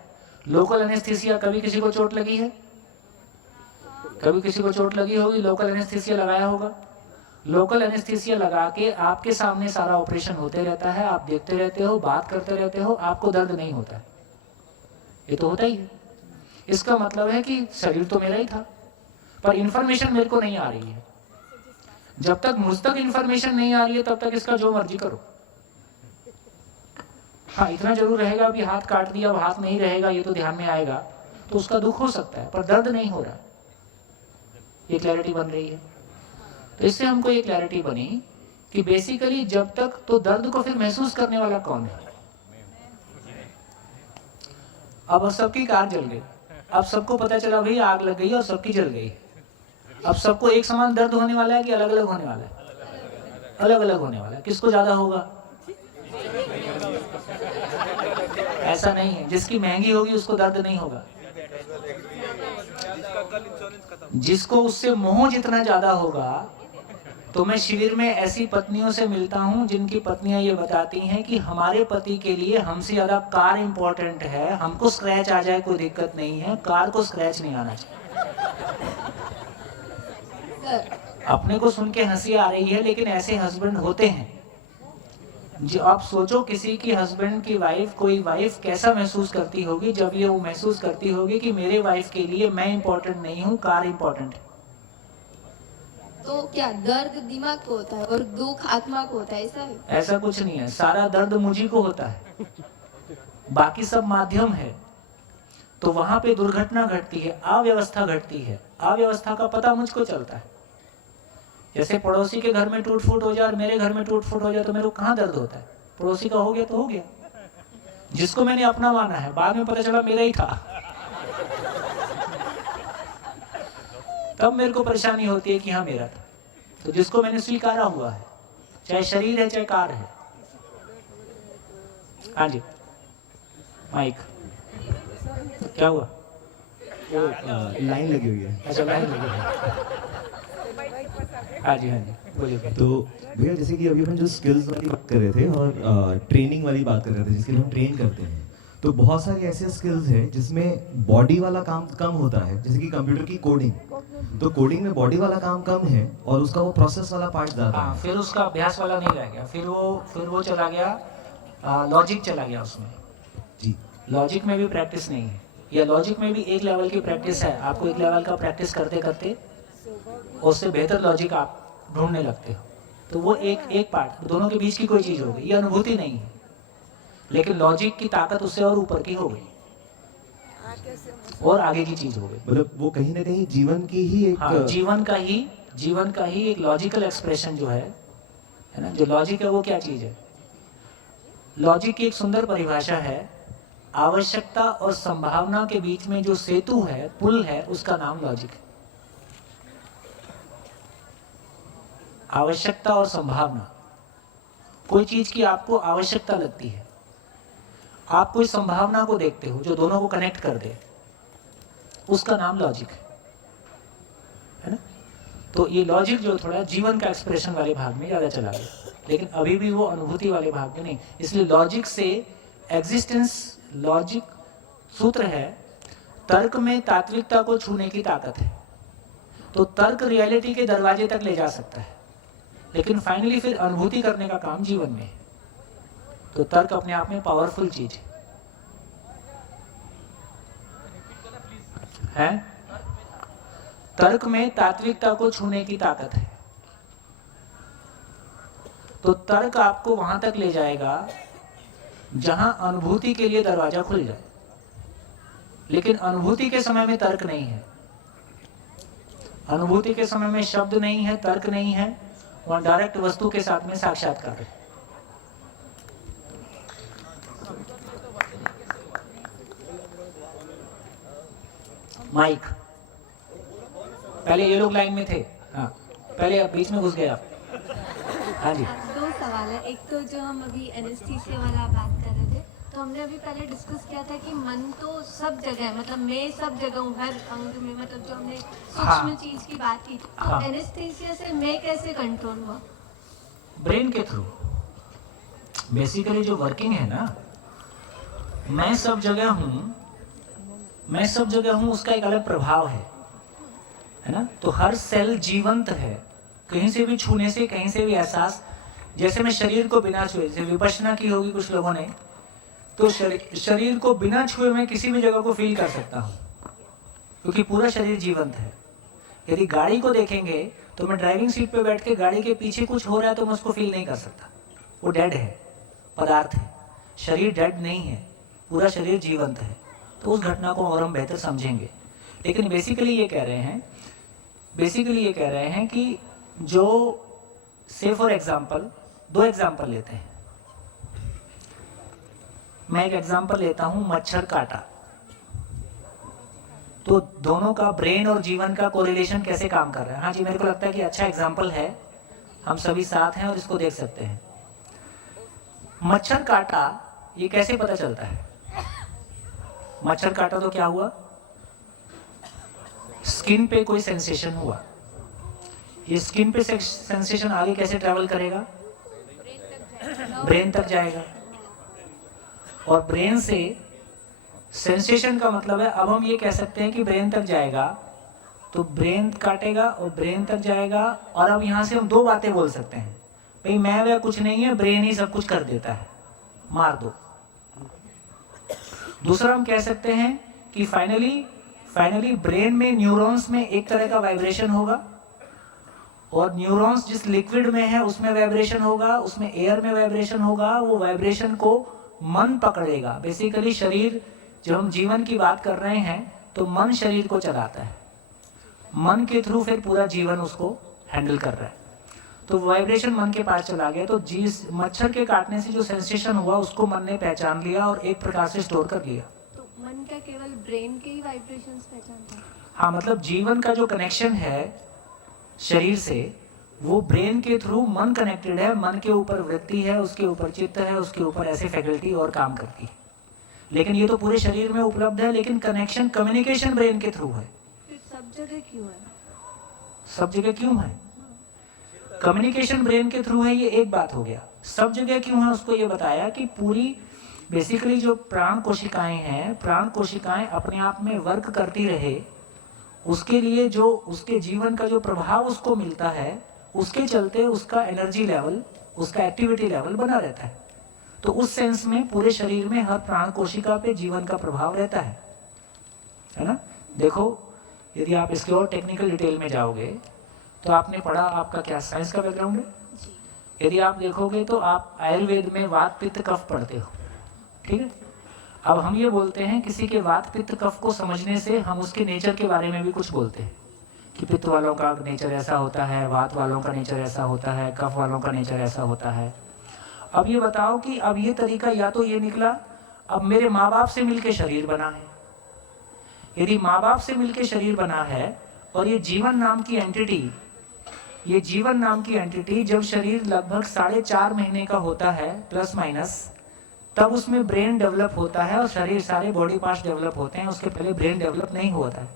लोकल एनेस्थीसिया, कभी किसी को चोट लगी है? कभी किसी को चोट लगी होगी, लोकल एनेस्थीसिया लगाया होगा। लोकल एनेस्थीसिया लगा के आपके सामने सारा ऑपरेशन होते रहता है, आप देखते रहते हो, बात करते रहते हो, आपको दर्द नहीं होता है। ये तो होता ही है। इसका मतलब है कि शरीर तो मेरा ही था, पर इंफॉर्मेशन मेरे को नहीं आ रही है। जब तक मुझ तक इंफॉर्मेशन नहीं आ रही है तब तक इसका जो मर्जी करो। हाँ, इतना जरूर रहेगा, अभी हाथ काट दिया, अब हाथ नहीं रहेगा, ये तो ध्यान में आएगा, तो उसका दुख हो सकता है, पर दर्द नहीं हो रहा। ये क्लैरिटी बन रही है। तो इससे हमको ये क्लैरिटी बनी कि बेसिकली जब तक, तो दर्द को फिर महसूस करने वाला कौन है? अब सबकी कार जल गई, अब सबको पता चला भाई आग लग गई और सबकी जल गई। अब सबको एक समान दर्द होने वाला है कि अलग अलग होने वाला है? अलग अलग होने वाला है। किसको ज्यादा होगा? ऐसा नहीं है, जिसकी महंगी होगी उसको दर्द नहीं होगा। जिसको उससे मोह जितना ज्यादा होगा, तो मैं शिविर में ऐसी पत्नियों से मिलता हूं जिनकी पत्नियां ये बताती हैं कि हमारे पति के लिए हमसे ज्यादा कार इंपॉर्टेंट है, हमको स्क्रैच आ जाए कोई दिक्कत नहीं है, कार को स्क्रैच नहीं आना चाहिए। अपने को सुन के हंसी आ रही है, लेकिन ऐसे हस्बैंड होते हैं। जो आप सोचो, किसी की हस्बैंड की वाइफ, कोई वाइफ कैसा महसूस करती होगी जब ये वो महसूस करती होगी कि मेरे वाइफ के लिए मैं इंपॉर्टेंट नहीं हूँ, कार इंपॉर्टेंट है। तो क्या दर्द दिमाग को होता है और दुख आत्मा को होता है, ऐसा है? ऐसा कुछ नहीं है, सारा दर्द मुझी को होता है, बाकी सब माध्यम है। तो वहां पे दुर्घटना घटती है, अव्यवस्था घटती है, अव्यवस्था का पता मुझको चलता है। जैसे पड़ोसी के घर में टूट फूट हो जाए और मेरे घर में टूट फूट हो जाए तो मेरे को कहाँ दर्द होता है? पड़ोसी का हो गया तो हो गया, जिसको मैंने अपना माना है बाद में पता चला मेरा ही था, तब मेरे को परेशानी होती है कि हाँ मेरा था। तो जिसको मैंने स्वीकारा हुआ है, चाहे शरीर है चाहे कार है। हाँ जी माइक, क्या हुआ? लाइन लगी हुई है। अच्छा लाइन लगी है। हाँ जी बोलिए। तो भैया जैसे कि अभी अपन जो स्किल्स वाली बात कर रहे थे और ट्रेनिंग वाली बात कर रहे थे जिसके लिए हम ट्रेन करते हैं, तो बहुत सारी ऐसे स्किल्स हैं जिसमें बॉडी वाला काम कम होता है, जैसे कि कंप्यूटर की कोडिंग। तो कोडिंग में बॉडी वाला काम कम है और उसका वो प्रोसेस वाला पार्ट ज़्यादा हाँ, है। फिर उसका अभ्यास वाला नहीं रह गया, फिर वो चला गया, लॉजिक चला गया उसमें। जी। लॉजिक में भी प्रैक्टिस नहीं है, या लॉजिक में भी एक लेवल की प्रैक्टिस है। आपको एक लेवल का प्रैक्टिस करते करते उससे बेहतर लॉजिक आप ढूंढने लगते हो। तो वो एक पार्ट, दोनों के बीच की कोई चीज़ हो गई, ये अनुभूति नहीं है, लेकिन लॉजिक की ताकत उससे और ऊपर की हो गई और आगे की चीज़ हो गई। मतलब वो कहीं ना कहीं जीवन की ही एक हाँ, जीवन का ही एक लॉजिकल एक्सप्रेशन जो है ना, जो लॉजिक है वो क्या चीज़ है? लॉजिक की एक सुंदर परिभाषा है, आवश्यकता और संभावना के बीच में जो सेतु है, पुल है, उसका नाम लॉजिक है। आवश्यकता और संभावना, कोई चीज की आपको आवश्यकता लगती है, आप कोई संभावना को देखते हो जो दोनों को कनेक्ट कर दे, उसका नाम लॉजिक है ना। तो ये लॉजिक जो थोड़ा जीवन का एक्सप्रेशन वाले भाग में ज्यादा चला गया, लेकिन अभी भी वो अनुभूति वाले भाग में नहीं। इसलिए लॉजिक से एग्जिस्टेंस, लॉजिक सूत्र है, तर्क में तात्विकता को छूने की ताकत है। तो तर्क रियलिटी के दरवाजे तक ले जा सकता है, लेकिन फाइनली फिर अनुभूति करने का काम जीवन में है। तो तर्क अपने आप में पावरफुल चीज है। तर्क में तात्विकता को छूने की ताकत है। तो तर्क आपको वहां तक ले जाएगा जहां अनुभूति के लिए दरवाजा खुल जाए, लेकिन अनुभूति के समय में तर्क नहीं है। अनुभूति के समय में शब्द नहीं है, तर्क नहीं है, वहां डायरेक्ट वस्तु के साथ में साक्षात्कार है। माइक, पहले ये लोग लाइन में थे, हाँ पहले आप बीच में घुस गए आप। हाँ जी। दो सवाल है। एक तो जो हम अभी एनेस्थीसिया वाला बात कर रहे थे, तो हमने अभी पहले डिस्कस किया था कि मन तो सब जगह है, मतलब मैं सब जगह हूँ, हर अंग में, मतलब जो हमने सूक्ष्म चीज की बात की। तो एनेस्थीसिया से मैं कैसे कंट्रोल हुआ? ब्रेन के थ्रू। बेसिकली जो वर्किंग है ना, मैं सब जगह हूँ, उसका एक अलग प्रभाव है ना। तो हर सेल जीवंत है, कहीं से भी छूने से, कहीं से भी एहसास। जैसे मैं शरीर को बिना छुए, जैसे विपश्यना की होगी कुछ लोगों ने, तो शरीर को बिना छुए मैं किसी भी जगह को फील कर सकता हूँ, क्योंकि पूरा शरीर जीवंत है। यदि गाड़ी को देखेंगे तो मैं ड्राइविंग सीट पे बैठ के गाड़ी के पीछे कुछ हो रहा है तो मैं उसको फील नहीं कर सकता, वो डेड है, पदार्थ है। शरीर डेड नहीं है, पूरा शरीर जीवंत है। तो उस घटना को और हम बेहतर समझेंगे। लेकिन बेसिकली ये कह रहे हैं कि जो, से फॉर एग्जाम्पल, दो एग्जाम्पल लेते हैं। मैं एक एग्जाम्पल लेता हूं, मच्छर काटा। तो दोनों का ब्रेन और जीवन का कोरिलेशन कैसे काम कर रहा है। हाँ जी, मेरे को लगता है कि अच्छा एग्जाम्पल है, हम सभी साथ हैं और इसको देख सकते हैं। मच्छर काटा, ये कैसे पता चलता है? मच्छर काटा तो क्या हुआ, स्किन पे कोई सेंसेशन हुआ। ये स्किन पे सेंसेशन आगे कैसे ट्रैवल करेगा? ब्रेन तक जाएगा, और ब्रेन से सेंसेशन का मतलब है, अब हम ये कह सकते हैं कि ब्रेन तक जाएगा, तो ब्रेन काटेगा और ब्रेन तक जाएगा। और अब यहाँ से हम दो बातें बोल सकते हैं, भाई मैं वह कुछ नहीं है, ब्रेन ही सब कुछ कर देता है, मार दो। दूसरा हम कह सकते हैं कि फाइनली ब्रेन में, न्यूरॉन्स में एक तरह का वाइब्रेशन होगा, और न्यूरॉन्स जिस लिक्विड में है उसमें वाइब्रेशन होगा, उसमें एयर में वाइब्रेशन होगा। वो वाइब्रेशन को मन पकड़ेगा। बेसिकली शरीर, जब हम जीवन की बात कर रहे हैं तो मन शरीर को चलाता है, मन के थ्रू फिर पूरा जीवन उसको हैंडल कर रहा है। तो वाइब्रेशन मन के पास चला गया, तो जिस मच्छर के काटने से जो सेंसेशन हुआ उसको मन ने पहचान लिया और एक प्रकार से स्टोर कर लिया। तो मन का केवल ब्रेन के ही वाइब्रेशंस पहचानता है? हाँ, मतलब जीवन का जो कनेक्शन है शरीर से वो ब्रेन के थ्रू मन कनेक्टेड है। मन के ऊपर वृत्ति है, उसके ऊपर चित्त है, उसके ऊपर ऐसे फैकल्टी और काम करती है। लेकिन ये तो पूरे शरीर में उपलब्ध है, लेकिन कनेक्शन कम्युनिकेशन ब्रेन के थ्रू है। फिर सब जगह क्यों है? सब जगह क्यों है? कम्युनिकेशन ब्रेन के थ्रू है, ये एक बात हो गया। सब जगह क्यों है उसको ये बताया कि पूरी बेसिकली जो प्राण कोशिकाएं हैं, प्राण कोशिकाएं अपने आप में वर्क करती रहे, उसके लिए जो उसके जीवन का जो प्रभाव उसको मिलता है, उसके चलते उसका एनर्जी लेवल, उसका एक्टिविटी लेवल बना रहता है। तो उस सेंस में पूरे शरीर में हर प्राण कोशिका पे जीवन का प्रभाव रहता है ना। देखो, यदि आप इसके और टेक्निकल डिटेल में जाओगे तो आपने पढ़ा, आपका क्या साइंस का बैकग्राउंड है? यदि आप देखोगे तो आप आयुर्वेद में वात पित्त कफ पढ़ते हो, ठीक है। अब हम ये बोलते हैं किसी के वात पित्त कफ को समझने से हम उसके नेचर के बारे में भी कुछ बोलते हैं कि पित्त वालों का नेचर ऐसा होता है, वात वालों का नेचर ऐसा होता है, कफ वालों का नेचर ऐसा होता है। अब ये बताओ कि अब ये तरीका या तो ये निकला, अब मेरे माँ बाप से मिलके शरीर बना है। यदि माँ बाप से मिलके शरीर बना है और ये जीवन नाम की एंटिटी, ये जीवन नाम की एंटिटी जब शरीर लगभग 4.5 महीने का होता है प्लस माइनस, तब उसमें ब्रेन डेवलप होता है और शरीर सारे बॉडी पार्ट्स डेवलप होते हैं। उसके पहले ब्रेन डेवलप नहीं होता है।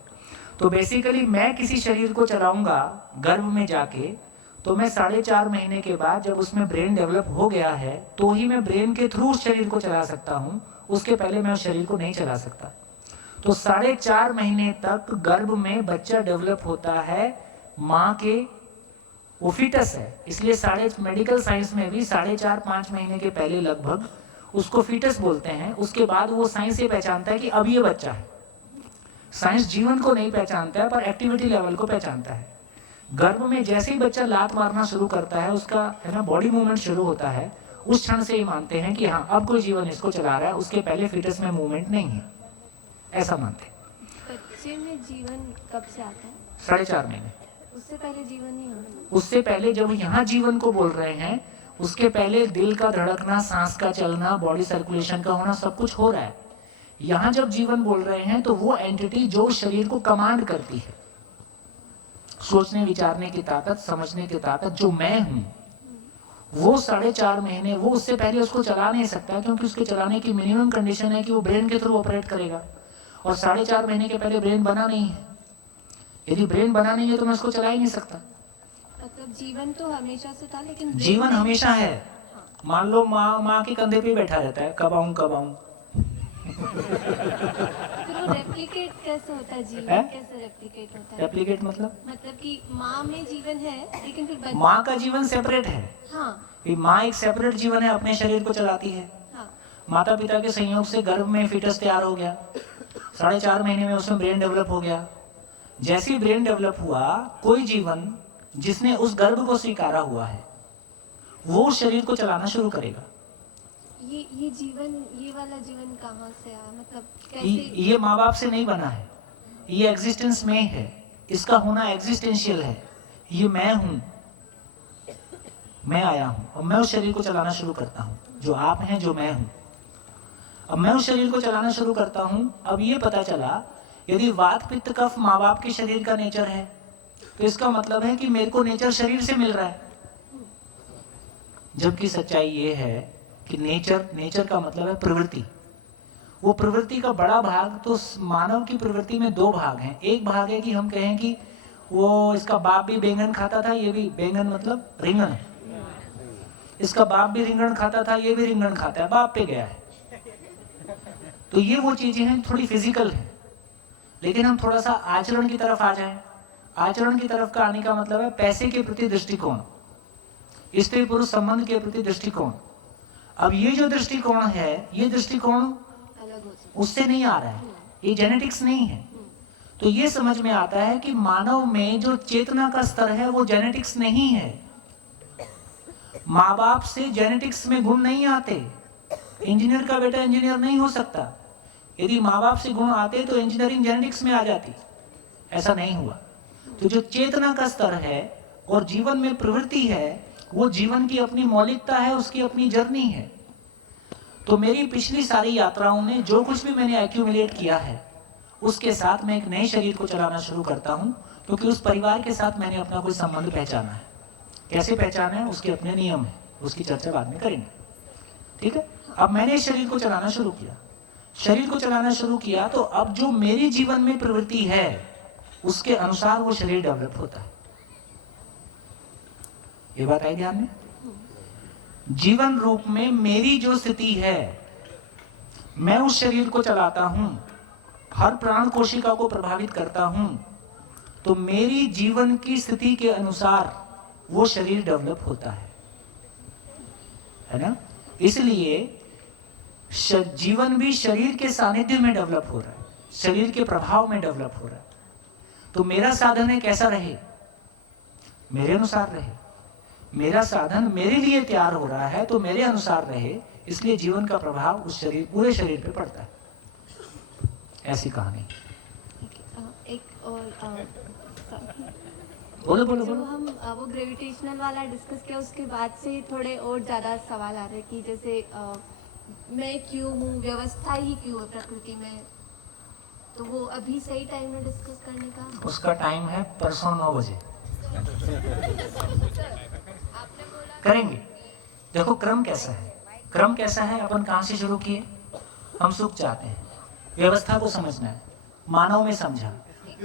तो बेसिकली मैं किसी शरीर को चलाऊंगा गर्भ में जाके, तो मैं 4.5 महीने के बाद जब उसमें ब्रेन डेवलप हो गया है तो ही मैं ब्रेन के थ्रू उस शरीर को चला सकता हूँ, उसके पहले मैं उस शरीर को नहीं चला सकता। तो 4.5 महीने तक गर्भ में बच्चा डेवलप होता है माँ के, वो फीटस है, इसलिए मेडिकल साइंस में भी 4.5-5 महीने के पहले लगभग उसको फीटस बोलते हैं। उसके बाद वो साइंस ये पहचानता है कि अब ये बच्चा है। साइंस जीवन को नहीं पहचानता है पर एक्टिविटी लेवल को पहचानता है। गर्भ में जैसे ही बच्चा लात मारना शुरू करता है, उसका है ना बॉडी मूवमेंट शुरू होता है, उस क्षण से ही मानते हैं कि हाँ अब कोई जीवन इसको चला रहा है, उसके पहले फीटस में मूवमेंट नहीं है, ऐसा मानते हैं। बच्चे में जीवन कब से आता है? 4.5 महीने। उससे पहले जीवन नहीं होता? उससे पहले जब यहाँ जीवन को बोल रहे हैं, उसके पहले दिल का धड़कना, सांस का चलना, बॉडी सर्कुलेशन का होना, सब कुछ हो रहा है। यहाँ जब जीवन बोल रहे हैं तो वो एंटिटी जो शरीर को कमांड करती है, सोचने विचारने की ताकत, समझने की ताकत, जो मैं हूं, वो 4.5 महीने, वो उससे पहले उसको चला नहीं सकता, क्योंकि उसके चलाने की मिनिमम कंडीशन है कि वो ब्रेन के थ्रू ऑपरेट करेगा, और 4.5 महीने के पहले ब्रेन बना नहीं है। यदि ब्रेन बना नहीं है तो मैं उसको चला ही नहीं सकता। मतलब जीवन तो हमेशा से था, लेकिन जीवन हमेशा है। मान लो माँ के कंधे पे बैठा रहता है, कब आऊं कब आऊं। फिर वो रेप्लिकेट कैसे होता है? जीवन कैसे रेप्लिकेट होता है? रेप्लिकेट मतलब कि माँ में जीवन है लेकिन फिर माँ का जीवन सेपरेट है। हाँ, माँ एक सेपरेट जीवन है, अपने शरीर को चलाती है। हाँ। माता पिता के संयोग से गर्भ में फीटस तैयार हो गया, 4.5 महीने में उसमें ब्रेन डेवलप हो गया। जैसे ही ब्रेन डेवलप हुआ, कोई जीवन जिसने उस गर्भ को स्वीकारा हुआ है वो उस शरीर को चलाना शुरू करेगा। ये जीवन, ये वाला जीवन कहाँ से आया? मतलब कैसे? ये माँ बाप से नहीं बना है, ये एग्जिस्टेंस में है, इसका होना एग्जिस्टेंशियल है। ये मैं हूँ, मैं आया हूँ और मैं उस शरीर को चलाना शुरू करता हूँ। जो आप हैं, जो मैं हूँ, अब मैं उस शरीर को चलाना शुरू करता हूँ। अब ये पता चला, यदि वात पित्त कफ माँ बाप के शरीर का नेचर है तो इसका मतलब है कि मेरे को नेचर शरीर से मिल रहा है। जबकि सच्चाई ये है कि नेचर का मतलब है प्रवृत्ति। वो प्रवृत्ति का बड़ा भाग, तो मानव की प्रवृत्ति में 2 भाग हैं। एक भाग है कि हम कहें कि वो इसका बाप भी बैंगन खाता था, ये भी बैंगन मतलब रिंगण, इसका बाप भी रिंगण खाता था, ये भी रिंगण खाता है, बाप पे गया है। तो ये वो चीजें हैं थोड़ी फिजिकल है। लेकिन हम थोड़ा सा आचरण की तरफ आ जाएं। आचरण की तरफ का आने का मतलब है पैसे के प्रति दृष्टिकोण, स्त्री पुरुष संबंध के प्रति दृष्टिकोण। अब ये जो दृष्टिकोण है, ये दृष्टिकोण उससे नहीं आ रहा है, ये जेनेटिक्स नहीं है। तो ये समझ में आता है कि मानव में जो चेतना का स्तर है वो जेनेटिक्स नहीं है। माँ बाप से जेनेटिक्स में गुण नहीं आते। इंजीनियर का बेटा इंजीनियर नहीं हो सकता। यदि माँ बाप से गुण आते तो इंजीनियरिंग जेनेटिक्स में आ जाती, ऐसा नहीं हुआ। तो जो चेतना का स्तर है और जीवन में प्रवृत्ति है, वो जीवन की अपनी मौलिकता है, उसकी अपनी जर्नी है। तो मेरी पिछली सारी यात्राओं में जो कुछ भी मैंने एक्यूमुलेट किया है, उसके साथ मैं एक नए शरीर को चलाना शुरू करता हूँ, क्योंकि उस परिवार के साथ मैंने अपना कोई संबंध पहचाना है। कैसे पहचाना है, उसके अपने नियम है, उसकी चर्चा बाद में करेंगे, ठीक है। अब मैंने इस शरीर को चलाना शुरू किया, शरीर को चलाना शुरू किया, तो अब जो मेरी जीवन में प्रवृत्ति है उसके अनुसार वो शरीर डेवलप होता है। ये बात आई ध्यान में। जीवन रूप में मेरी जो स्थिति है, मैं उस शरीर को चलाता हूं, हर प्राण कोशिका को प्रभावित करता हूं, तो मेरी जीवन की स्थिति के अनुसार वो शरीर डेवलप होता है ना। इसलिए जीवन भी शरीर के सानिध्य में डेवलप हो रहा है, शरीर के प्रभाव में डेवलप हो रहा है। तो मेरा साधन है कैसा रहे, मेरे अनुसार रहे। मेरा साधन मेरे लिए तैयार हो रहा है तो मेरे अनुसार रहे, इसलिए जीवन का प्रभाव उस शरीर, पूरे शरीर पे पड़ता है। ऐसी कहानी। एक और बोलो बोलो जो बोलो। हम वो ग्रेविटेशनल वाला डिस्कस किया, उसके बाद से थोड़े और ज़्यादा सवाल आ रहे हैं कि जैसे मैं क्यों हूँ, व्यवस्था ही क्यों है प्रकृति में, तो वो अभी सही टाइम है डिस्कस करने का? उसका टाइम है परसों 9 बजे करेंगे। देखो क्रम कैसा है, क्रम कैसा है, अपन कहाँ से शुरू किए, हम सुख चाहते हैं, व्यवस्था को समझना है, मानव में समझा,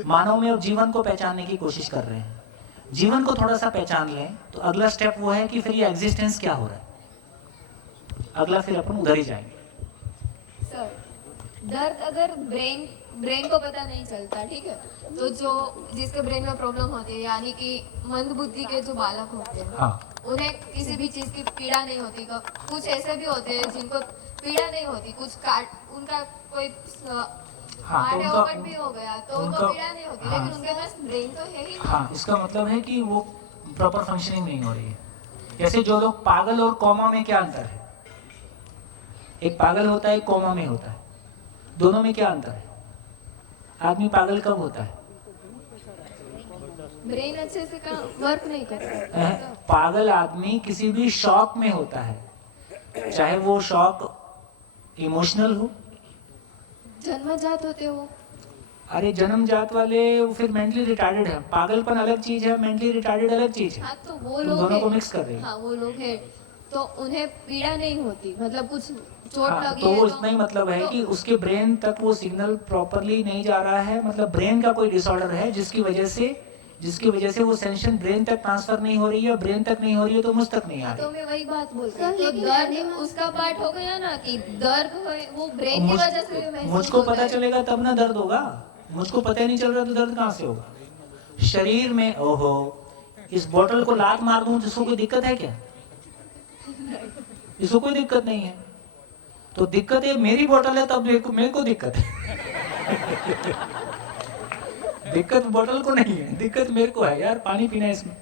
मानव में अब जीवन को पहचानने की कोशिश कर रहे हैं। जीवन को थोड़ा सा पहचान लें तो अगला स्टेप वो है कि फिर ये एग्जिस्टेंस क्या हो रहा है, अगला फिर अपन उधर ही जाएंगे। सर, दर्द अगर ब्रेन को पता नहीं चलता, ठीक है, तो जो जिसके ब्रेन में प्रॉब्लम होती है, यानी कि मंद बुद्धि के जो बालक होते हैं, हाँ, उन्हें किसी भी चीज की पीड़ा नहीं होती। कुछ ऐसे भी होते हैं जिनको पीड़ा नहीं होती, कुछ उनका कोई हार्ट भी हो गया तो उनको पीड़ा नहीं होती, लेकिन उनके पास ब्रेन तो है ही। हाँ, इसका मतलब है कि वो प्रॉपर फंक्शनिंग नहीं हो रही है। जैसे जो लोग पागल और कोमा में क्या अंतर है, एक पागल होता है, एक कोमा में होता है, दोनों में क्या अंतर है? आदमी पागल कब होता है? ब्रेन अच्छे से वर्क नहीं करता। पागल आदमी किसी भी शॉक में होता है, चाहे वो शॉक इमोशनल हो, जन्मजात होते हो। अरे जन्मजात वाले वो फिर मेंटली रिटार्डेड है। पागलपन अलग चीज है, मेंटली रिटार्डेड अलग चीज है। हाँ, तो वो लोग दोनों को मिक्स कर रहे हैं। हाँ, वो लोग हैं तो उन्हें पीड़ा नहीं होती, मतलब कुछ चोट लगी तो है वो इतना ही मतलब है कि उसके ब्रेन तक वो सिग्नल प्रॉपरली नहीं जा रहा है, मतलब ब्रेन का कोई डिसऑर्डर है जिसकी वजह से वो सेंशन ब्रेन तक ट्रांसफर नहीं हो रही है, ब्रेन तक नहीं हो रही है तो मुझ तक नहीं आ रही। तो मैं वही बात बोलती हूँ, तो दर्द उसका पार्ट हो गया ना, कि दर्द वो ब्रेन की वजह से महसूस मुझको होता पता है। चलेगा तब ना दर्द होगा, मुझको पता ही नहीं चल रहा तो दर्द कहाँ से होगा? शरीर में ओहो, इस बोतल को लात मार दूं जिसको कोई दिक्कत है क्या? इसको कोई दिक्कत नहीं है। तो दिक्कत है मेरी बोतल है तब मेरे को दिक्कत है। दिक्कत बोतल को नहीं है, दिक्कत मेरे को है, यार पानी पीना है इसमें।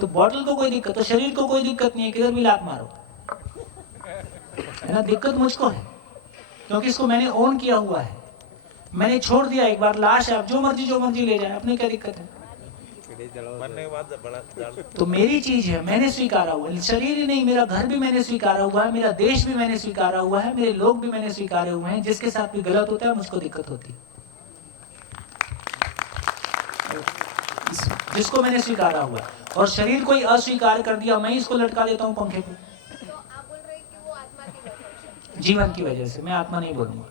तो बोतल को कोई दिक्कत, तो शरीर को कोई दिक्कत नहीं है, किधर भी लात मारो, है ना। दिक्कत मुझको है क्योंकि इसको मैंने ओन किया हुआ है, मैंने छोड़ दिया। एक बार लाश है, आप जो मर्जी ले जाए, अपने क्या दिक्कत है? तो मेरी चीज है, मैंने स्वीकारा हुआ। शरीर ही नहीं, मेरा घर भी मैंने स्वीकारा हुआ है, मेरा देश भी मैंने स्वीकारा हुआ है, मेरे लोग भी मैंने स्वीकारे हुए हैं। जिसके साथ भी गलत होता है मुझको दिक्कत होती है, जिसको मैंने स्वीकारा हुआ है। और शरीर कोई अस्वीकार कर दिया, मैं इसको लटका देता हूँ पंखे को, तो आप बोल रहे हैं कि वो आत्मा की वजह से, जीवन की वजह से। मैं आत्मा नहीं बोलूंगा,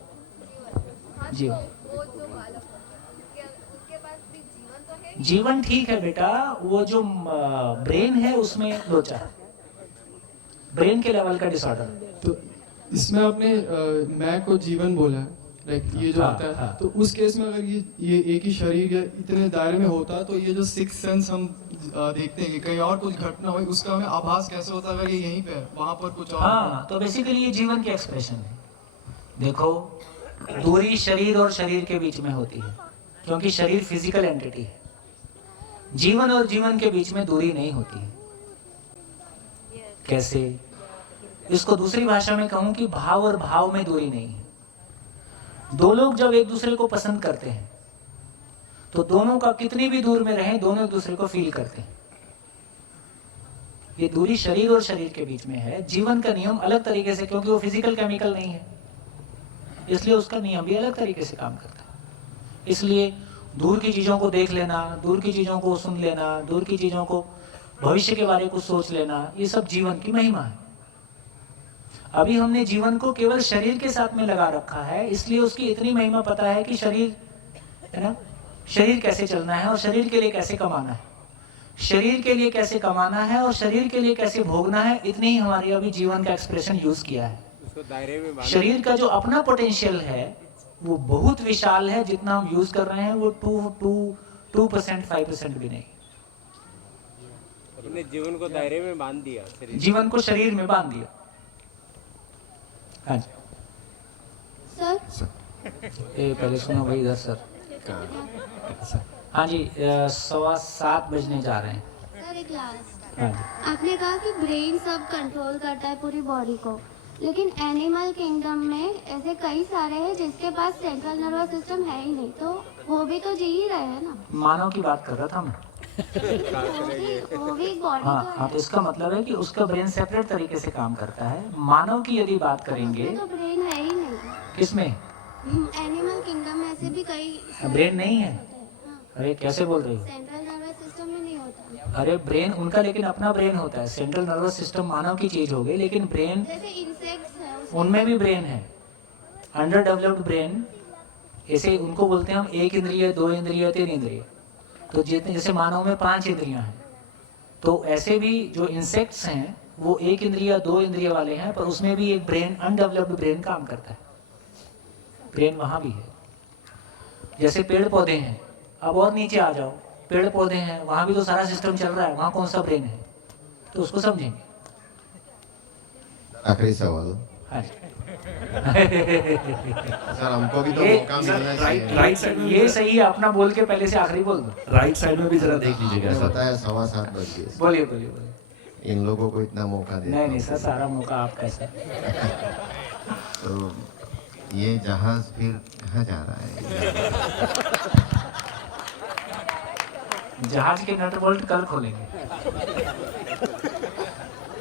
हाँ, जीवन। तो वो जो बालक होते हैं, उनके पास भी जीवन तो है। जीवन ठीक है बेटा, वो जो ब्रेन है उसमें लोचा है, ब्रेन के लेवल का डिसऑर्डर। तो इसमें आपने मैं को जीवन बोला है, लाइक ये जो आता है, हाँ। तो उस केस में अगर ये एक ही शरीर या इतने दायरे में होता, तो ये जो सिक्स सेंस हम देखते हैं कि कहीं और कुछ घटना हुई, उसका हमें आभास कैसे होता है अगर ये यहीं पे है, वहां पर कुछ और? हाँ, तो बेसिकली ये जीवन की एक्सप्रेशन है। देखो, दूरी शरीर और शरीर के बीच में होती है, क्योंकि शरीर फिजिकल एंटिटी है। जीवन और जीवन के बीच में दूरी नहीं होती है। कैसे? इसको दूसरी भाषा में कहूं कि भाव और भाव में दूरी नहीं है। दो लोग जब एक दूसरे को पसंद करते हैं तो दोनों का कितनी भी दूर में रहें, दोनों एक दूसरे को फील करते हैं। ये दूरी शरीर और शरीर के बीच में है। जीवन का नियम अलग तरीके से, क्योंकि वो फिजिकल केमिकल नहीं है, इसलिए उसका नियम भी अलग तरीके से काम करता है। इसलिए दूर की चीजों को देख लेना, दूर की चीजों को सुन लेना, दूर की चीजों को, भविष्य के बारे में कुछ सोच लेना, ये सब जीवन की महिमा है। अभी हमने जीवन को केवल शरीर के साथ में लगा रखा है, इसलिए उसकी इतनी महिमा पता है कि शरीर है ना, शरीर कैसे चलना है और शरीर के लिए कैसे कमाना है, शरीर के लिए कैसे कमाना है और शरीर के लिए कैसे भोगना है, इतनी ही हमारी अभी जीवन का एक्सप्रेशन यूज किया है। शरीर का जो अपना पोटेंशियल है वो बहुत विशाल है, जितना हम यूज कर रहे हैं वो 2%, 5% भी नहीं। अपने जीवन को दायरे में बांध दिया, जीवन को शरीर में बांध दिया। हाँ जी सर, पहले सुनो भाई इधर सर। हाँ जी, 7:15 बजने जा रहे हैं। सर एक लास्ट, हाँ जी। आपने कहा कि ब्रेन सब कंट्रोल करता है पूरी बॉडी को, लेकिन एनिमल किंगडम में ऐसे कई सारे हैं जिसके पास सेंट्रल नर्वस सिस्टम है ही नहीं, तो वो भी तो जी ही रहे हैं ना। मानव की बात कर रहा था मैं। वो भी बॉडी हाँ, तो इसका मतलब है कि उसका ब्रेन सेपरेट तरीके से काम करता है। मानव की यदि बात करेंगे तो ब्रेन है ही नहीं। किसमें? एनिमल किंगडम में ऐसे भी कई ब्रेन नहीं है। अरे कैसे बोल रही हो? सेंट्रल नर्वस सिस्टम में नहीं होता। अरे ब्रेन उनका लेकिन अपना ब्रेन होता है। सेंट्रल नर्वस सिस्टम मानव की चीज हो गई, लेकिन ब्रेन जैसे इंसेक्ट्स है उनमें भी ब्रेन है। अंडर डेवलप्ड ब्रेन, ऐसे उनको बोलते हैं हम 1 इंद्रिय, 2 इंद्रिय, 3 इंद्रिय। तो जितने, जैसे मानव में 5 इंद्रियां हैं, तो ऐसे भी जो इंसेक्ट्स हैं वो 1 इंद्रिय, 2 इंद्रिय वाले हैं, पर उसमें भी एक ब्रेन, अनडेवलप्ड ब्रेन काम करता है। ब्रेन वहां भी है। जैसे पेड़ पौधे हैं, अब और नीचे आ जाओ, पेड़ पौधे हैं, वहां भी तो सारा सिस्टम चल रहा है, वहां कौन सा ब्रेन है? तो उसको समझेंगे। आखिरी सवाल। हाँ सर हमको भी तो मौका मिलना चाहिए। राइट साइड में ये सही है, अपना बोल के पहले से आखिरी बोल दो। राइट साइड में भी जरा देख लीजिएगा आपने सर। बताया 7:15 बज गए। बोलिए बोलिए बोलिए। इन लोगों को इतना मौका दे। नहीं नहीं सर, सारा मौका आपका है सर। तो ये जहाज फिर कहाँ जा रहा है? जहाज के नट बोल्ट कल खोलेंगे।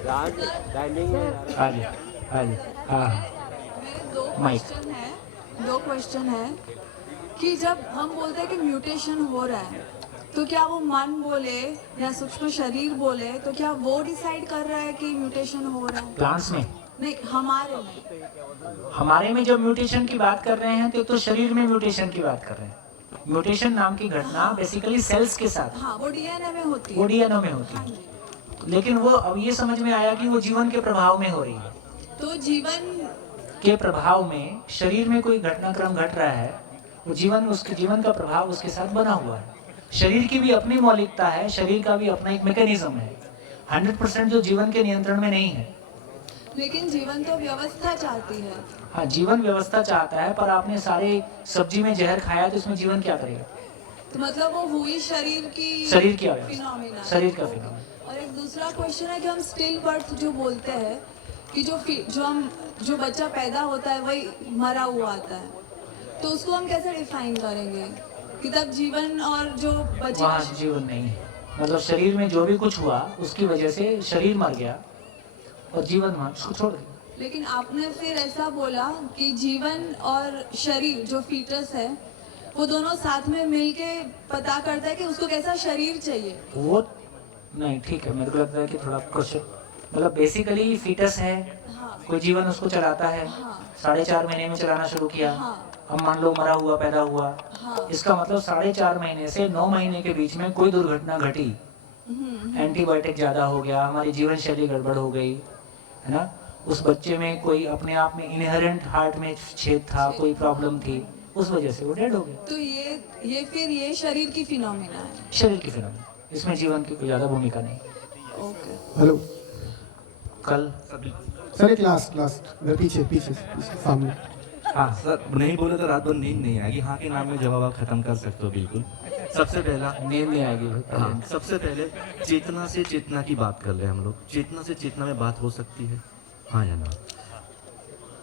हाँ जी हाँ जी हाँ। माइक। दो क्वेश्चन है कि जब हम बोलते हैं कि म्यूटेशन हो रहा है, तो क्या वो मन बोले या सूक्ष्म शरीर बोले, तो क्या वो डिसाइड कर रहा है कि म्यूटेशन हो रहा है? प्लांट्स में नहीं, हमारे में जब म्यूटेशन की बात कर रहे हैं तो शरीर में म्यूटेशन की बात कर रहे हैं। म्यूटेशन नाम की घटना बेसिकली सेल्स के साथ, हाँ, वो डीएनए में होती है। वो डीएनए में होती है, लेकिन वो अब ये समझ में आया कि वो जीवन के प्रभाव में हो रही है। तो जीवन के प्रभाव में शरीर में कोई घटनाक्रम घट रहा है, वो जीवन, उसके जीवन का प्रभाव उसके साथ बना हुआ है। शरीर की भी अपनी मौलिकता है, शरीर का भी अपना एक मैकेनिज्म है, 100% जो जीवन के नियंत्रण में नहीं है। लेकिन जीवन तो व्यवस्था चाहती है। हाँ, जीवन व्यवस्था चाहता है, पर आपने सारे सब्जी में जहर खाया तो इसमें जीवन क्या करेगा? तो मतलब वो हुई शरीर की फिनोमेना, शरीर का फिनोमेना। और एक दूसरा क्वेश्चन है कि हम स्टिल बर्थ जो बोलते हैं कि जो बच्चा पैदा होता है वही मरा हुआ आता है, तो उसको हम कैसे डिफाइन करेंगे कि तब जीवन और जो बच्चा, वहाँ जीवन नहीं है। मतलब शरीर में जो भी कुछ हुआ उसकी वजह से शरीर मर गया और जीवन वहाँ उसको छोड़ दिया। लेकिन आपने फिर ऐसा बोला कि जीवन और शरीर जो फीटस है वो दोनों साथ में मिलके पता करता है कि उसको कैसा शरीर चाहिए। वो नहीं, ठीक है, मेरे को लगता है कि थोड़ा कुछ, मतलब बेसिकली फीटस है, कोई जीवन उसको चलाता है, 4.5 महीने में चलाना शुरू किया, अब मान लो मरा हुआ पैदा हुआ, इसका मतलब 4.5 महीने से 9 महीने के बीच में कोई दुर्घटना घटी, एंटीबायोटिक ज्यादा हो गया, हमारी जीवन शैली गड़बड़ हो गई, है ना, उस बच्चे में कोई अपने आप में इनहेरेंट हार्ट में छेद था, कोई प्रॉब्लम थी, उस वजह से वो डेड हो गया। तो ये फिर ये शरीर की फिनोमेना है। शरीर की फिनोमेना, इसमें जीवन की कोई ज्यादा भूमिका नहीं। ओके, हेलो कल सर, एक लास्ट मेरे पीछे सामने। हाँ सर, नहीं बोले तो रात भर नींद नहीं आएगी। हाँ के नाम में जवाब आप खत्म कर सकते हो बिल्कुल। सबसे पहला नींद नहीं आएगी। हाँ, सबसे पहले चेतना से चेतना की बात कर रहे हैं हम लोग। चेतना से चेतना में बात हो सकती है, हाँ या ना?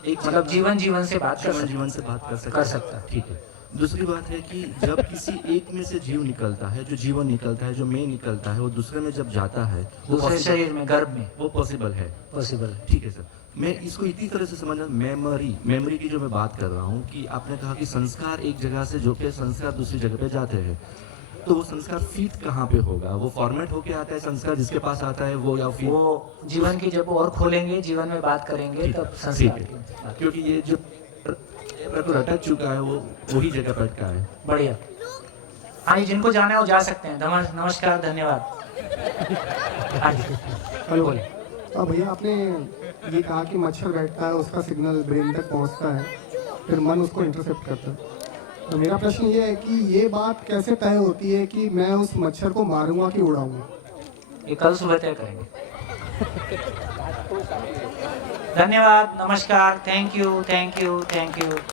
एक मतलब जीवन से बात कर जीवन से बात कर सकता है। ठीक है। दूसरी बात है कि जब किसी एक में से जीव निकलता है, जो जीवन निकलता है, जो मैं निकलता है, वो दूसरे में जब जाता है, वो दूसरे शरीर में, गर्भ में, वो पॉसिबल है। पॉसिबल है। ठीक है सर, मैं इसको इतनी तरह से समझना, मेमोरी की जो मैं बात कर रहा हूँ कि आपने कहा कि संस्कार एक जगह से जो के संस्कार दूसरी जगह पे जाते हैं, तो वो संस्कार फीट कहाँ पे होगा? वो फॉर्मेट होके आता है संस्कार जिसके पास आता है वो, या फिर वो जीवन की जब और खोलेंगे, जीवन में बात करेंगे तब ठीक संस्कार है, क्योंकि ये जो तो रटा चुका है वो वही जगह पर अटका है। बढ़िया। हाँ, जिनको जाना है वो जा सकते हैं। नमस्कार, धन्यवाद। हाँ जी, हेलो बोले। भैया, आपने ये कहा कि मच्छर बैठता है, उसका सिग्नल ब्रेन तक पहुंचता है, फिर मन उसको इंटरसेप्ट करता है। तो मेरा प्रश्न ये है कि ये बात कैसे तय होती है कि मैं उस मच्छर को मारूंगा कि उड़ाऊंगा? ये कल सुबह तय करेंगे। धन्यवाद, नमस्कार, thank you, thank you, thank you.